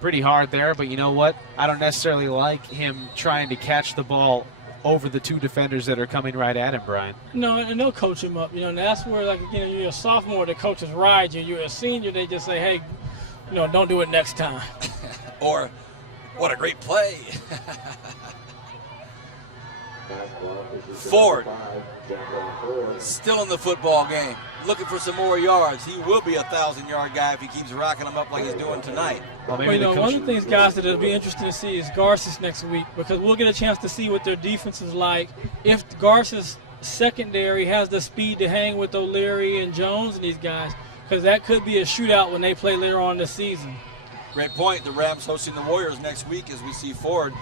pretty hard there, but you know what? I don't necessarily like him trying to catch the ball over the 2 defenders that are coming right at him, Brian. No, and they'll coach him up. You know, and that's where, like, you know, you're a sophomore, the coaches ride you. You're a senior, they just say, hey, you know, don't do it next time. Or, what a great play. Ford, still in the football game, looking for some more yards. He will be a 1,000-yard guy if he keeps racking them up like he's doing tonight. Well, you know, one of the things, guys, that it'll be interesting to see is Garces next week, because we'll get a chance to see what their defense is like. If Garces secondary has the speed to hang with O'Leary and Jones and these guys, because that could be a shootout when they play later on this season. Great point. The Rams hosting the Warriors next week as we see Ford.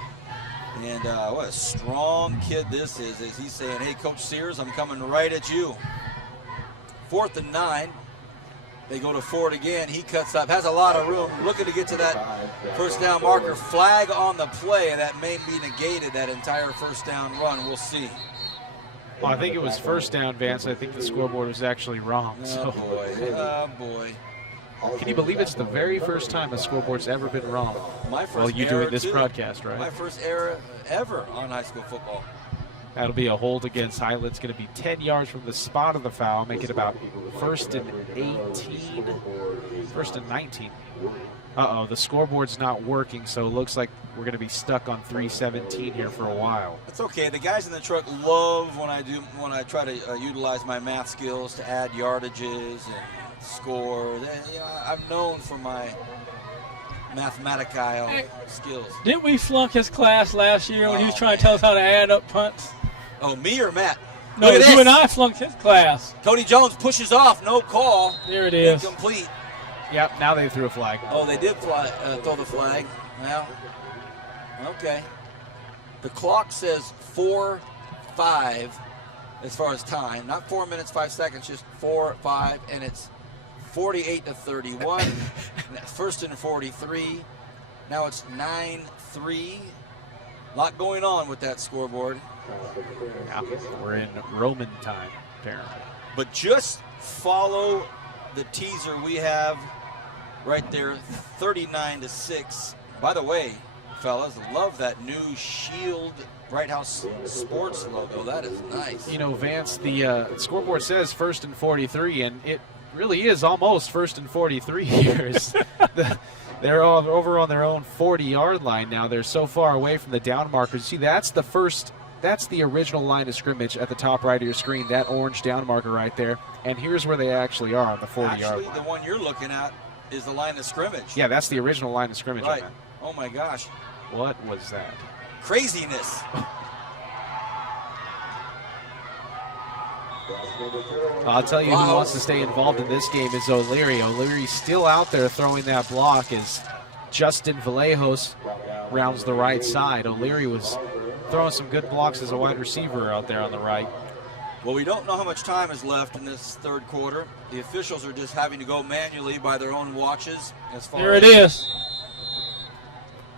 And what a strong kid this is, as he's saying, hey, Coach Sears, I'm coming right at you. 4th and 9. They go to Ford again. He cuts up, has a lot of room, looking to get to that first down marker. Flag on the play, and that may be negated, that entire first down run. We'll see. Well, I think it was first down, Vance. I think the scoreboard was actually wrong. Oh, boy. Oh, boy. Can you believe it's the very first time a scoreboard's ever been wrong? My first well, you error doing this too. broadcast, right? My first error ever on high school football. That'll be a hold against Highland. It's going to be 10 yards from the spot of the foul, make it about 1st and 18, 1st and 19. Uh-oh, the scoreboard's not working, so it looks like we're going to be stuck on 3:17 here for a while. It's okay. The guys in the truck love when I try to utilize my math skills to add yardages and score. You know, I'm known for my mathematical skills. Didn't we flunk his class last year when he was trying to tell us how to add up punts? Oh, me or Matt? No, you and I flunked his class. Cody Jones pushes off, no call. There it is. Incomplete. Yep, now they threw a flag. Oh, they did throw the flag. Well, okay. The clock says 4-5 as far as time. Not 4 minutes, 5 seconds, just 4-5, and it's 48-31. First and 43. Now it's 9-3. A lot going on with that scoreboard. Yeah, we're in Roman time, apparently. But just follow the teaser we have right there, 39-6. By the way, fellas, love that new Shield Bright House Sports logo. That is nice. You know, Vance, the scoreboard says first and 43, and it really is almost first and 43 here. They're all over on their own 40-yard line now. They're so far away from the down markers. See, that's the original line of scrimmage at the top right of your screen, that orange down marker right there. And here's where they actually are on the 40-yard line. Actually, the one you're looking at is the line of scrimmage. Yeah, that's the original line of scrimmage. Right. Oh, my gosh. What was that? Craziness. I'll tell you who wants to stay involved in this game is O'Leary. O'Leary's still out there throwing that block as Justin Vallejos rounds the right side. O'Leary was throwing some good blocks as a wide receiver out there on the right. Well, we don't know how much time is left in this third quarter. The officials are just having to go manually by their own watches. There it is.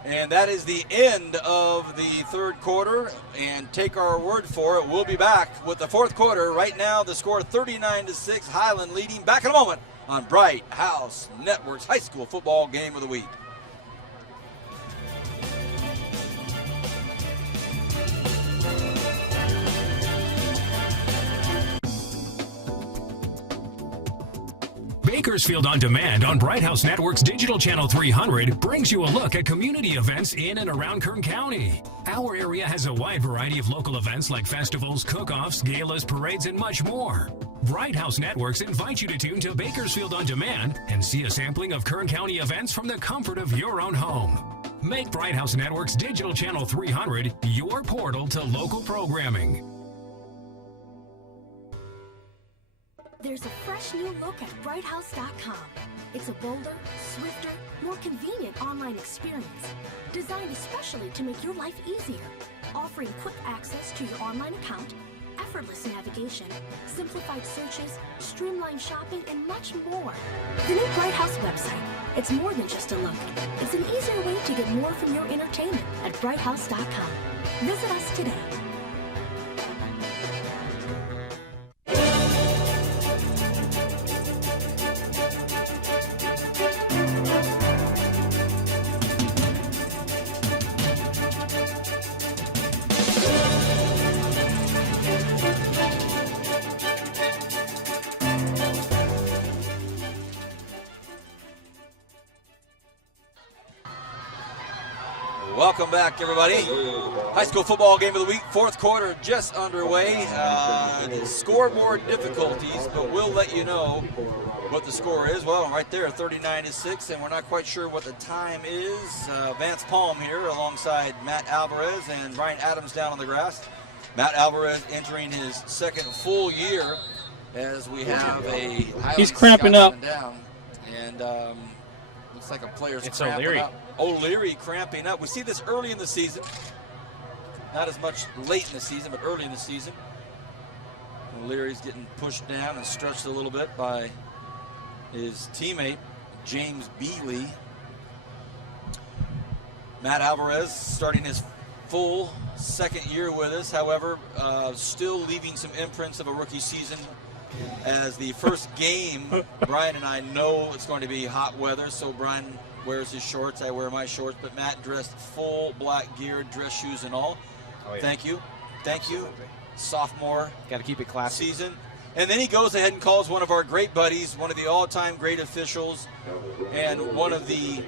And that is the end of the third quarter. And take our word for it, we'll be back with the fourth quarter. Right now, the score 39-6, Highland leading. Back in a moment on Bright House Network's High School Football Game of the Week. Bakersfield On Demand on Bright House Network's Digital Channel 300 brings you a look at community events in and around Kern County. Our area has a wide variety of local events like festivals, cook-offs, galas, parades, and much more. Bright House Networks invite you to tune to Bakersfield On Demand and see a sampling of Kern County events from the comfort of your own home. Make Bright House Network's Digital Channel 300 your portal to local programming. There's a fresh new look at brighthouse.com. It's a bolder, swifter, more convenient online experience designed especially to make your life easier, offering quick access to your online account, effortless navigation, simplified searches, streamlined shopping, and much more. The new Bright House website, it's more than just a look. It's an easier way to get more from your entertainment at brighthouse.com. Visit us today. Welcome back, everybody. High school football game of the week, fourth quarter just underway. The scoreboard difficulties, but we'll let you know what the score is. Well, right there, 39-6, and we're not quite sure what the time is. Vance Palm here alongside Matt Alvarez and Brian Adams down on the grass. Matt Alvarez entering his second full year as we have a Highland He's cramping up. down. And looks like a player's It's cramping O'Leary. up. O'Leary cramping up. We see this early in the season. Not as much late in the season, but early in the season. O'Leary's getting pushed down and stretched a little bit by his teammate, James Bealey. Matt Alvarez starting his full second year with us, however, still leaving some imprints of a rookie season. As the first game, Brian and I know it's going to be hot weather, so Brian wears his shorts, I wear my shorts, but Matt dressed full black gear, dress shoes and all. Oh, yeah. Thank you. Absolutely. Sophomore Got to keep it classy. season. And then he goes ahead and calls one of our great buddies, one of the all-time great officials, and one of the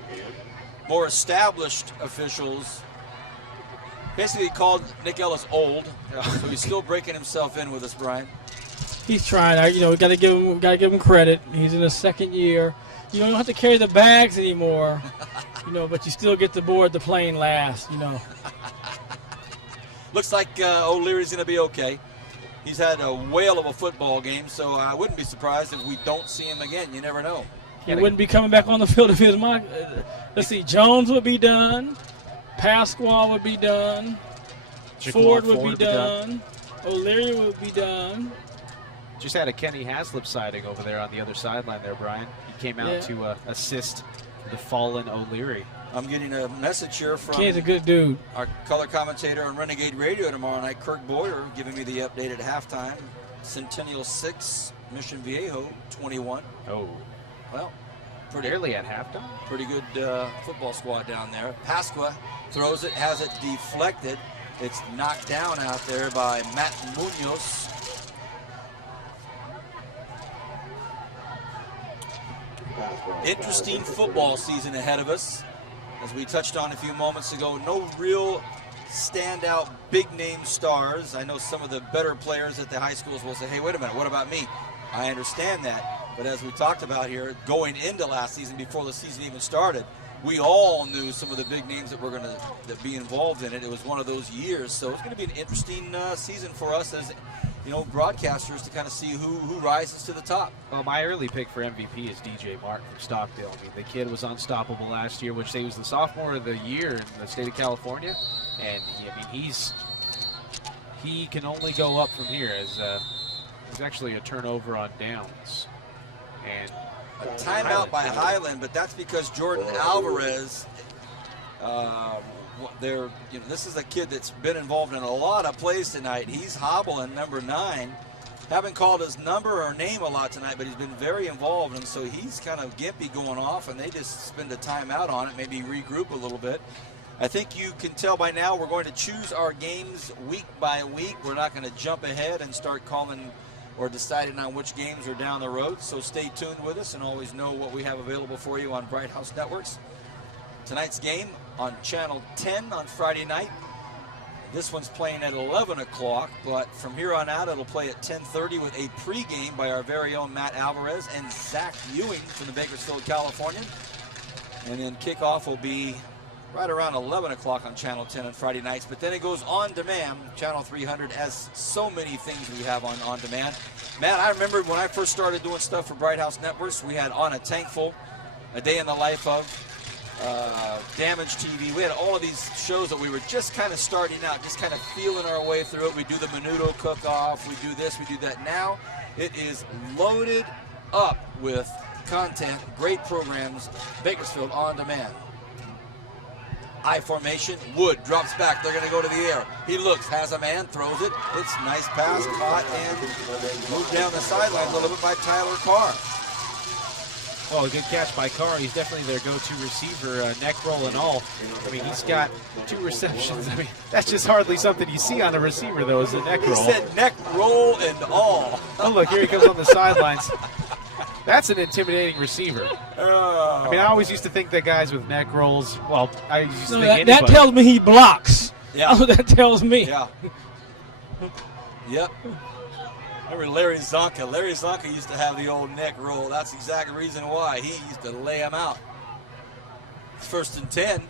more established officials. Basically called Nick Ellis old, so he's still breaking himself in with us, Brian. He's trying. We got to give him credit. He's in his second year. You don't have to carry the bags anymore, but you still get to board the plane last. Looks like O'Leary's going to be okay. He's had a whale of a football game, so I wouldn't be surprised if we don't see him again. You never know. He wouldn't be coming back on the field if his mind. Let's see, Jones would be done. Pasquale would be done. Ford would be done. O'Leary would be done. Just had a Kenny Haslip sighting over there on the other sideline there, Brian. He came out to assist the fallen O'Leary. I'm getting a message here from Kenny's a good dude. Our color commentator on Renegade Radio tomorrow night, Kirk Boyer, giving me the update at halftime. Centennial 6, Mission Viejo 21. Oh. Well, barely at halftime. Pretty good football squad down there. Pasqua throws it, has it deflected. It's knocked down out there by Matt Munoz. Interesting football season ahead of us. As we touched on a few moments ago, no real standout big-name stars. I know some of the better players at the high schools will say, hey, wait a minute, what about me? I understand that. But as we talked about here, going into last season, before the season even started, we all knew some of the big names that were going to be involved in it. It was one of those years. So it's going to be an interesting season for us as broadcasters to kind of see who rises to the top. Well, my early pick for MVP is DJ Martin from Stockdale. I mean, the kid was unstoppable last year, which he was the sophomore of the year in the state of California. And he can only go up from here. As there's actually a turnover on downs. And a timeout by Highland, but that's because Jordan Alvarez, this is a kid that's been involved in a lot of plays tonight. He's hobbling number 9. Haven't called his number or name a lot tonight, but he's been very involved, and so he's kind of gimpy going off, and they just spend a timeout on it, maybe regroup a little bit. I think you can tell by now we're going to choose our games week by week. We're not going to jump ahead and start calling or deciding on which games are down the road. So stay tuned with us and always know what we have available for you on Bright House Networks. Tonight's game on Channel 10 on Friday night. This one's playing at 11 o'clock, but from here on out, it'll play at 10:30 with a pregame by our very own Matt Alvarez and Zach Ewing from the Bakersfield, California. And then kickoff will be right around 11 o'clock on Channel 10 on Friday nights, but then it goes on demand, Channel 300, as so many things we have on demand. Matt, I remember when I first started doing stuff for Bright House Networks, we had On a Tankful, A Day in the Life of, Damage TV. We had all of these shows that we were just kind of starting out, just kind of feeling our way through it. We do the Menudo Cook-Off, we do this, we do that. Now it is loaded up with content, great programs, Bakersfield On Demand. I formation, Wood drops back, they're going to go to the air. He looks, has a man, throws it. It's a nice pass, caught, and moved down the sideline a little bit by Tyler Carr. Well, a good catch by Carr. He's definitely their go-to receiver, neck roll and all. I mean, he's got 2 receptions. I mean, that's just hardly something you see on a receiver, though, is a neck roll. He said neck roll and all. Oh, look, here he comes on the sidelines. That's an intimidating receiver. I mean, I always used to think that guys with neck rolls, well, I used to think anybody. That tells me he blocks. Yeah. That's what that tells me. Yeah. Yep. Remember Larry Zonka? Larry Zonka used to have the old neck roll. That's the exact reason why. He used to lay him out. It's 1st and 10.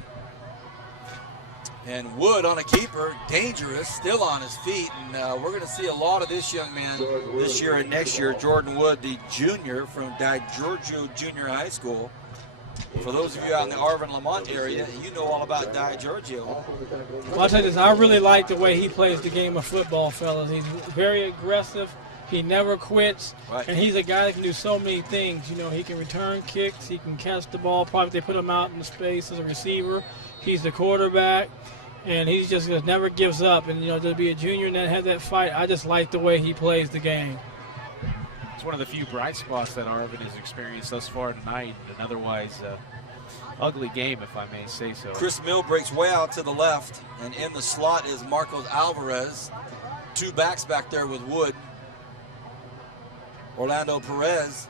And Wood on a keeper, dangerous, still on his feet. And we're going to see a lot of this young man this year and next year. Jordan Wood, the junior from Di Giorgio Junior High School. For those of you out in the Arvin, Lamont area, you know all about Di Giorgio. Well, I'll tell you this, I really like the way he plays the game of football, fellas. He's very aggressive. He never quits. Right. And he's a guy that can do so many things. You know, he can return kicks. He can catch the ball. Probably they put him out in space as a receiver. He's the quarterback. And he just never gives up. And, to be a junior and then have that fight, I just like the way he plays the game. It's one of the few bright spots that Arvin has experienced thus far tonight. An otherwise ugly game, if I may say so. Chris Mill breaks way out to the left. And in the slot is Marcos Alvarez. 2 backs back there with Wood. Orlando Perez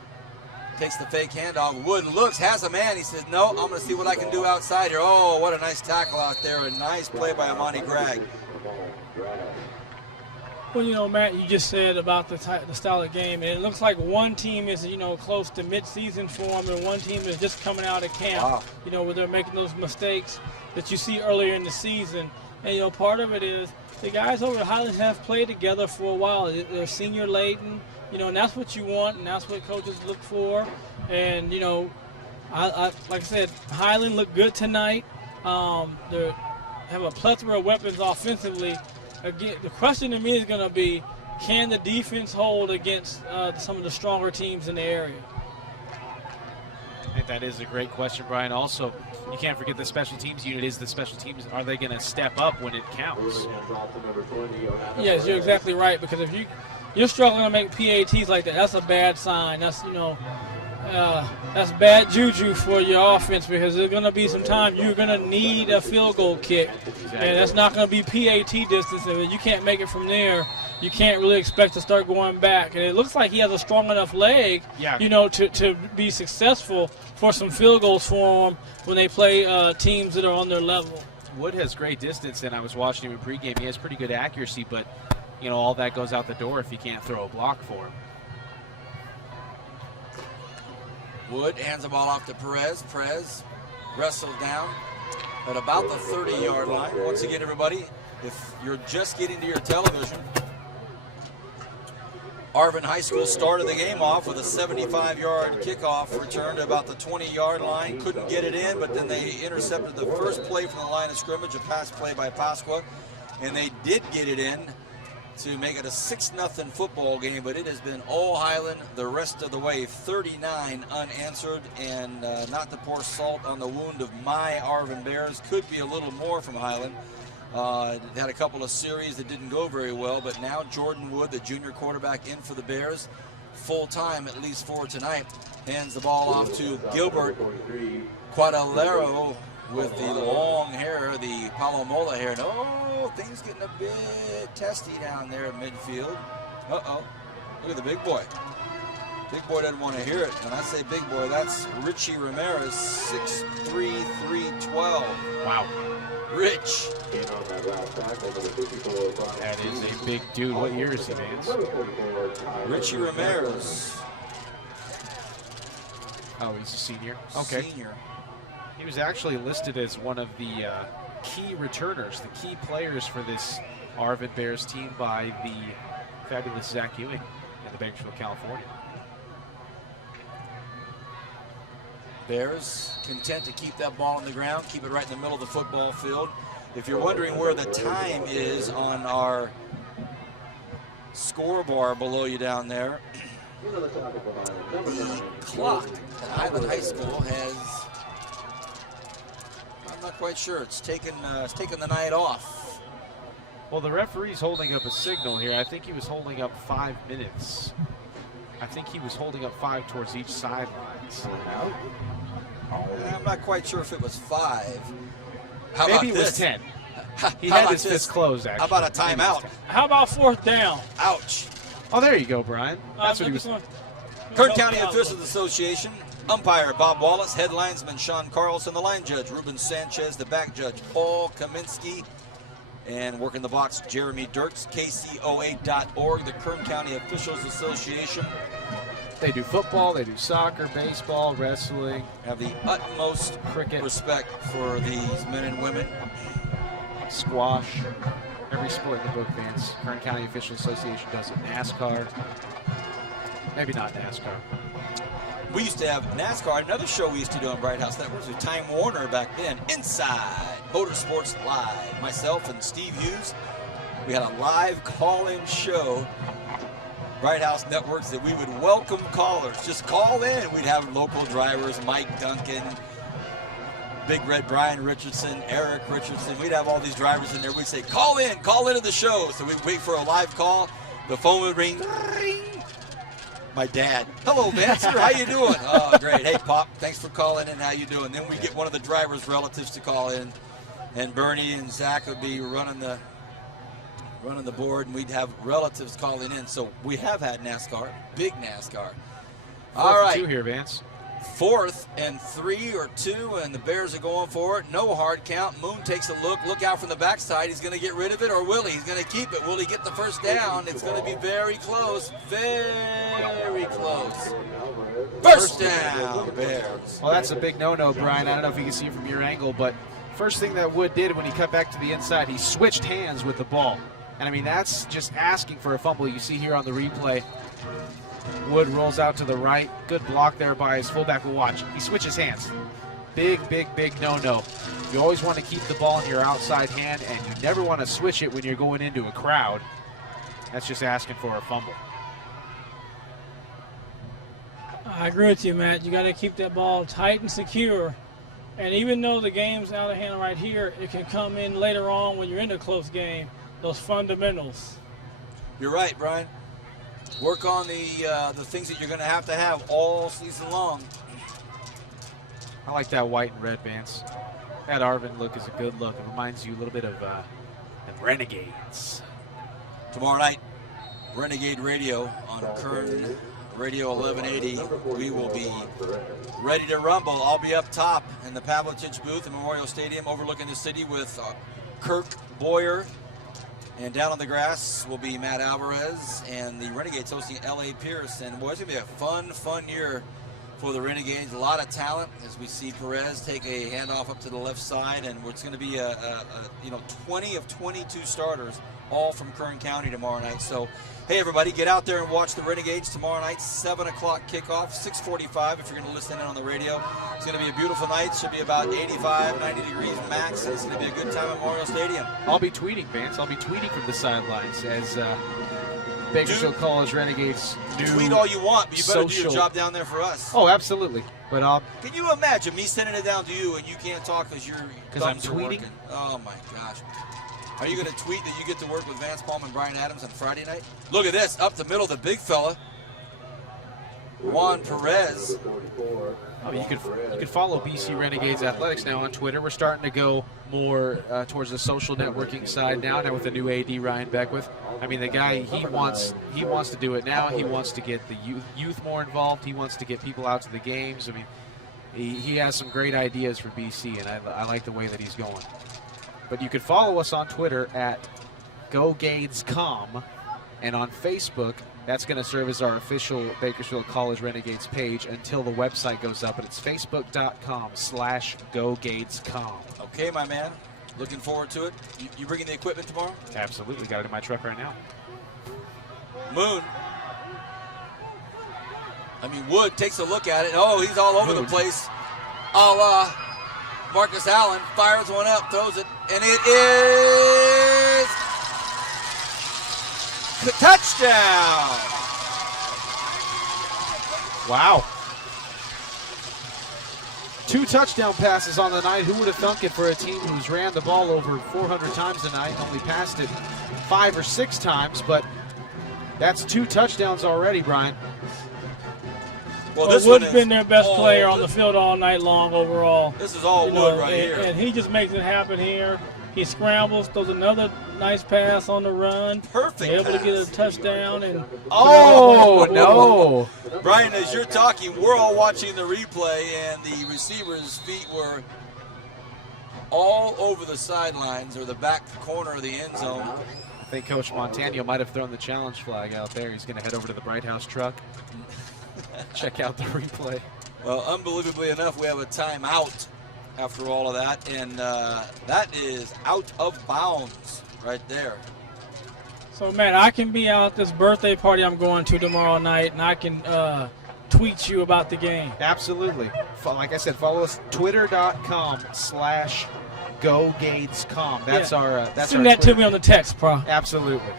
takes the fake handoff. Wood looks, has a man. He says, no, I'm going to see what I can do outside here. Oh, what a nice tackle out there. A nice play by Amani Gregg. Well, Matt, you just said about the style of game. And it looks like one team is, close to midseason form and one team is just coming out of camp, wow. Where they're making those mistakes that you see earlier in the season. And, part of it is the guys over at Highland have played together for a while. They're senior laden. And that's what you want, and that's what coaches look for. And, you know, I like I said, Highland looked good tonight. They have a plethora of weapons offensively. Again, the question to me is going to be, can the defense hold against some of the stronger teams in the area? I think that is a great question, Brian. Also, you can't forget the special teams unit is the special teams. Are they going to step up when it counts? Yes, you're exactly right, because if you're struggling to make PATs like that, that's a bad sign. That's, you know, that's bad juju for your offense, because there's going to be some time you're going to need a field goal kick. Exactly. And that's not going to be PAT distance. If you can't make it from there, you can't really expect to start going back. And it looks like he has a strong enough leg, you know, to be successful for some field goals for him when they play teams that are on their level. Wood has great distance, and I was watching him in pregame. He has pretty good accuracy, but, you know, all that goes out the door if you can't throw a block for him. Wood hands the ball off to Perez. Perez wrestles down at about the 30-yard line. Once again, everybody, if you're just getting to your television, Arvin High School started the game off with a 75-yard kickoff return to about the 20-yard line. Couldn't get it in, but then they intercepted the first play from the line of scrimmage, a pass play by Pasqua, and they did get it in to make it a 6-0 football game, but it has been all Highland the rest of the way. 39 unanswered, and not to pour salt on the wound of my Arvin Bears. Could be a little more from Highland. Had a couple of series that didn't go very well, but now Jordan Wood, the junior quarterback, in for the Bears, full time at least for tonight. Hands the ball off to Gilbert Quadalero with the long hair, the Palomola hair. No, things getting a bit testy down there at midfield. Uh-oh. Look at the big boy. Big boy doesn't want to hear it. When I say big boy, that's Richie Ramirez, 6'3", 312. Wow. Rich. That is a big dude. What year is he, Vance? Richie Ramirez. Oh, he's a senior. Okay. Senior. He was actually listed as one of the key returners, the key players for this Arvin Bears team by the fabulous Zach Ewing in the Bakersfield, California. Bears content to keep that ball on the ground, keep it right in the middle of the football field. If you're wondering where the time is on our score bar below you down there, the clock at Highland High School has, I'm not quite sure, it's taken the night off. Well, the referee's holding up a signal here. I think he was holding up 5 minutes. I think he was holding up 5 towards each sidelines. I'm not quite sure if it was 5. How Maybe about it was this? 10. He had his fist closed, actually. How about a timeout? How about fourth down? Ouch. Oh, there you go, Brian. That's what he was. Kern County Officials Association. Umpire Bob Wallace, head linesman Sean Carlson, the line judge Ruben Sanchez, the back judge Paul Kaminsky, and working the box Jeremy Dirks, KCOA.org, the Kern County Officials Association. They do football, they do soccer, baseball, wrestling. Have the utmost cricket, respect for these men and women. Squash, every sport in the book, Vance. Kern County Officials Association does it. NASCAR, maybe not NASCAR. We used to have NASCAR, another show we used to do on Bright House Networks with Time Warner back then, Inside Motorsports Live. Myself and Steve Hughes, we had a live call-in show, Bright House Networks, that we would welcome callers. Just call in. We'd have local drivers, Mike Duncan, Big Red Brian Richardson, Eric Richardson. We'd have all these drivers in there. We'd say, call into the show. So we'd wait for a live call. The phone would ring. My dad. Hello, Vance. How you doing? Oh, great. Hey, Pop. Thanks for calling in. How you doing? Then we get one of the drivers' relatives to call in, and Bernie and Zach would be running the board, and we'd have relatives calling in. So we have had NASCAR, big NASCAR. All right. 2 here, Vance. 4th and 3 or 2, and the Bears are going for it. No hard count. Moon takes a look. Look out from the backside. He's going to get rid of it, or will he? He's going to keep it. Will he get the first down? It's going to be very close. Very close. First down, Bears. Well, that's a big no-no, Brian. I don't know if you can see it from your angle, but first thing that Wood did when he cut back to the inside, he switched hands with the ball. And, I mean, that's just asking for a fumble. You see here on the replay, Wood rolls out to the right. Good block there by his fullback. We'll watch. He switches hands. Big no-no. You always want to keep the ball in your outside hand, and you never want to switch it when you're going into a crowd. That's just asking for a fumble. I agree with you, Matt. You got to keep that ball tight and secure. And even though the game's out of hand right here, it can come in later on when you're in a close game, those fundamentals. You're right, Brian. Work on the things that you're going to have all season long. I like that white and red, Vance. That Arvin look is a good look. It reminds you a little bit of the Renegades. Tomorrow night, Renegade Radio on Kern Radio 1180. We will be ready to rumble. I'll be up top in the Pavlovich booth in Memorial Stadium overlooking the city with Kirk Boyer. And down on the grass will be Matt Alvarez and the Renegades hosting L.A. Pierce. And boy, it's going to be a fun year for the Renegades. A lot of talent as we see Perez take a handoff up to the left side. And it's going to be 20 of 22 starters, all from Kern County tomorrow night. So, hey, everybody, get out there and watch the Renegades tomorrow night, 7 o'clock kickoff, 6:45 if you're going to listen in on the radio. It's going to be a beautiful night. Should be about 85, 90 degrees max. It's going to be a good time at Memorial Stadium. I'll be tweeting, Vance. I'll be tweeting from the sidelines as Bakersfield College Renegades do. Tweet all you want, but you better do your job down there for us. Oh, absolutely. But can you imagine me sending it down to you and you can't talk because your thumbs are working? Oh, my gosh. Are you going to tweet that you get to work with Vance Palm and Brian Adams on Friday night? Look at this, up the middle, the big fella, Juan Perez. You could follow BC Renegades Athletics now on Twitter. We're starting to go more towards the social networking side now with the new AD Ryan Beckwith. I mean, the guy, he wants to do it now. He wants to get the youth more involved. He wants to get people out to the games. I mean, he has some great ideas for BC, and I like the way that he's going. But you could follow us on Twitter at GoGadesCom, and on Facebook, that's going to serve as our official Bakersfield College Renegades page until the website goes up, and it's facebook.com/GoGadesCom. Okay, my man. Looking forward to it. You bringing the equipment tomorrow? Absolutely. Got it in my truck right now. Moon. Wood takes a look at it. Oh, he's all over the place. A la Marcus Allen, fires one up, throws it, and it is touchdown. Wow. 2 touchdown passes on the night. Who would have thunk it for a team who's ran the ball over 400 times tonight, only passed it 5 or 6 times, but that's 2 touchdowns already, Brian. Well, Wood's been their best player on the field all night long overall. This is all Wood right here. And he just makes it happen here. He scrambles, throws another nice pass on the run. Perfect able to get a touchdown. And no. Brian, as you're talking, we're all watching the replay, and the receiver's feet were all over the sidelines or the back corner of the end zone. I think Coach Montano might have thrown the challenge flag out there. He's going to head over to the Bright House truck. Check out the replay. Well, unbelievably enough, we have a timeout after all of that, and that is out of bounds right there. So, man, I can be out at this birthday party I'm going to tomorrow night, and I can tweet you about the game. Absolutely. Like I said, follow us, twitter.com/GoGadesCom. That's our Send that to me on the text, bro. Absolutely.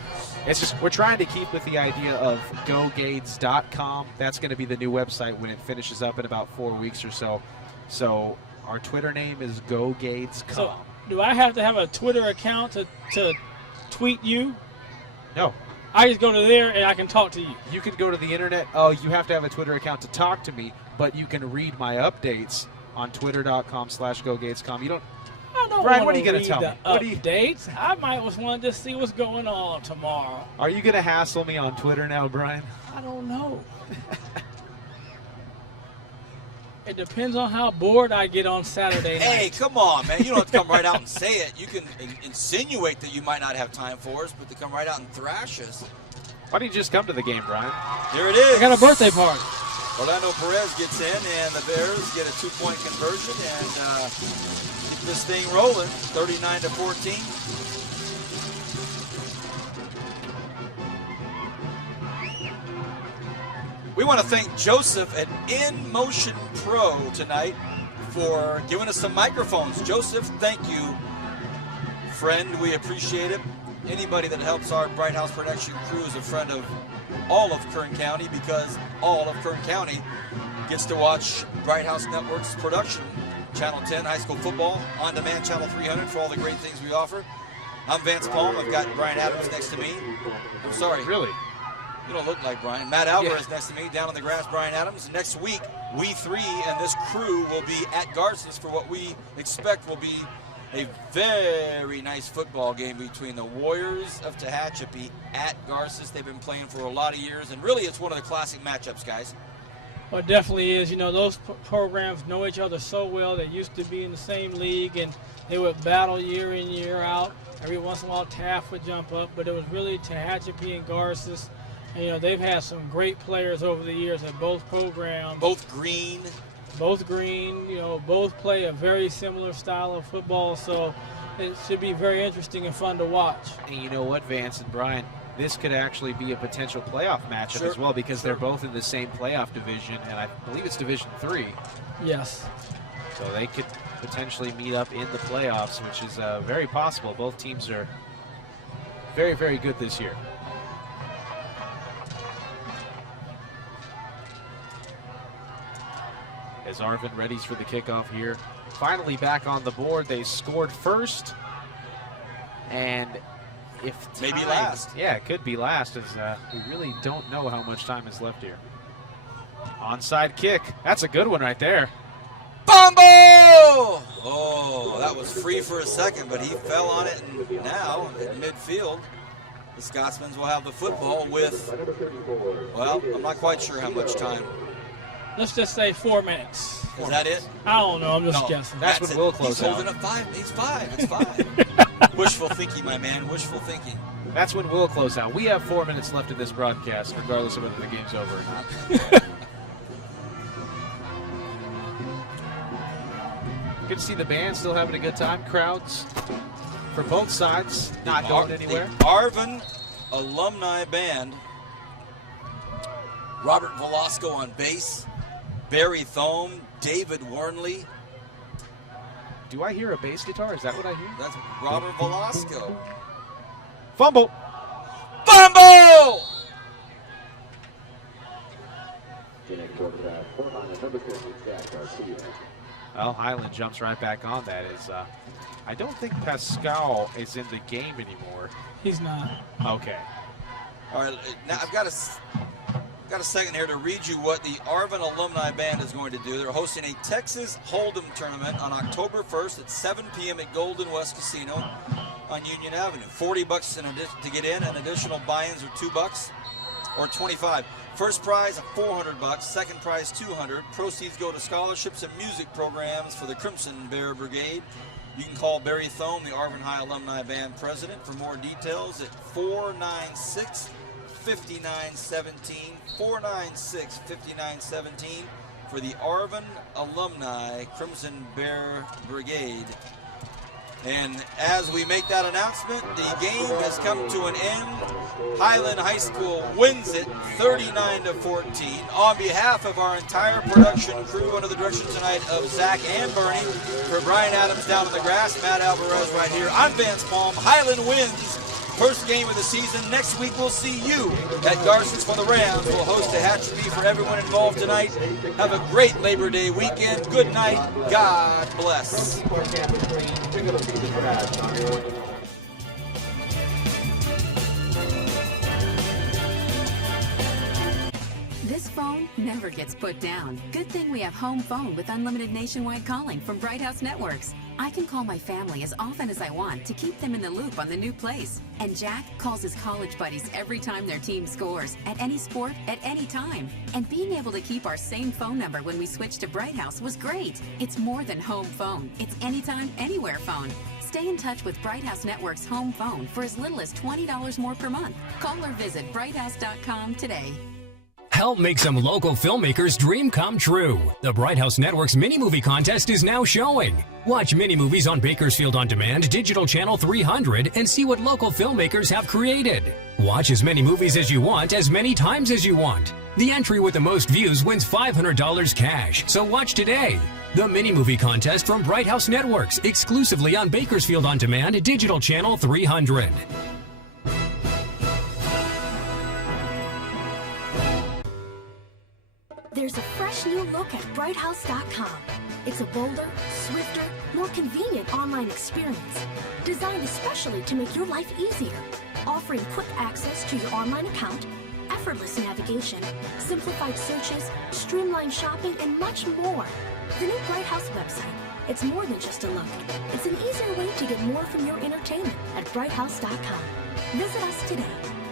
It's just we're trying to keep with the idea of GoGades.com. That's going to be the new website when it finishes up in about 4 weeks or so. So our Twitter name is GoGadesCom. So do I have to have a Twitter account to tweet you? No. I just go to there and I can talk to you. You can go to the internet. Oh, you have to have a Twitter account to talk to me, but you can read my updates on twitter.com/GoGadesCom. You don't. Brian, what are you going to tell me? Updates? I might just want to just see what's going on tomorrow. Are you going to hassle me on Twitter now, Brian? I don't know. It depends on how bored I get on Saturday night. Hey, come on, man. You don't have to come right out and say it. You can insinuate that you might not have time for us, but to come right out and thrash us. Why don't you just come to the game, Brian? Here it is. I got a birthday party. Orlando Perez gets in, and the Bears get a 2-point conversion and keep this thing rolling, 39-14. We want to thank Joseph at In Motion Pro tonight for giving us some microphones. Joseph, thank you, friend. We appreciate it. Anybody that helps our Bright House production crew is a friend of all of Kern County, because all of Kern County gets to watch Bright House Network's production. Channel 10 high school football, on demand Channel 300 for all the great things we offer. I'm Vance Palm. I've got Brian Adams next to me. I'm sorry. Really? You don't look like Brian. Matt Alvarez next to me, down on the grass, Brian Adams. Next week, we three and this crew will be at Garces for what we expect will be a very nice football game between the Warriors of Tehachapi at Garces. They've been playing for a lot of years, and really it's one of the classic matchups, guys. Well, it definitely is. You know, those programs know each other so well. They used to be in the same league, and they would battle year in, year out. Every once in a while, Taft would jump up, but it was really Tehachapi and Garces. And, you know, they've had some great players over the years at both programs. Both green. Both green, you know, both play a very similar style of football, so it should be very interesting and fun to watch. And you know what, Vance and Brian, this could actually be a potential playoff matchup as well, because they're both in the same playoff division, and I believe it's Division 3. Yes. So they could potentially meet up in the playoffs, which is very possible. Both teams are very, very good this year. As Arvin readies for the kickoff here. Finally back on the board. They scored first. And if time, maybe last. Yeah, it could be last, as we really don't know how much time is left here. Onside kick. That's a good one right there. Bombo! Oh, that was free for a second, but he fell on it, and now at midfield, the Scotsmen will have the football with, well, I'm not quite sure how much time. Let's just say 4 minutes. Is that it? I don't know. I'm just guessing. That's when we'll close out. He's holding up 5. It's 5. It's 5. Wishful thinking, my man. Wishful thinking. That's when we'll close out. We have 4 minutes left in this broadcast, regardless of whether the game's over or not. Good to see the band still having a good time. Crowds for both sides not going anywhere. The Arvin Alumni Band. Robert Velasco on bass. Barry Thome, David Warnley. Do I hear a bass guitar? Is that what I hear? That's Robert Velasco. Fumble. Fumble! Well, Highland jumps right back on that. I don't think Pascal is in the game anymore. He's not. Okay. All right, now I've got a second here to read you what the Arvin Alumni Band is going to do. They're hosting a Texas Hold'em tournament on October 1st at 7 p.m. at Golden West Casino on Union Avenue. $40 to get in, and additional buy-ins are $2 or $25. First prize $400, second prize $200. Proceeds go to scholarships and music programs for the Crimson Bear Brigade. You can call Barry Thome, the Arvin High Alumni Band president, for more details at 496-5917, 496-5917 for the Arvin Alumni Crimson Bear Brigade. And as we make that announcement, the game has come to an end. Highland High School wins it 39-14. On behalf of our entire production crew, under the direction tonight of Zach and Bernie, for Brian Adams down on the grass, Matt Alvarez right here, I'm Vance Palm. Highland wins. First game of the season. Next week we'll see you at Garces for the Rams. We'll host Tehachapi for everyone involved tonight. Have a great Labor Day weekend. Good night. God bless. This phone never gets put down. Good thing we have home phone with unlimited nationwide calling from Bright House Networks. I can call my family as often as I want to keep them in the loop on the new place. And Jack calls his college buddies every time their team scores, at any sport, at any time. And being able to keep our same phone number when we switched to Bright House was great. It's more than home phone. It's anytime, anywhere phone. Stay in touch with Bright House Network's home phone for as little as $20 more per month. Call or visit brighthouse.com today. Help make some local filmmakers' dream come true. The Bright House Network's mini-movie contest is now showing. Watch mini-movies on Bakersfield On Demand, Digital Channel 300, and see what local filmmakers have created. Watch as many movies as you want, as many times as you want. The entry with the most views wins $500 cash, so watch today. The mini-movie contest from Bright House Networks, exclusively on Bakersfield On Demand, Digital Channel 300. There's a fresh new look at brighthouse.com. It's a bolder, swifter, more convenient online experience designed especially to make your life easier, offering quick access to your online account, effortless navigation, simplified searches, streamlined shopping, and much more. The new Bright House website, it's more than just a look. It's an easier way to get more from your entertainment at brighthouse.com. Visit us today.